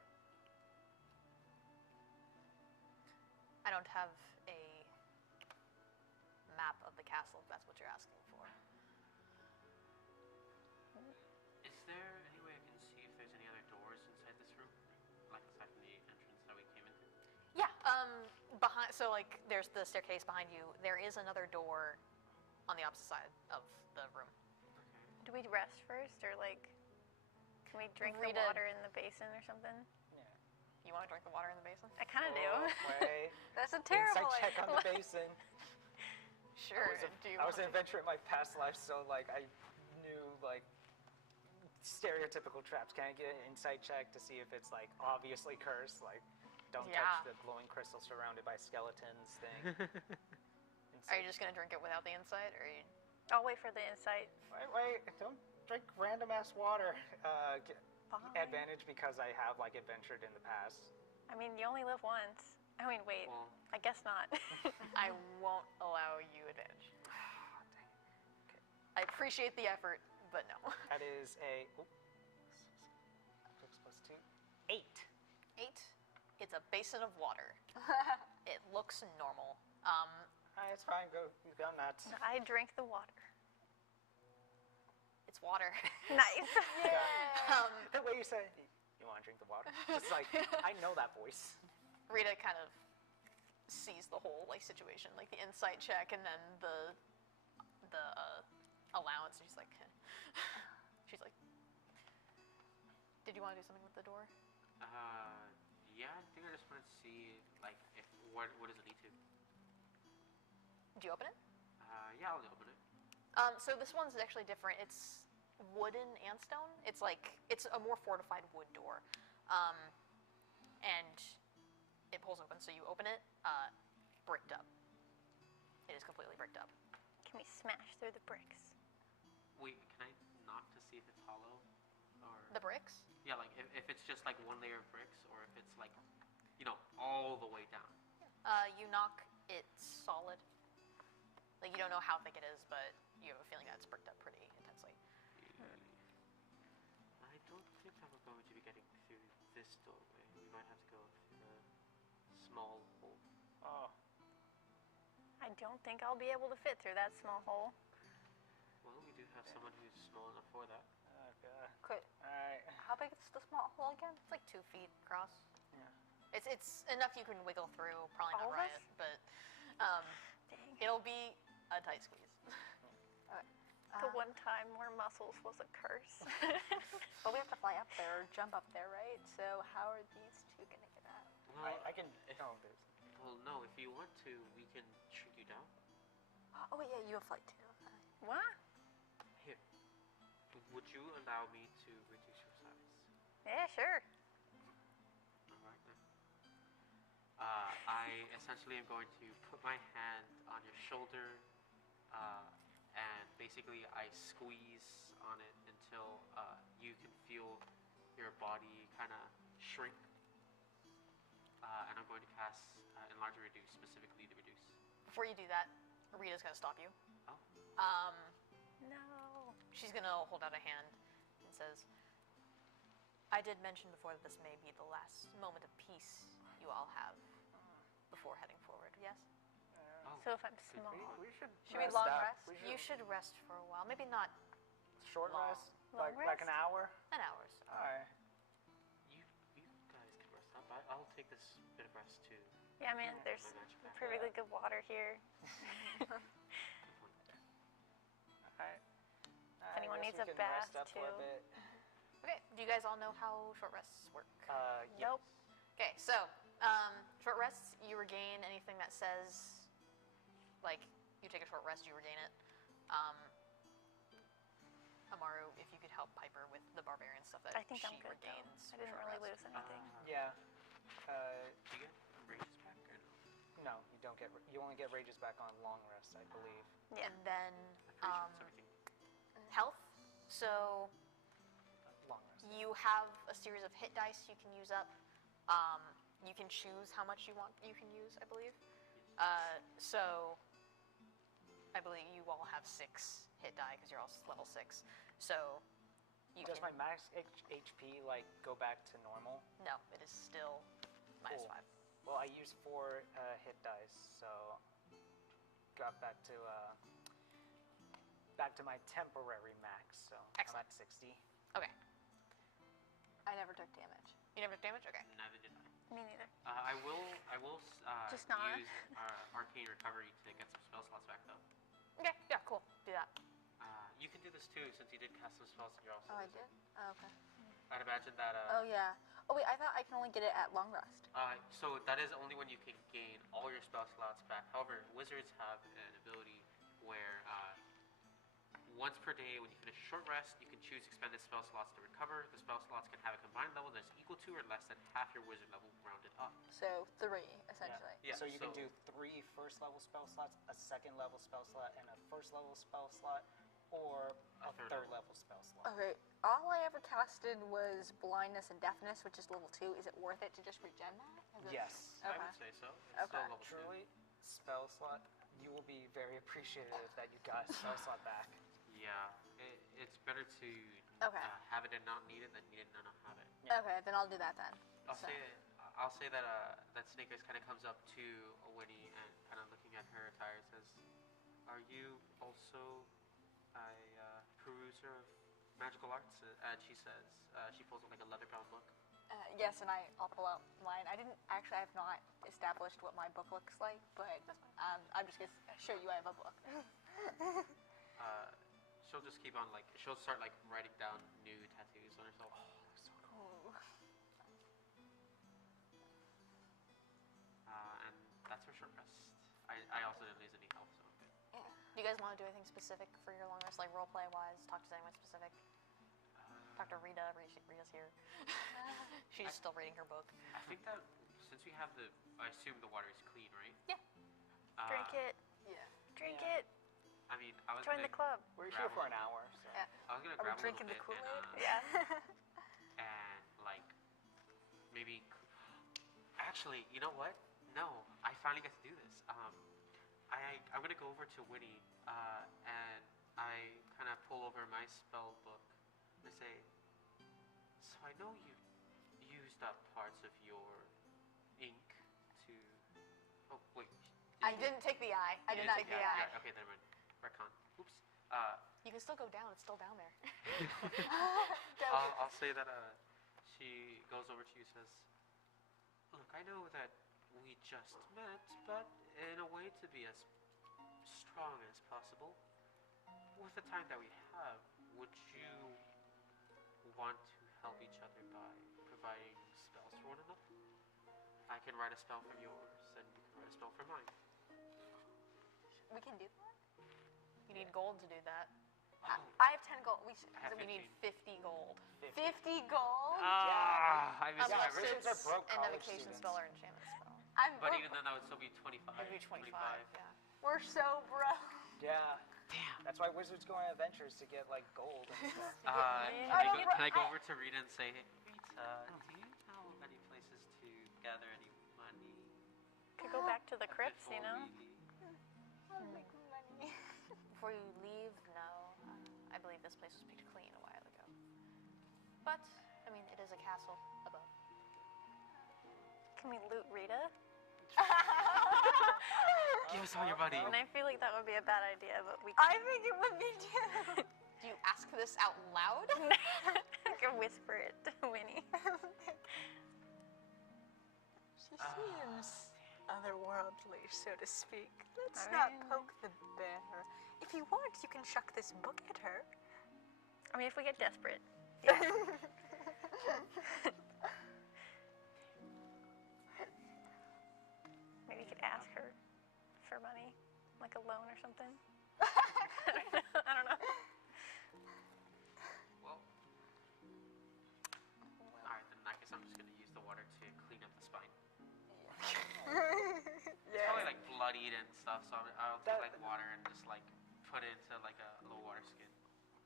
I don't have a map of the castle, if that's what you're asking for. Is there any way I can see if there's any other doors inside this room, like aside from the entrance that we came into? Yeah. Behind. So like, there's the staircase behind you. There is another door on the opposite side of the room. Do we rest first, or like, can we drink Rita- the water in the basin or something? Yeah. You want to drink the water in the basin? I kind of do. Wait. That's a terrible Insight check idea. on the basin. Sure. I was an adventurer in my past life, so like I knew like stereotypical traps. Can I get an insight check to see if it's like obviously cursed? Like, don't Yeah. touch the glowing crystal surrounded by skeletons thing. Are you just gonna drink it without the insight, or are you? I'll wait for the insight. Wait! Don't drink random ass water. Fine. Advantage because I have like adventured in the past. I mean, you only live once. I mean, wait. Well, I guess not. I won't allow you advantage. I appreciate the effort, but no. That is a 6 plus 2, 8. 8. It's a basin of water. It looks normal. Alright, it's fine. Go nuts. I drink the water. It's water. Nice. The way you say, you want to drink the water? Just like, I know that voice. Rita kind of sees the whole like situation, like the insight check and then the allowance. And she's like, did you want to do something with the door? Yeah, I think I just wanted to see, like, what does it lead to? Did you open it? Yeah, I'll open it. So this one's actually different. It's wooden and stone. It's a more fortified wood door, and it pulls open. So you open it, bricked up. It is completely bricked up. Can we smash through the bricks? Wait, can I knock to see if it's hollow? Or The bricks? yeah, like if it's just like one layer of bricks, or if it's like, all the way down. You knock it solid. Like you don't know how thick it is, but you have a feeling that it's bricked up pretty intensely. I don't think I'm going to be getting through this doorway. We might have to go through the small hole. Oh, I don't think I'll be able to fit through that small hole. Well, we do have someone who's small enough for that. okay. Could, Alright. how big is the small hole again? It's like 2 feet across. Yeah. It's enough you can wiggle through. Probably not All of us? Riot, but Dang. it'll be a tight squeeze. The one time where muscles was a curse. But we have to fly up there or jump up there, right? So how are these two going to get out? Well, I can. Oh, there's. well, no. If you want to, we can shrink you down. Oh, yeah, you have flight too. What? Here. Would you allow me to reduce your size? Yeah, sure. All right then. I essentially am going to put my hand on your shoulder, and basically I squeeze on it until you can feel your body kind of shrink. And I'm going to cast Enlarge and Reduce, specifically the Reduce. Before you do that, Rita's gonna stop you. Oh. No. She's gonna hold out a hand and says, "I did mention before that this may be the last moment of peace you all have before heading forward. Yes? Oh, So if I'm could small. be. We should. Should we rest long up. rest? We You should rest for a while. Maybe not short long. rest. Long Like an rest? hour. an hour's. Alright. You guys can rest up. I'll take this bit of rest too. Yeah, man, there's My magic back. perfectly good water here. Good point. Alright. anyone I guess needs we a can rest bath, up for a too. bit. Okay. Do you guys all know how short rests work? Yes. Nope. Okay, so short rests, you regain anything that says, like, you take a short rest, you regain it. Amaru, if you could help Piper with the barbarian stuff that I think she I'm good though. regains. I for didn't short really rest. lose anything. Yeah. Do you get rages back or no? No, you don't get. You only get rages back on long rest, I believe. Yeah. And then I'm pretty sure it's everything. health. So Long rest. you have a series of hit dice you can use up. You can choose how much you can use, I believe. So I believe you all have 6 hit die because you're all level 6. So you Does can my max HP like go back to normal? no, it is still minus Cool. 5. Well, I used 4 hit dice, so got back to my temporary max. So Excellent. I'm at 60. Okay. I never took damage. You never took damage? Okay. Neither did I. Me neither. I will Just not. use Arcane Recovery to get some spell slots back though. Okay. Yeah. Cool. Do that. You can do this too since you did cast some spells and you're also. Oh, I did? Oh, okay. I'd imagine that. Oh, yeah. Oh, wait, I thought I can only get it at long rest. So that is only when you can gain all your spell slots back. However, wizards have an ability where once per day, when you finish a short rest, you can choose expended spell slots to recover. The spell slots can have a combined level that is equal to or less than half your wizard level rounded up. So 3, essentially. Yeah, So you can so- do 3 first level spell slots, a second level spell slot, and a first level spell slot, or a third level spell slot. Okay, all I ever casted was blindness and deafness, which is level 2. Is it worth it to just regen that? Is it- Yes. I Okay. would say so. It's still Okay. level 2. Truly, spell slot. You will be very appreciative that you got a spell slot back. Yeah, it's better to Okay. have it and not need it than need it and not have it. Yeah. Okay, then I'll do that then. I'll So- say I'll say that that Snake Eyes kind of comes up to Winnie and kind of looking at her attire says, "Are you also a peruser of magical arts?" And she says, she pulls out like a leather-bound book. Yes, and I'll pull out mine. I have not established what my book looks like, but I'm just going to show you I have a book. She'll just keep on she'll start writing down new tattoos on herself. Ooh. And that's her short rest. I also didn't lose any health, so I'm good. Do you guys want to do anything specific for your long rest, like role play wise? Talk to anyone specific? Talk to Rita. Rita's here. She's still reading her book. I think that since we have I assume the water is clean, right? Yeah. Drink it. Yeah. Drink Yeah. it. I mean, I was Join gonna the club. We're here for an hour, so. Yeah. I was gonna Are we grab a little drinking the bit Kool-Aid? Yeah. and maybe. Actually, you know what? No, I finally get to do this. I'm gonna go over to Winnie, and I kind of pull over my spell book and say, "So I know you used up parts of your ink to. Oh wait, I didn't take the eye. I you didn't didn't take the eye. Yeah, okay, never mind. Retcon. Oops. You can still go down. It's still down there. I'll say that she goes over to you and says, "Look, I know that we just met, but in a way to be as strong as possible, with the time that we have, would you want to help each other by providing spells for one another? I can write a spell from yours, and you can write a spell from mine." We can do that? You need gold to do that. I have 10 gold. I have We need 50 gold. 50 gold? I missed Yeah, my wizards are broke an college evocation students. spell or enchantment spell. But even then, that would still be 25. Maybe 25. Yeah. We're so broke. Yeah. Damn. That's why wizards go on adventures to get gold and stuff. Can I go over to Rita and say, "Hey, Rita, do you know of any places to gather any money?" Could go back to the crypts, you Before know? we leave?" I'll make money. Before you leave, no. I believe this place was picked clean a while ago. But, I mean, it is a castle above. Can we loot Rita? Give us all your money. And I feel like that would be a bad idea, but we I think it would be too. Do you ask this out loud? can whisper it to Winnie. She seems otherworldly, so to speak. Let's I not mean- poke the bear. If you want, you can chuck this book at her. I mean, if we get desperate. Maybe you could ask her for money, like a loan or something. I don't know. Well, alright, then I guess I'm just gonna use the water to clean up the spine. It's probably bloodied and stuff, so I'll take water and just put it into a little water skin.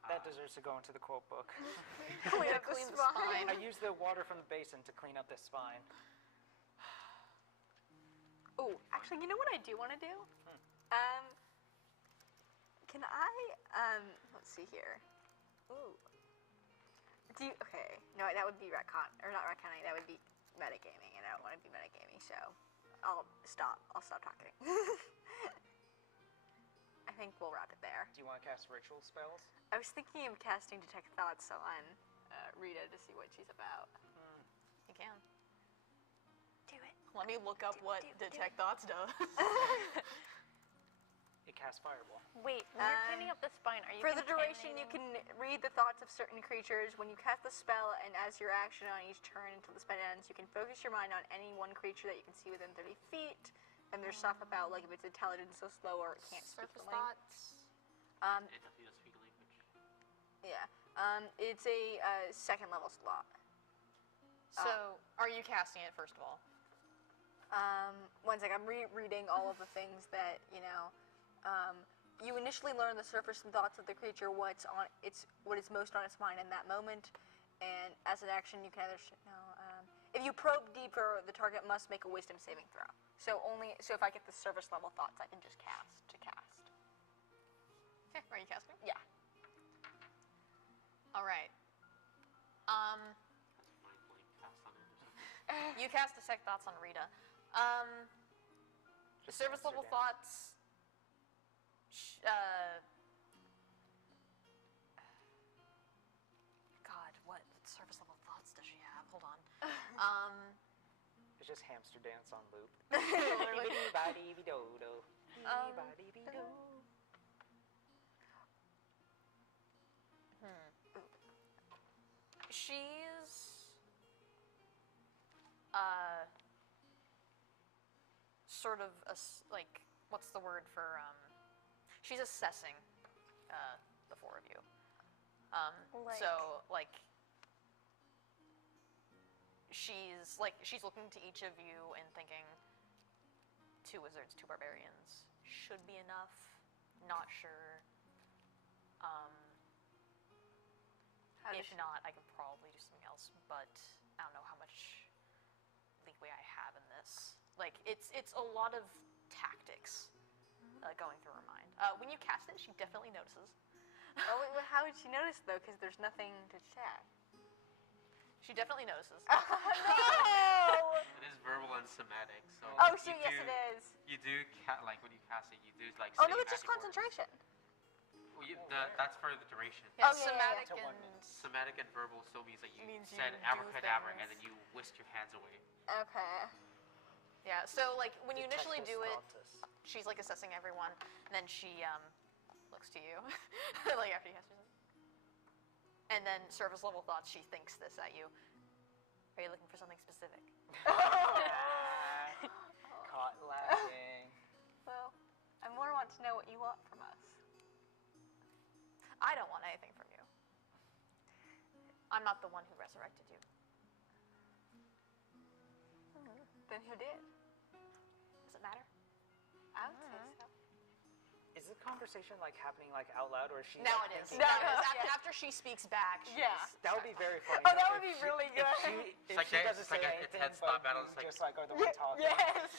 That deserves to go into the quote book. Clean up the Clean the spine. I use the water from the basin to clean up this spine. Oh, actually, you know what I do want to do? Can I, let's see here. Ooh. Okay, no, that would be retcon, or not retconning, that would be metagaming, and I don't want to be metagaming, so I'll stop talking. I think we'll wrap it there. Do you want to cast ritual spells? I was thinking of casting Detect Thoughts on Rita to see what she's about. You can. Do it. Let me look up what Detect Thoughts does. It casts Fireball. Wait, when you're cleaning up the spine, are you For the duration, you contaminating- can read the thoughts of certain creatures. When you cast the spell, and as your action on each turn until the spell ends, you can focus your mind on any one creature that you can see within 30 feet. And there's stuff about if it's intelligence so slow or it can't speak Surface the language. thoughts. It doesn't even speak a language. Yeah. It's a second level slot. So, are you casting it first of all? One sec, I'm rereading all of the things that, you initially learn the surface and thoughts of the creature, what is most on its mind in that moment, and as an action, you can either if you probe deeper, the target must make a wisdom saving throw. So if I get the surface level thoughts, I can just cast. Okay, are you casting? Yeah. All right. That's mind blank cast on it or something. You cast Detect Thoughts on Rita. Just Service answer level Dan. thoughts. God, what service level thoughts does she have? Hold on. It's just hamster dance on loop. Literally. Dee-ba-dee-ba-dee-do-do. Um, Dee-ba-dee-be-do. She's sort of like, what's the word for she's assessing the four of you. So like she's looking to each of you and thinking 2 wizards, 2 barbarians should be enough. Not sure. If not, I could probably do something else, but I don't know how much leeway I have in this. Like, it's a lot of tactics going through her mind. When you cast it, she definitely notices. Oh, wait, how would she notice though? Because there's nothing to check. She definitely notices. No! It is verbal and somatic, so. Oh you shoot! Yes, do- it is. You do like when you cast it, you do like. Oh no, say it's just magic words. concentration. Well, that's for the duration. Yeah, Oh, yeah, yeah, somatic yeah. To 1 and minute. Somatic and verbal still means that you Means you said do abracadabra and things. then you whisked your hands away. Okay. yeah. So like when you initially Detectus do it, thoughtus. she's like assessing everyone, and then she looks to you, like after you cast it. And then service level thoughts, she thinks this at you. Are you looking for something specific? Caught laughing. Well, I more want to know what you want from us. I don't want anything from you. I'm not the one who resurrected you. Then who did? Does it matter? I would say so. Is the conversation like happening like out loud, or is she? Now like, it is. thinking- Now it is. Yeah. After she speaks back, she's Yeah. That would be very funny. Oh, though, that would if be she- really If good. she, if like she that- doesn't it's like say a anything, intense but thought battle, you it's like- just like are the one talking. Yes.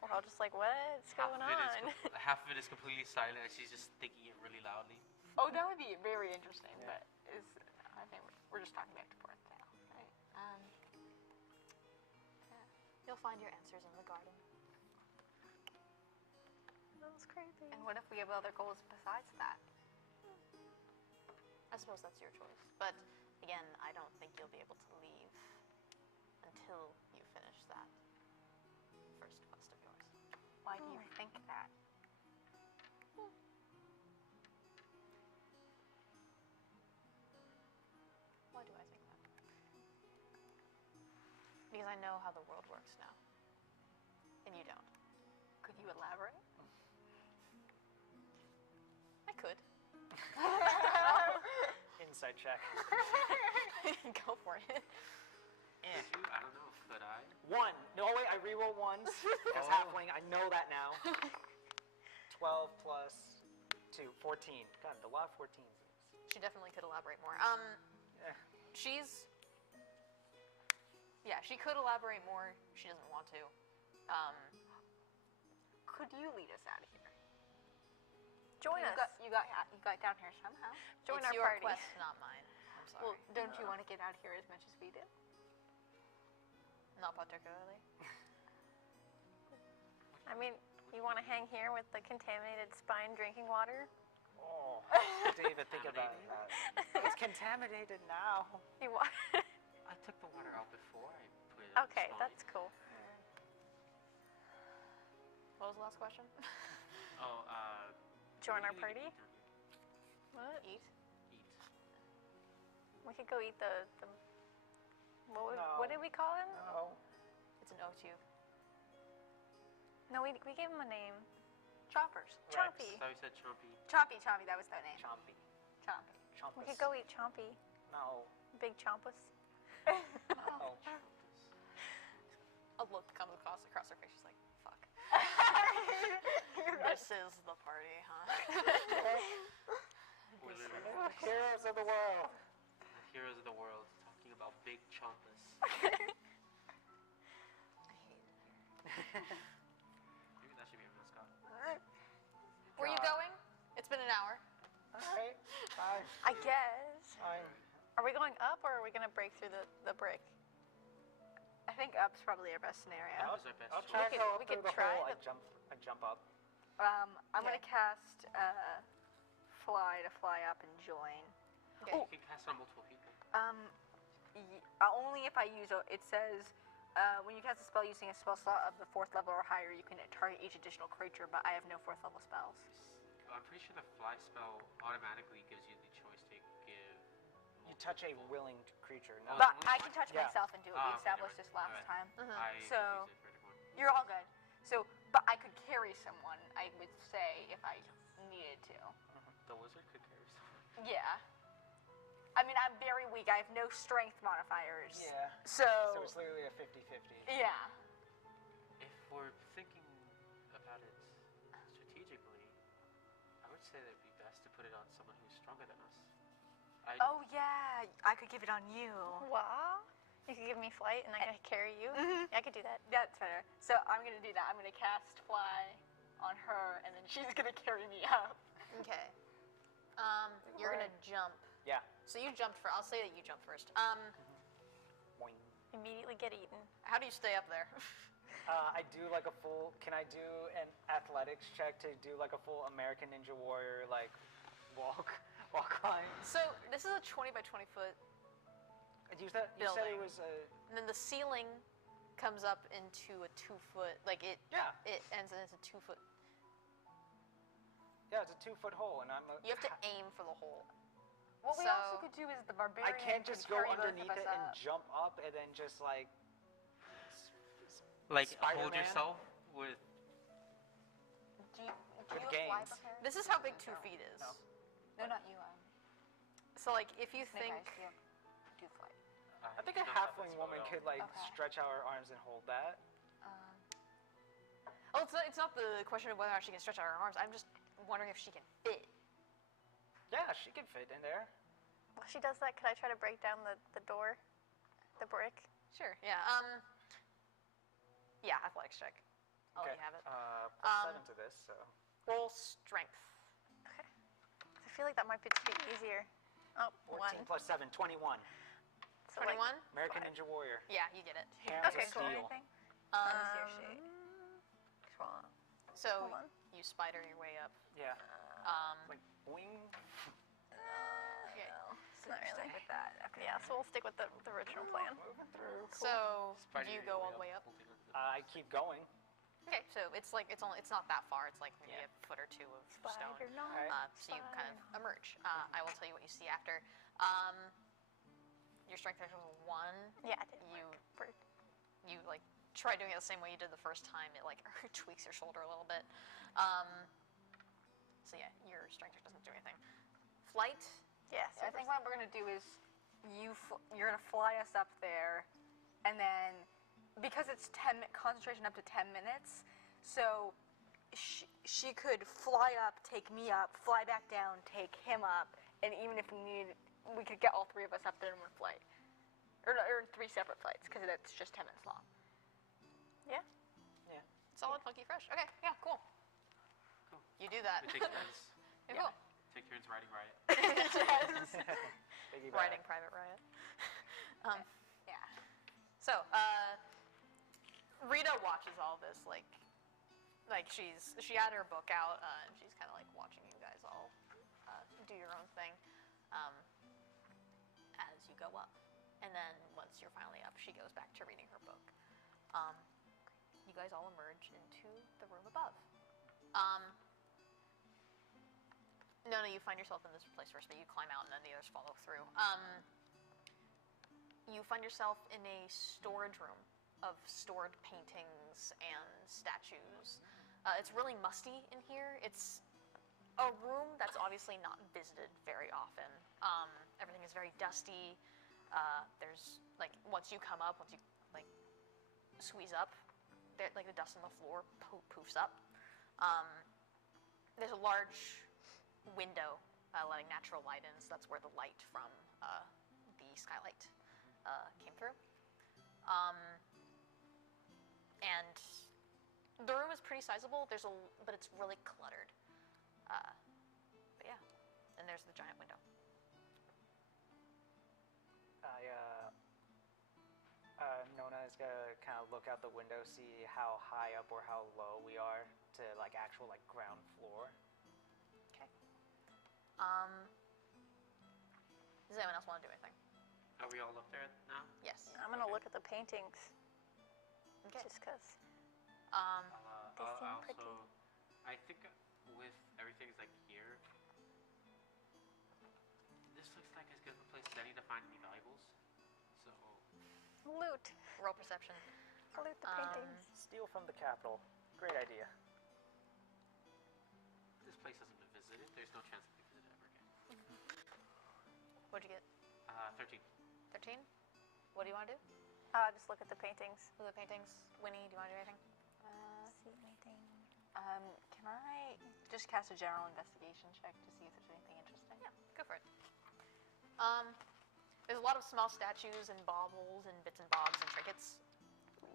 We're all just like, what's Half going of it is on? half of it is completely silent, and she's just thinking it really loudly. Oh, that would be very interesting. Yeah. But I think we're just talking back to forth now, right? You'll find your answers in the garden. That was crazy. And what if we have other goals besides that? I suppose that's your choice. But again, I don't think you'll be able to leave until you finish that first quest of yours. Why do you think that? Why do I think that? Because I know how the world works now. And you don't. Could you elaborate? I could. Inside check. Go for it. Could you? I don't know. Could I? 1. No, wait. I reroll ones because Oh. halfling. I know that now. 12 plus 2, 14. God, a lot of 14s. She definitely could elaborate more. Yeah. She could elaborate more. She doesn't want to. Could you lead us out of here? Join you us. You got down here somehow. Join It's our your party. quest, not mine. I'm sorry. Well, don't you want to get out here as much as we do? Not particularly. I mean, you want to hang here with the contaminated spine drinking water? Oh, I didn't even think about that. It's contaminated now. You want? I took the water out before I put it. Okay, in that's cool. What was the last question? Oh, Join our what do you party? eat down here? What? Eat. Eat. We could go eat the what No. did we call him? No. It's an O tube. No, we gave him a name. Chompers. Chompy. I thought you said chompy. Chompy, that was their name. Chompy. Chompy. Chompus. We could go eat Chompy. No. Big Chompus. No. A look comes across her face. She's like, "Fuck. This is the party, huh?" We're literally Heroes of the world. the heroes of the world talking about big chompus. Maybe that should be a mascot. Where are you going? It's been an hour. Alright. Fine. I guess. Fine. Are we going up or are we gonna break through the brick? I think up's probably our best scenario. That was our best I'll choice. try to go we through could the try hole. the- I jump up. I'm Okay. gonna cast fly to fly up and join. Okay. You can cast on multiple people. Only if I use it says when you cast a spell using a spell slot of the 4th level or higher, you can target each additional creature, but I have no 4th level spells. I'm pretty sure the fly spell automatically gives you the choice to give. You touch a multiple- willing creature. No. Oh, But only I one? can touch Yeah. myself and do it. Ah, We okay, established never this mind. last Alright. time. I So- confused it for everyone. You're all good. So, but I could carry someone, I would say, if I needed to. The wizard could carry someone. Yeah. I mean, I'm very weak. I have no strength modifiers. Yeah. So, So it's literally a 50-50. yeah. If we're thinking about it strategically, I would say that it'd be best to put it on someone who's stronger than us. Oh, yeah. I could give it on you. Wow. You could give me flight and I could carry you. Mhm. Yeah, I could do that. That's better. So I'm going to do that. I'm going to cast fly on her, and then she's going to carry me up. Okay. You're gonna jump. Yeah. So you jumped first. I'll say that you jumped first. Boing. Immediately get eaten. How do you stay up there? I do like a full. Can I do an athletics check to do like a full American Ninja Warrior like walk climb? So this is a 20 by 20 foot, You said it Building. was a. and then the ceiling comes up into a 2 foot. Like it ends and it's a 2 foot. Yeah, it's a 2-foot hole, and I'm a. You have to aim for the hole. What we So- also could do is the barbarian. I can't just go carry both of underneath us it and up. jump up and then just like. Like, Spider-Man? hold yourself with. Do you With have fly gains. prepared? This is how big 2 feet is. No. No, not you. So like if you Snake think. Eyes, you do flight. I think a don't have that halfling spell woman at all. could like Okay. stretch out her arms and hold that. Oh, it's not the question of whether or not she can stretch out her arms. I'm just wondering if she can fit. Yeah, she could fit in there. While she does that, could I try to break down the door? The brick? Sure. Yeah. Yeah. Athletics check. I'll let you have it. Plus 7 to this, so. Roll strength. Okay. I feel like that might be easier. Oh, 14 1. plus 7, 21. So like, 21. American Five. Ninja Warrior. Yeah, you get it. Hands Okay, of cool. steel. Anything? Um, so Hold on. you spider your way up. Yeah. Like boing. Okay. It's not really. Stick with that. Okay. Yeah, so we'll stick with the original plan. Moving through. So Spider do you your go all the way up? holding onto the- I keep going. Okay, so it's not that far. It's like maybe Yeah. a foot or two of stone. Spider, no. Alright. So you kind of emerge. I will tell you what you see after. Your strength threshold is 1. Yeah, I did. You like try doing it the same way you did the first time. It like tweaks your shoulder a little bit. So yeah, your strength check doesn't do anything. Flight. Yeah, so I think what we're gonna do is you're gonna fly us up there, and then because it's concentration up to 10 minutes, so she could fly up, take me up, fly back down, take him up, and even if we needed, we could get all 3 of us up there in one flight, or 3 separate flights because it's just 10 minutes long. Yeah. Solid, funky, fresh. Okay, yeah, cool. Cool. You do that. We take turns. Yeah, cool. Take turns riding Riot. Piggyback. Riding Private Riot. Yeah. So, Rita watches all this, like she had her book out, and she's kind of like watching you guys all do your own thing as you go up. And then once you're finally up, she goes back to reading her book. You guys all emerge into the room above. No, you find yourself in this place first, but you climb out and then the others follow through. You find yourself in a storage room of stored paintings and statues. It's really musty in here. It's a room that's obviously not visited very often. Everything is very dusty. There's like once you come up, once you like squeeze up, like the dust on the floor poofs up. There's a large window letting natural light in, so that's where the light from the skylight came through. And the room is pretty sizable. But it's really cluttered. But yeah, and there's the giant window. Nona guys gotta kind of look out the window, see how high up or how low we are to like actual like ground floor. Okay. Does anyone else want to do anything? Are we all up there now? Yes. I'm gonna look at the paintings Okay. just because. They I'll seem also, pretty. I think with everything's like here, this looks like as good of a place as any to find any valuables. So, Loot. Roll perception. Loot the paintings. Steal from the capital. Great idea. this place hasn't been visited. There's no chance that we visit it ever again. What'd you get? 13. 13? What do you want to do? Just look at the paintings. Look at the paintings. Winnie, do you want to do anything? See anything? Can I just cast a general investigation check to see if there's anything interesting? Yeah, go for it. There's a lot of small statues and baubles and bits and bobs and trinkets,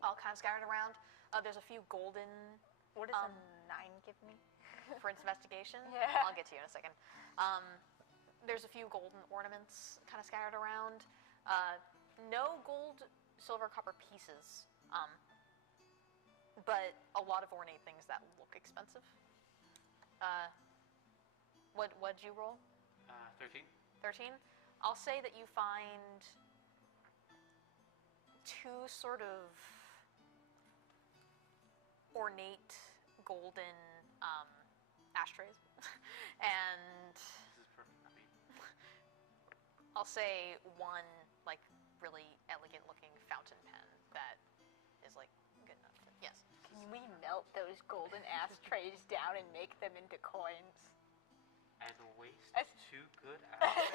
all kind of scattered around. There's a few golden. What does a 9 give me? For investigation. Yeah. I'll get to you in a second. There's a few golden ornaments kind of scattered around. No gold, silver, copper pieces, but a lot of ornate things that look expensive. What'd you roll? 13. 13? I'll say that you find two sort of ornate golden ashtrays. And This is perfect for me. I'll say one like really elegant looking fountain pen that is like good enough. Yes. Can we melt those golden ashtrays down and make them into coins? And waste As- 2 good apples.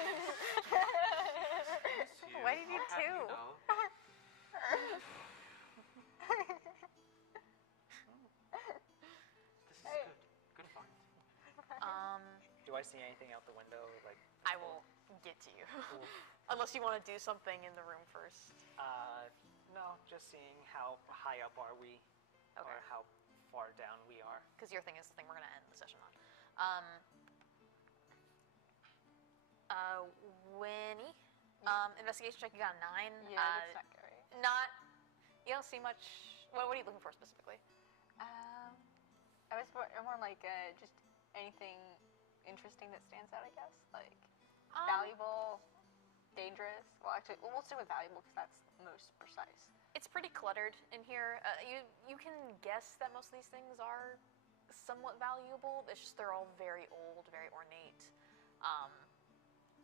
Why did you do How do 2? know? This is good. Good find. Do I see anything out the window? Like, I will get to you. Unless you want to do something in the room first. no, just seeing how high up are we, Okay. or how far down we are. Because your thing is the thing we're going to end the session on. Winnie, investigation check, you got a 9. Yeah, that's not great. You don't see much. What are you looking for specifically? I was more like just anything interesting that stands out, I guess. Like valuable, dangerous. Well, actually, we'll stick with valuable because that's most precise. It's pretty cluttered in here. You can guess that most of these things are somewhat valuable. It's just they're all very old, very ornate.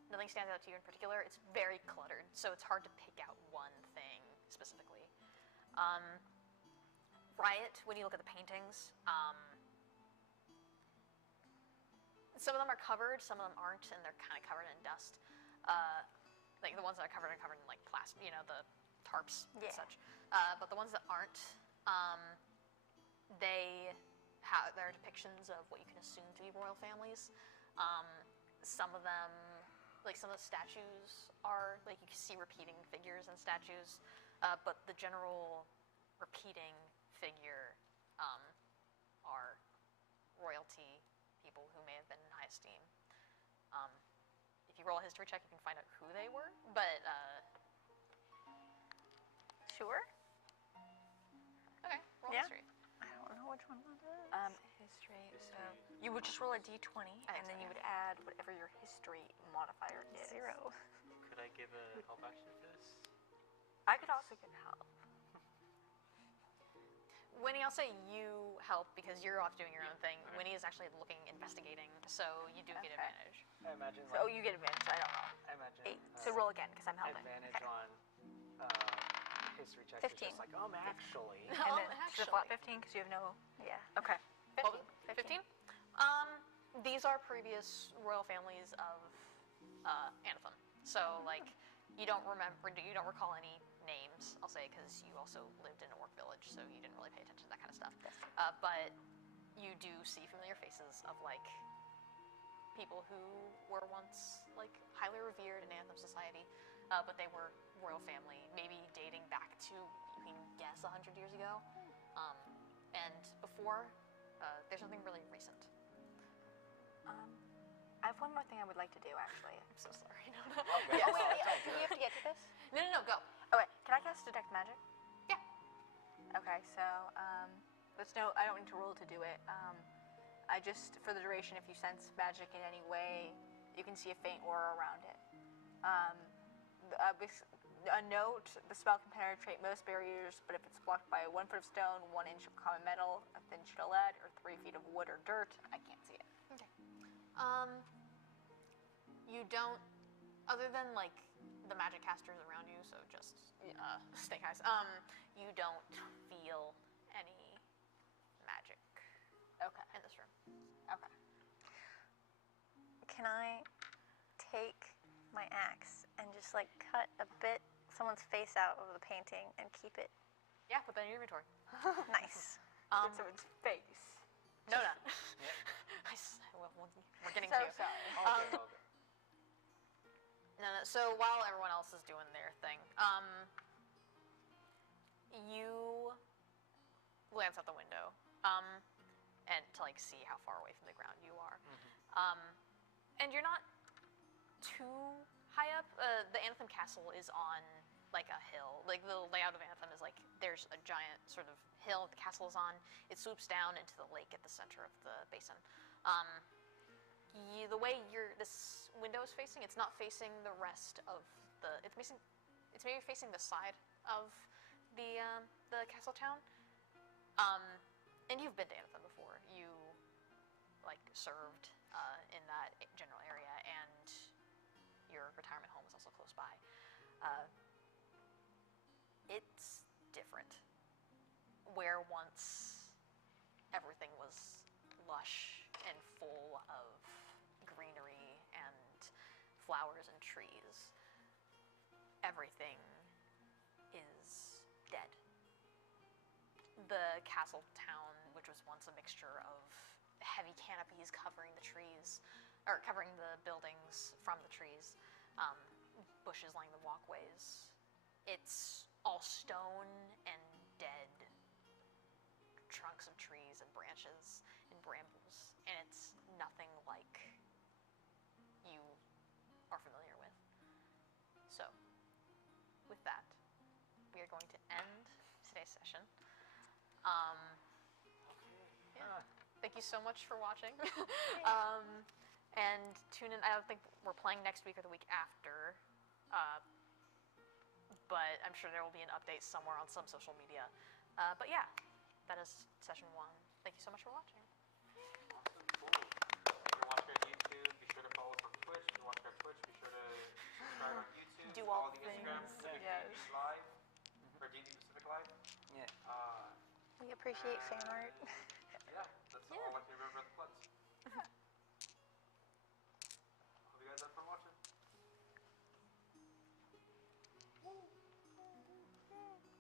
Nothing stands out to you in particular. It's very cluttered, so it's hard to pick out one thing specifically. Riot, when you look at the paintings, some of them are covered, some of them aren't, and they're kind of covered in dust. Like the ones that are covered in like plastic, the tarps Yeah. and such. But the ones that aren't, there are depictions of what you can assume to be royal families. Some of them, like some of the statues are, like you can see repeating figures and statues, but the general repeating figure are royalty, people who may have been in high esteem. If you roll a history check, you can find out who they were, but Sure. okay, roll Yeah. history. I don't know which one that is. History. So you would just roll a d20, and then so, you yeah. would add whatever your history modifier is. 0. Could I give a help action for this? I could also get help. Winnie, I'll say you help because you're off doing your own thing. Okay. Winnie is actually looking, investigating, so you do get Okay. advantage. I imagine. So, you get advantage. I don't know. I imagine. 8. So roll again because I'm helping. Advantage Okay. on history checks. 15. Is just like, actually. And Oh, then should have flat 15 because you have no. Yeah. Okay. 15. 15? These are previous royal families of Anathon. So, like, you don't recall any names, I'll say, because you also lived in a work village, so you didn't really pay attention to that kind of stuff. But you do see familiar faces of, like, people who were once, like, highly revered in Anthem society, but they were royal family, maybe dating back to, you can guess, 100 years ago. And before, there's nothing really recent. I have one more thing I would like to do, actually. I'm so sorry. Oh, wait, do we have to get to this? No, go. Okay, can I cast Detect Magic? Yeah. Okay, so let's know. I don't need to roll to do it. I just, for the duration, if you sense magic in any way, you can see a faint aura around it. A note: the spell can penetrate most barriers, but if it's blocked by 1 foot of stone, 1 inch of common metal, a thin sheet of lead, or 3 feet of wood or dirt, I can't see it. Okay. You don't, other than like the magic casters around you, so just snake eyes. You don't feel any magic Okay. in this room. Okay. Can I take my axe and just like cut a bit someone's face out of the painting and keep it Yeah, put that in your inventory. nice? Get someone's face. No. We're getting So to you. sorry. Okay, okay. No. So while everyone else is doing their thing, you glance out the window, and to like see how far away from the ground you are, and you're not too high up. The Anthem Castle is on like a hill. Like the layout of Anthem is like there's a giant sort of hill the castle is on. It swoops down into the lake at the center of the basin. The way this window is facing, it's not facing the rest of the. It's maybe facing the side of the castle town. And you've been to Anthem before. You like served in that general area, and your retirement home is also close by. It's different. Where once everything was lush and full of greenery and flowers and trees, everything is dead. The castle town, which was once a mixture of heavy canopies covering the trees, or covering the buildings from the trees, bushes lining the walkways, it's all stone and dead trunks of trees and branches and brambles, and it's nothing like you are familiar with. So, with that, we are going to end today's session. Thank you so much for watching. And tune in. I don't think we're playing next week or the week after, but I'm sure there will be an update somewhere on some social media. But yeah, that is session 1. Thank you so much for watching. Awesome, cool. If you're watching on YouTube, be sure to follow us on Twitch. If you're watching on Twitch, be sure to subscribe on YouTube. Do all follow the Instagram, things. Pacific Yes. D&D Live, or D&D Pacific Live. Yeah. We appreciate fan art.